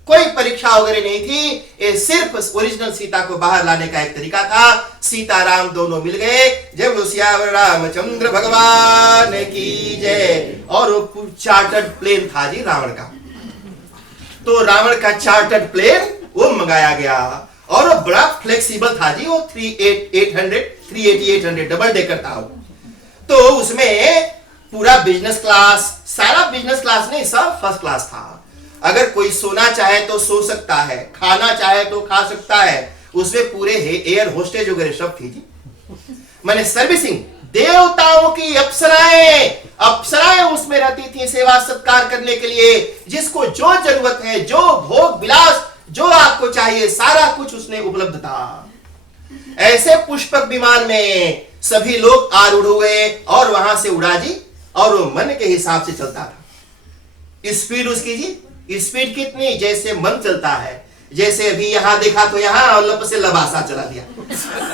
कोई परीक्षा वगैरह नहीं थी। ये सिर्फ ओरिजिनल सीता को बाहर लाने का एक तरीका था। सीता राम दोनों मिल गए। जब सियावर रामचंद्र भगवान की जय। और वो चार्टर्ड प्लेन था जी रावण का। तो रावण का चार्टर्ड प्लेन वो मंगाया गया और वो बड़ा फ्लेक्सिबल था जी। वो 380-800 डबल डेकर था। तो उसमें पूरा बिजनेस क्लास, सारा बिजनेस क्लास नहीं, सब फर्स्ट क्लास था। अगर कोई सोना चाहे तो सो सकता है, खाना चाहे तो खा सकता है। उसमें पूरे एयर होस्टेज वगैरह सब थी जी। मैंने सर्विसिंग, देवताओं की अप्सराएं उसमें रहती थी सेवा सत्कार करने के लिए। जिसको जो जरूरत है, जो भोग विलास जो आपको चाहिए, सारा कुछ उसमें उपलब्ध था। ऐसे पुष्पक विमान में सभी लोग आरूढ़ हुए और वहां से उड़ा जी। और वो मन के हिसाब से चलता था। स्पीड उसकी जी, स्पीड कितनी? जैसे मन चलता है। जैसे अभी यहां देखा तो यहां और लब से लबासा चला दिया।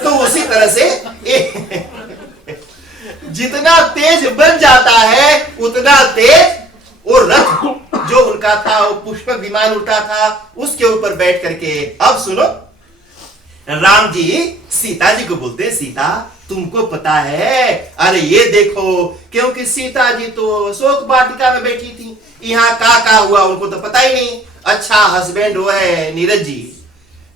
तो उसी तरह से जितना तेज बन जाता है उतना तेज वो रथ जो उनका था, वो पुष्पक विमान उड़ता था, उसके ऊपर बैठ करके। अब सुनो, राम जी सीता जी को बोलते हैं, सीता तुमको पता है? अरे ये देखो, क्योंकि सीता जी तो अशोक वाटिका में बैठी थी, यहाँ का हुआ उनको तो पता ही नहीं। अच्छा हस्बैंड वो है नीरज जी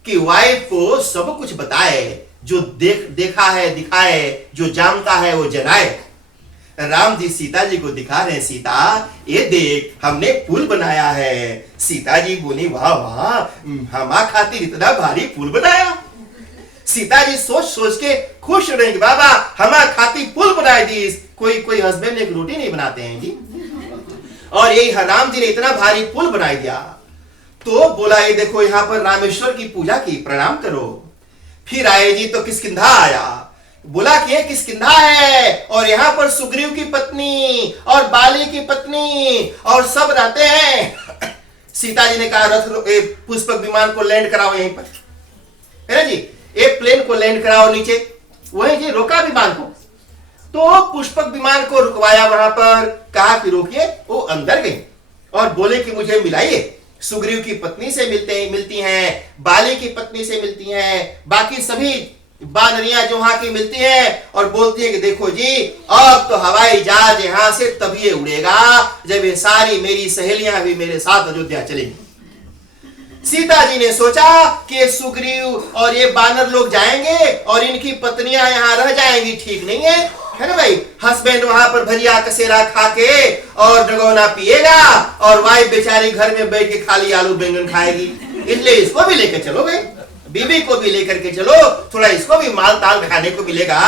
कि वाइफ को सब कुछ बताए, जो देखा है दिखाए, जो जानता है वो जनाए। राम जी सीता जी को दिखा रहे हैं, सीता ये देख हमने पुल बनाया है। सीता जी बोली, वाह वाह, हमा खातिर इतना भारी पुल बनाया। सीता जी सोच सोच के खुश रहेंगे, बाबा हमारा खातिर पुल बनाए दी। कोई हस्बैंड एक रोटी नहीं बनाते हैं जी। और यही राम जी ने इतना भारी पुल बनाई दिया। तो बोला ये देखो यहाँ पर रामेश्वर की पूजा की, प्रणाम करो। फिर आए जी तो किष्किंधा आया, बोला कि ये किष्किंधा है और यहाँ पर सुग्रीव की पत्नी और बाली की पत्नी और सब रहते हैं। सीता जी ने कहा रथ पुष्पक विमान को लैंड कराओ यहीं पर, है ना जी, एक प्लेन को लैंड कराओ नीचे। वही जी रोका विमान को, तो पुष्पक विमान को रुकवाया वहां पर, कहा कि रोकिए। वो अंदर गए और बोले कि मुझे मिलाइए, सुग्रीव की पत्नी से मिलती हैं, बाली की पत्नी से मिलती हैं, बाकी सभी बानरियां जो वहां की मिलती हैं और बोलती है कि देखो जी अब तो हवाई जहाज यहां से तभी उड़ेगा जब ये सारी मेरी सहेलियां भी मेरे साथ अयोध्या चलेंगी। सीता जी ने सोचा कि ये सुग्रीव और ये बानर लोग जाएंगे और इनकी पत्नियां यहां रह जाएंगी, ठीक नहीं है ना भाई। हस्बैंड वहां पर भजिया कसेरा खा के और डगोना पिएगा और वाइफ बेचारी घर में बैठ के खाली आलू बैंगन खाएगी, इसलिए इसको भी लेकर चलो भाई, बीबी को भी लेकर के चलो, थोड़ा इसको भी माल ताल खाने को मिलेगा,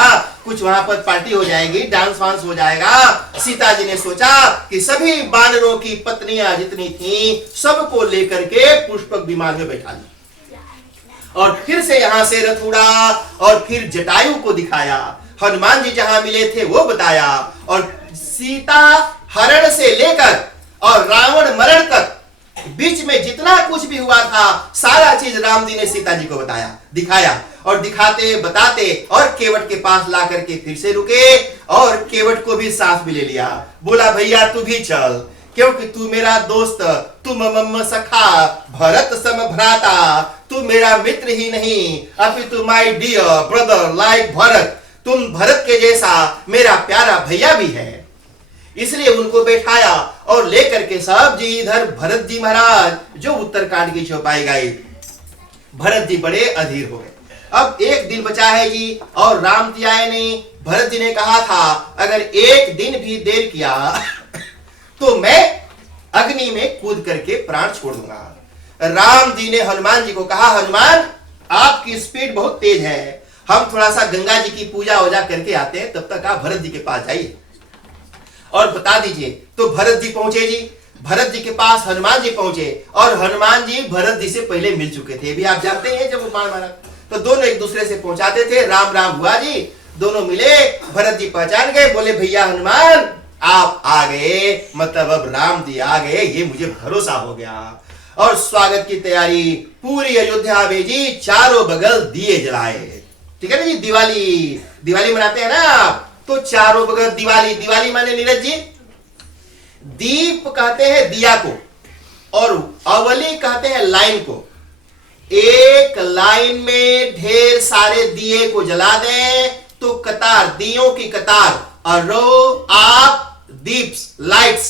कुछ वहां पर पार्टी हो जाएगी, डांस वांस हो जाएगा। सीता जी ने सोचा कि सभी बानरों की पत्नियां जितनी थीं सबको लेकर के पुष्पक विमान में बैठा लिया और फिर से यहां से रथ उड़ा और फिर जटायु को दिखाया, हनुमान जी जहां मिले थे वो बताया और सीता हरण से लेकर और रावण मरण तक बीच में जितना कुछ भी हुआ था सारा चीज राम जी ने सीता जी को बताया, दिखाया और दिखाते बताते और केवट के पास ला करके फिर से रुके और केवट को भी साथ भी ले लिया। बोला भैया तू भी चल, क्योंकि तू मेरा दोस्त, तू मम सखा भरत सम भ्राता, तू मेरा मित्र ही नहीं अपितु my dear brother like Bharat, तुम भरत के जैसा मेरा प्यारा भैया भी है। इसलिए उनको बैठाया और लेकर के सब जी इधर भरत जी महाराज जो उत्तरकांड की चौपाई गाई, भरत जी बड़े अधीर हो गए। अब एक दिन बचा है जी और राम जी आए नहीं। भरत जी ने कहा था अगर एक दिन भी देर किया तो मैं अग्नि में कूद करके प्राण छोड़ दूंगा। राम जी ने हनुमान जी को कहा हनुमान आपकी स्पीड बहुत तेज है, हम थोड़ा सा गंगा जी की पूजा वूजा करके आते हैं, तब तक आप भरत जी के पास जाइए और बता दीजिए। तो भरत जी पहुंचे जी, भरत जी के पास हनुमान जी पहुंचे और हनुमान जी भरत जी से पहले मिल चुके थे, भी आप जानते हैं जब मार मारा तो दोनों एक दूसरे से पहुंचाते थे। राम राम हुआ जी, दोनों मिले, भरत जी पहचान गए, बोले भैया हनुमान आप आ गए, मतलब अब राम जी आ गए, ये मुझे भरोसा हो गया। और स्वागत की तैयारी पूरी अयोध्या में जी, चारों बगल दिए जलाए, ठीक है ना जी। दिवाली मनाते हैं ना आप, तो चारों बगल दिवाली, दिवाली माने नीरज जी दीप कहते हैं दिया को और अवली कहते हैं लाइन को। एक लाइन में ढेर सारे दिए को जला दें तो कतार, दियों की कतार, और रो आप दीप्स लाइट्स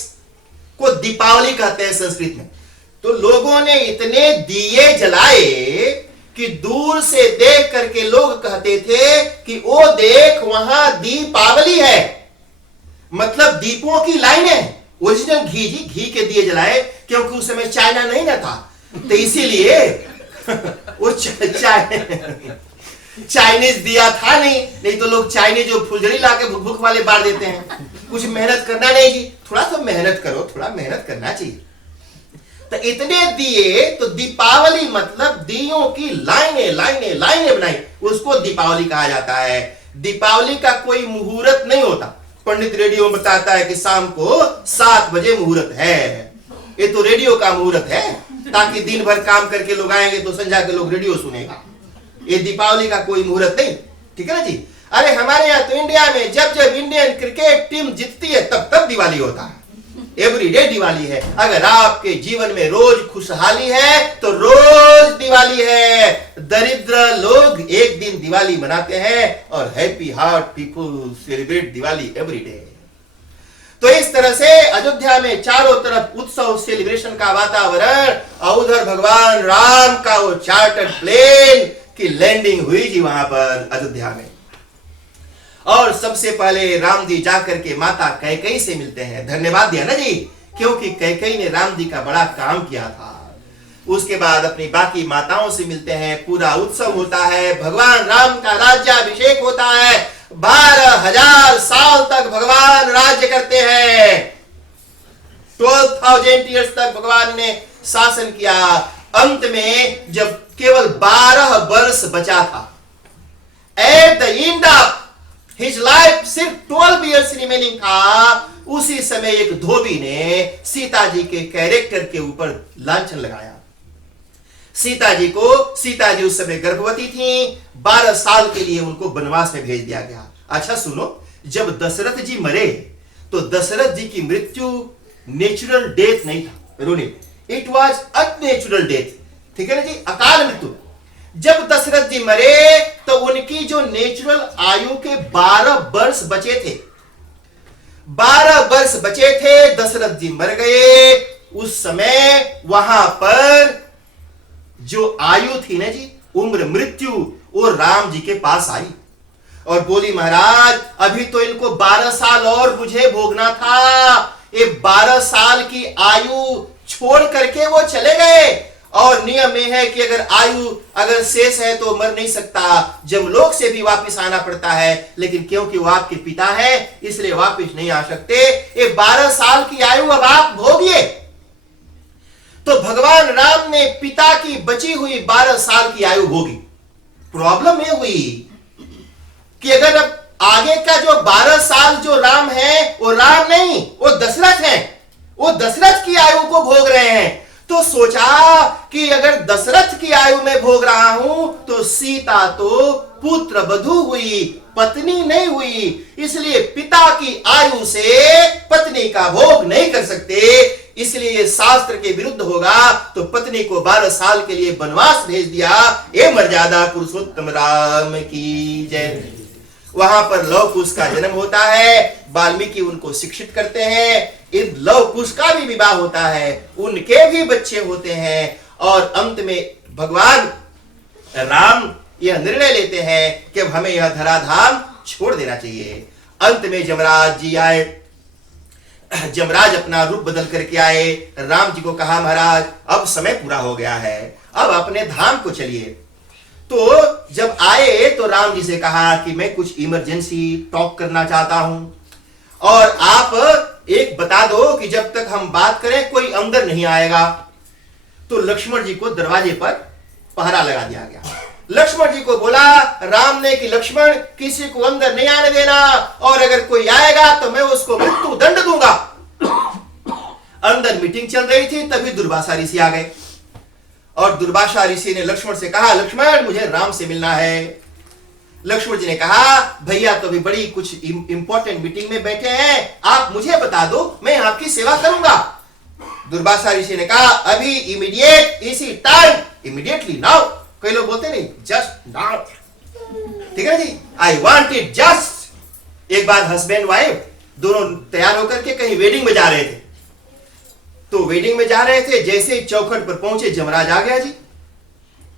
को दीपावली कहते हैं संस्कृत में। तो लोगों ने इतने दिए जलाए कि दूर से देख करके लोग कहते थे कि ओ देख वहां दीपावली है, मतलब दीपों की लाइन है। ओरिजिनल घी जी, घी के दिए जलाए, क्योंकि उस समय चाइना नहीं ना था, तो इसीलिए वो चाइनीज दिया था नहीं तो लोग चाइनीज जो फुलझड़ी लाके भुक भुक वाले बार देते हैं। कुछ मेहनत करना नहीं जी, थोड़ा सा मेहनत करो, थोड़ा मेहनत करना चाहिए। तो इतने दिए, तो दीपावली मतलब दियों की लाइनें लाइनें लाइनें बनाई, उसको दीपावली कहा जाता है। दीपावली का कोई मुहूर्त नहीं होता, पंडित रेडियो में बताता है कि शाम को 7 बजे मुहूर्त है, ये तो रेडियो का मुहूर्त है, ताकि दिन भर काम करके लोग आएंगे तो संजा के लोग रेडियो सुनेगा। ये दीपावली का कोई मुहूर्त नहीं, ठीक है ना जी। अरे हमारे यहाँ तो इंडिया में जब जब इंडियन क्रिकेट टीम जीतती है तब तब दिवाली होता है, एवरीडे दिवाली है। अगर आपके जीवन में रोज खुशहाली है तो रोज दिवाली है। दरिद्र लोग एक दिन दिवाली मनाते हैं और happy heart people celebrate Diwali everyday. तो इस तरह से अयोध्या में चारों तरफ उत्सव सेलिब्रेशन का वातावरण, और उधर भगवान राम का वो चार्टर्ड प्लेन की लैंडिंग हुई जी वहां पर अयोध्या में। और सबसे पहले राम जी जाकर के माता कैकेयी से मिलते हैं, धन्यवाद दिया ना जी, क्योंकि कैकेयी ने राम जी का बड़ा काम किया था। उसके बाद अपनी बाकी माताओं से मिलते हैं, पूरा उत्सव होता है, भगवान राम का राज्याभिषेक होता है। 12,000 साल तक भगवान राज्य करते हैं, 12,000 ईयर्स तक भगवान ने शासन किया। अंत में जब केवल 12 वर्ष बचा था, at the end of his life सिर्फ 12 इयर्स रिमेनिंग था, उसी समय एक धोबी ने सीता जी के कैरेक्टर के ऊपर लांछन लगाया। सीता जी उस समय गर्भवती थी, 12 साल के लिए उनको वनवास में भेज दिया गया। अच्छा सुनो, जब दशरथ जी मरे तो दशरथ जी की मृत्यु नेचुरल डेथ नहीं था रोनी, इट वॉज अननेचुरल डेथ, ठीक है ना जी, अकाल मृत्यु। जब दशरथ जी मरे तो उनकी जो नेचुरल आयु के 12 वर्ष बचे थे, 12 वर्ष बचे थे, दशरथ जी मर गए। उस समय वहां पर जो आयु थी ना जी, उम्र मृत्यु, वो राम जी के पास आई और बोली महाराज अभी तो इनको 12 साल और मुझे भोगना था, ये 12 साल की आयु छोड़ करके वो चले गए। और नियम में है कि अगर आयु अगर शेष है तो मर नहीं सकता, जमलोक से भी वापस आना पड़ता है, लेकिन क्योंकि वो आपके पिता है इसलिए वापस नहीं आ सकते। ये 12 साल की आयु अब आप भोगिए। तो भगवान राम ने पिता की बची हुई 12 साल की आयु भोगी। प्रॉब्लम ये हुई कि अगर अब आगे का जो 12 साल जो राम है वो राम नहीं, वो दशरथ है, वो दशरथ की आयु को भोग रहे हैं। तो सोचा कि अगर दशरथ की आयु में भोग रहा हूं तो सीता तो पुत्र वधू हुई, पत्नी नहीं हुई, इसलिए पिता की आयु से पत्नी का भोग नहीं कर सकते, इसलिए शास्त्र के विरुद्ध होगा। तो पत्नी को 12 साल के लिए वनवास भेज दिया। ये मर्यादा पुरुषोत्तम राम की जय। वहां पर लव कुश का जन्म होता है, वाल्मीकि उनको शिक्षित करते हैं, इन लव कुश का भी विवाह होता है, उनके भी बच्चे होते हैं। और अंत में भगवान राम यह निर्णय लेते हैं कि अब हमें यह धराधाम छोड़ देना चाहिए। अंत में जमराज जी आए, जमराज अपना रूप बदल करके आए, राम जी को कहा महाराज अब समय पूरा हो गया है, अब अपने धाम को चलिए। तो जब आए तो राम जी से कहा कि मैं कुछ इमरजेंसी टॉक करना चाहता हूं और आप एक बता दो कि जब तक हम बात करें कोई अंदर नहीं आएगा। तो लक्ष्मण जी को दरवाजे पर पहरा लगा दिया गया। लक्ष्मण जी को बोला राम ने कि लक्ष्मण किसी को अंदर नहीं आने देना, और अगर कोई आएगा तो मैं उसको मृत्यु दंड दूंगा। अंदर मीटिंग चल रही थी, तभी दुर्वासा ऋषि आ गए और दुर्वासा ऋषि ने लक्ष्मण से कहा लक्ष्मण मुझे राम से मिलना है। लक्ष्मण जी ने कहा भैया तो अभी बड़ी कुछ इंपॉर्टेंट मीटिंग में बैठे हैं, आप मुझे बता दो मैं आपकी सेवा करूंगा। दुर्वासा ऋषि ने कहा अभी इमीडिएट, इसी टाइम, इमीडिएटली नाउ। कई लोग बोलते नहीं जस्ट नाउ, ठीक है जी, आई वांट इट जस्ट। एक बार हस्बैंड वाइफ दोनों तैयार होकर के कहीं वेडिंग में जा रहे थे। तो वेडिंग में जा रहे थे, जैसे ही चौखट पर पहुंचे जमराज आ गया जी।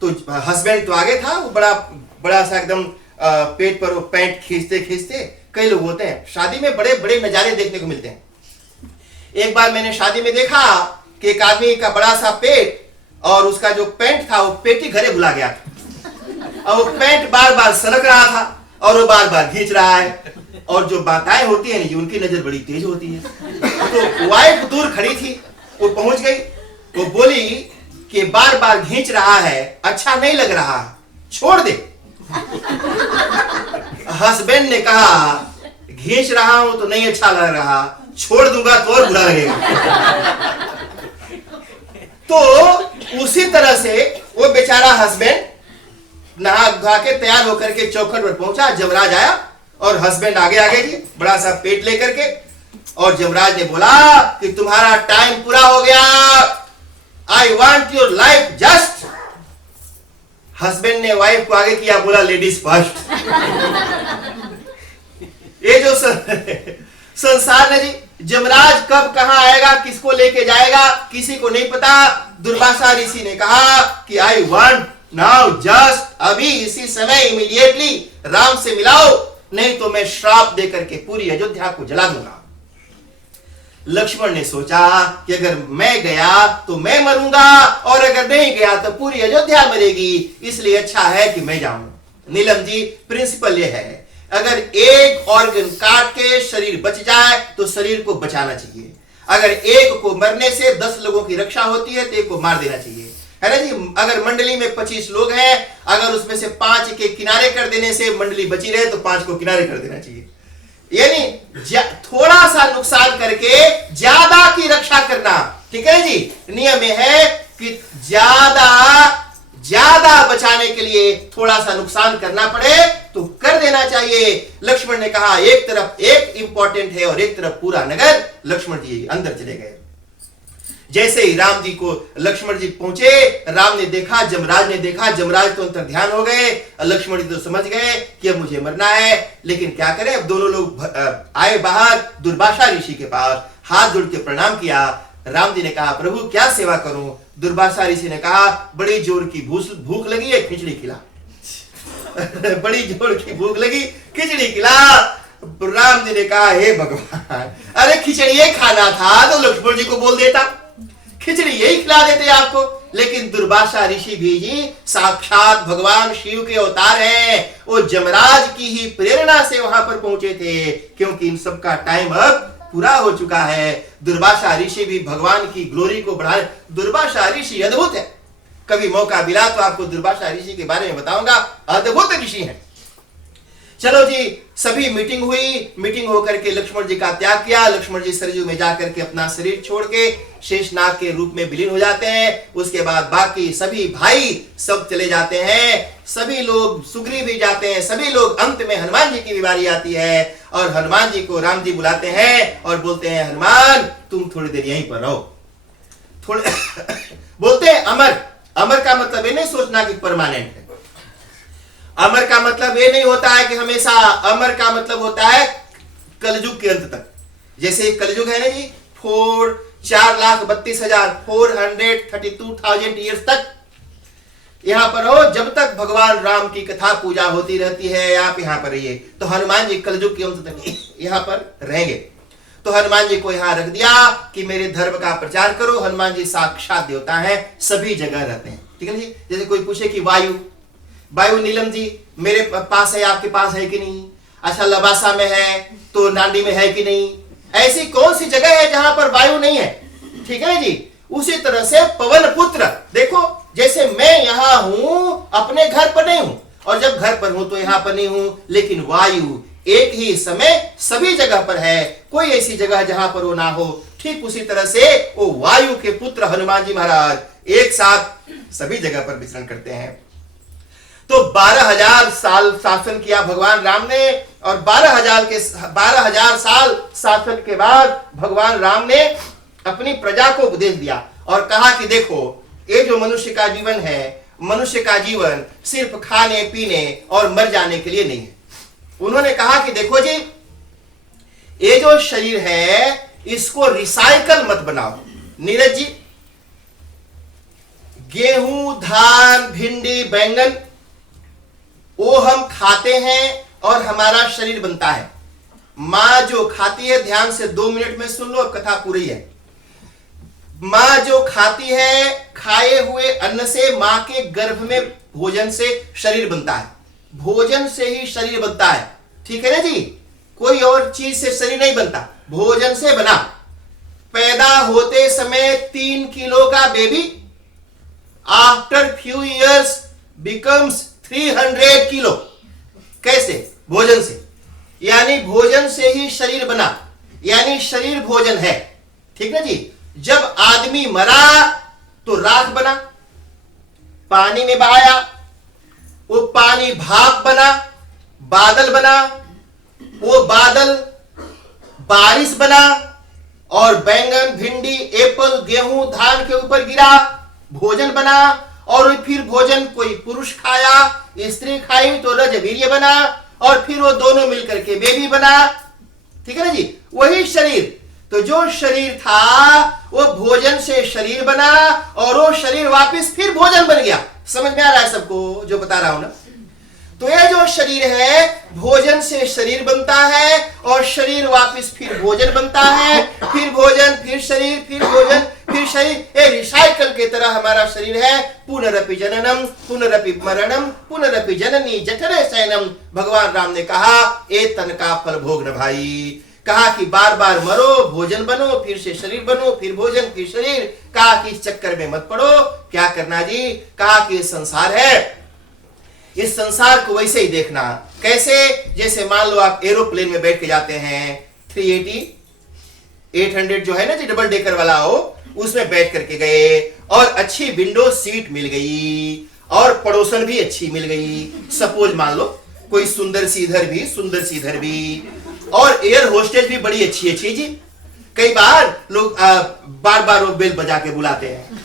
तो हस्बैंड तो आगे था, वो बड़ा सा एकदम पेट पर वो पैंट खींचते खींचते, कई लोग होते हैं शादी में बड़े बड़े नजारे देखने को मिलते हैं। एक बार मैंने शादी में देखा कि एक आदमी का बड़ा सा पेट और उसका जो पैंट था वो पेटी घरे भुला गया था, और वो पैंट बार बार सरक रहा था और वो बार बार खींच रहा है। और जो माताएं होती है ना, उनकी नजर बड़ी तेज होती है। तो वाइफ दूर खड़ी थी, वो पहुंच गई, वो बोली कि बार बार खींच रहा है, अच्छा नहीं लग रहा, छोड़ दे। हस्बैंड ने कहा खींच रहा हूं तो नहीं अच्छा लग रहा, छोड़ दूंगा तो और बुरा लगेगा। तो उसी तरह से वो बेचारा हस्बैंड नहा धोा के तैयार होकर के चौखट पर पहुंचा। जमराज आया और हस्बैंड आगे आगे जी बड़ा सा पेट लेकर के, और जमराज ने बोला कि तुम्हारा टाइम पूरा हो गया, I want your life just. Husband ने वाइफ को आगे किया, बोला लेडीज फर्स्ट। ये जो संसार है जी, जमराज कब कहां आएगा, किसको लेके जाएगा, किसी को नहीं पता। दुर्वासा ऋषि ने कहा कि आई वांट नाउ जस्ट, अभी इसी समय इमीडिएटली राम से मिलाओ, नहीं तो मैं श्राप देकर के पूरी अयोध्या को जला दूंगा। लक्ष्मण ने सोचा कि अगर मैं गया तो मैं मरूंगा, और अगर नहीं गया तो पूरी अयोध्या मरेगी, इसलिए अच्छा है कि मैं जाऊं। नीलम जी प्रिंसिपल ये है, अगर एक ऑर्गन काट के शरीर बच जाए तो शरीर को बचाना चाहिए। अगर एक को मरने से 10 लोगों की रक्षा होती है तो एक को मार देना चाहिए, है ना जी। अगर मंडली में 25 लोग हैं, अगर उसमें से 5 के किनारे कर देने से मंडली बची रहे तो 5 को किनारे कर देना चाहिए। यानी थोड़ा सा नुकसान करके ज्यादा की रक्षा करना, ठीक है जी। नियम में है कि ज्यादा बचाने के लिए थोड़ा सा नुकसान करना पड़े तो कर देना चाहिए। लक्ष्मण ने कहा एक तरफ एक इंपॉर्टेंट है और एक तरफ पूरा नगर। लक्ष्मण जी अंदर चले गए। जैसे ही राम जी को लक्ष्मण जी पहुंचे, राम ने देखा, जमराज ने देखा, जमराज तो अंतर ध्यान हो गए। लक्ष्मण जी तो समझ गए कि अब मुझे मरना है, लेकिन क्या करें। अब दोनों लोग आए बाहर दुर्वासा ऋषि के पास, हाथ जोड़ के प्रणाम किया। राम जी ने कहा प्रभु क्या सेवा करूं। दुर्वासा ऋषि ने कहा बड़ी जोर की भूख लगी है, खिचड़ी खिला। बड़ी जोर की भूख लगी, खिचड़ी खिला। राम जी ने कहा हे भगवान, अरे खिचड़ी खाना था तो लक्ष्मण जी को बोल देता, खिचड़ी यही खिला देते आपको। लेकिन दुर्वासा ऋषि भी जी साक्षात भगवान शिव के अवतार हैं। वो जमराज की ही प्रेरणा से वहां पर पहुंचे थे, क्योंकि इन सबका टाइम अब पूरा हो चुका है। दुर्वासा ऋषि भी भगवान की ग्लोरी को बढ़ाने, दुर्वासा ऋषि अद्भुत है। कभी मौका मिला तो आपको दुर्वासा ऋषि के बारे में बताऊंगा, अद्भुत ऋषि हैं। चलो जी, सभी मीटिंग हुई। मीटिंग होकर के लक्ष्मण जी का त्याग किया। लक्ष्मण जी सरयू में जाकर के अपना शरीर छोड़ के शेषनाग के रूप में विलीन हो जाते हैं। उसके बाद बाकी सभी भाई सब चले जाते हैं, सभी लोग, सुग्रीव भी जाते हैं, सभी लोग। अंत में हनुमान जी की बारी आती है और हनुमान जी को राम जी बुलाते हैं और बोलते हैं हनुमान तुम थोड़ी देर यहीं पर रहो। थोड़े बोलते हैं अमर। अमर का मतलब ये नहीं सोचना कि परमानेंट है। अमर का मतलब ये नहीं होता है कि हमेशा, अमर का मतलब होता है कलयुग के अंत तक। जैसे कलयुग है ना जी, 4,32,432,000 ईयर्स तक यहां पर हो, जब तक भगवान राम की कथा पूजा होती रहती है आप यहां पर रहिए। तो हनुमान जी कलयुग के अंत तक यहां पर रहेंगे। तो हनुमान जी को यहां रख दिया कि मेरे धर्म का प्रचार करो। हनुमान जी साक्षात देवता है, सभी जगह रहते हैं, ठीक है जी। जैसे कोई पूछे कि वायु नीलम जी मेरे पास है, आपके पास है कि नहीं? अच्छा लबासा में है तो नांदी में है कि नहीं? ऐसी कौन सी जगह है जहां पर वायु नहीं है, ठीक है जी। उसी तरह से पवन पुत्र, देखो जैसे मैं यहां हूं अपने घर पर नहीं हूं, और जब घर पर हूं तो यहां पर नहीं हूं, लेकिन वायु एक ही समय सभी जगह पर है, कोई ऐसी जगह जहां पर वो ना हो। ठीक उसी तरह से वो वायु के पुत्र हनुमान जी महाराज एक साथ सभी जगह पर विचरण करते हैं। तो 12,000 साल शासन किया भगवान राम ने, और 12,000 साल शासन के बाद भगवान राम ने अपनी प्रजा को उपदेश दिया और कहा कि देखो ये जो मनुष्य का जीवन है, मनुष्य का जीवन सिर्फ खाने पीने और मर जाने के लिए नहीं है। उन्होंने कहा कि देखो जी ये जो शरीर है इसको रिसाइकल मत बनाओ। नीरज जी, गेहूं, धान, भिंडी, बैंगन वो हम खाते हैं और हमारा शरीर बनता है। मां जो खाती है, ध्यान से 2 मिनट में सुन लो, अब कथा पूरी है। मां जो खाती है, खाए हुए अन्न से, मां के गर्भ में भोजन से शरीर बनता है, भोजन से ही शरीर बनता है, ठीक है ना जी। कोई और चीज से शरीर नहीं बनता, भोजन से बना। पैदा होते समय 3 किलो का baby after few years becomes 300 kilo. कैसे? भोजन से, यानी भोजन से ही शरीर बना, यानी शरीर भोजन है, ठीक है जी। जब आदमी मरा तो राख बना, पानी में बहाया, वो पानी भाप बना, बादल बना, वो बादल बारिश बना, और बैंगन, भिंडी, एप्पल, गेहूं, धान के ऊपर गिरा, भोजन बना। और फिर भोजन कोई पुरुष खाया, स्त्री खाई तो रजवीर्य बना, और फिर वो दोनों मिलकर के बेबी बना, ठीक है ना जी। वही शरीर, तो जो शरीर था वो भोजन से शरीर बना, और वो शरीर वापस फिर भोजन बन गया। समझ में आ रहा है सबको जो बता रहा हूं ना? तो ये जो शरीर है भोजन से शरीर बनता है, और शरीर वापस फिर भोजन बनता है, फिर भोजन, फिर शरीर, फिर भोजन, फिर शरीर। ये रिसाइकल की तरह हमारा शरीर है। पुनरपि जननम पुनरपि मरणम पुनरपि जननी जठरे शयनम। भगवान राम ने कहा ए तन का फल भोग न भाई। कहा कि बार बार मरो, भोजन बनो, फिर से शरीर बनो, फिर भोजन, फिर शरीर। कहा कि इस चक्कर में मत पड़ो। क्या करना जी? कहा कि संसार है, इस संसार को वैसे ही देखना। कैसे? जैसे मान लो आप एरोप्लेन में बैठ के जाते हैं, 380 800 जो है ना जी, डबल डेकर वाला हो, उसमें बैठ करके गए और अच्छी विंडो सीट मिल गई और पड़ोसन भी अच्छी मिल गई। सपोज मान लो कोई सुंदर सी इधर भी, सुंदर सी इधर भी, और एयर होस्टेज भी बड़ी अच्छी अच्छी जी। कई बार लोग बार बार वो बेल बजा के बुलाते हैं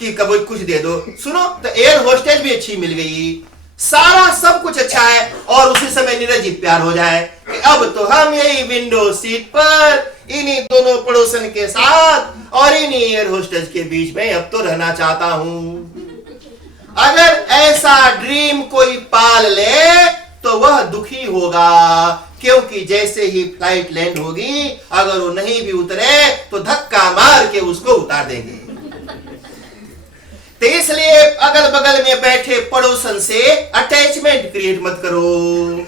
कि कभी कुछ दे दो। सुनो, तो एयर होस्टेज भी अच्छी मिल गई, सारा सब कुछ अच्छा है, और उसी समय नीरज जी प्यार हो जाए कि अब तो हम यही विंडो सीट पर इन्हीं दोनों पड़ोसन के साथ और इन्हीं एयर होस्टेज के बीच में अब तो रहना चाहता हूं। अगर ऐसा ड्रीम कोई पाल ले तो वह दुखी होगा, क्योंकि जैसे ही फ्लाइट लैंड होगी, अगर वो नहीं भी उतरे तो धक्का मार के उसको उतार देंगे। तो इसलिए अगल बगल में बैठे पड़ोसन से अटैचमेंट क्रिएट मत करो।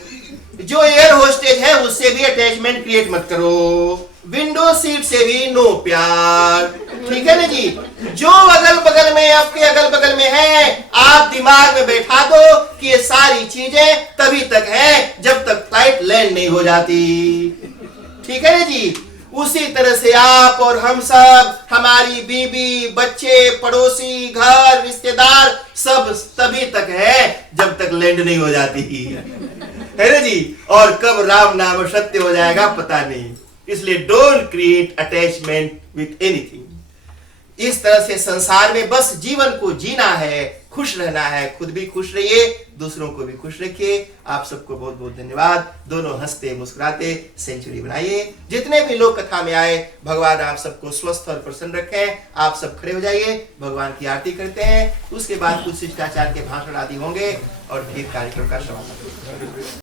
जो एयर होस्टेज है उससे भी अटैचमेंट क्रिएट मत करो। विंडो सीट से भी नो प्यार। ठीक है ना जी? जो अगल बगल में, आपके अगल बगल में है, आप दिमाग में बैठा दो कि ये सारी चीजें तभी तक है जब तक फ्लाइट लैंड नहीं हो जाती। ठीक है ना जी? उसी तरह से आप और हम सब, हमारी बीबी, बच्चे, पड़ोसी, घर, रिश्तेदार, सब तभी तक है जब तक लैंड नहीं हो जाती है ना जी? और कब राम नाम सत्य हो जाएगा पता नहीं। इसलिए don't create attachment with anything. इस तरह से संसार में बस जीवन को जीना है, खुश रहना है, खुद भी खुश रहिए, दूसरों को भी खुश रखिए। आप सबको बहुत बहुत धन्यवाद। दोनों हंसते मुस्कुराते सेंचुरी बनाइए। जितने भी लोग कथा में आए, भगवान आप सबको स्वस्थ और प्रसन्न रखें। आप सब खड़े हो जाइए, भगवान की आरती करते हैं। उसके बाद कुछ शिष्टाचार के भाषण आदि होंगे और फिर कार्यक्रम का समापन।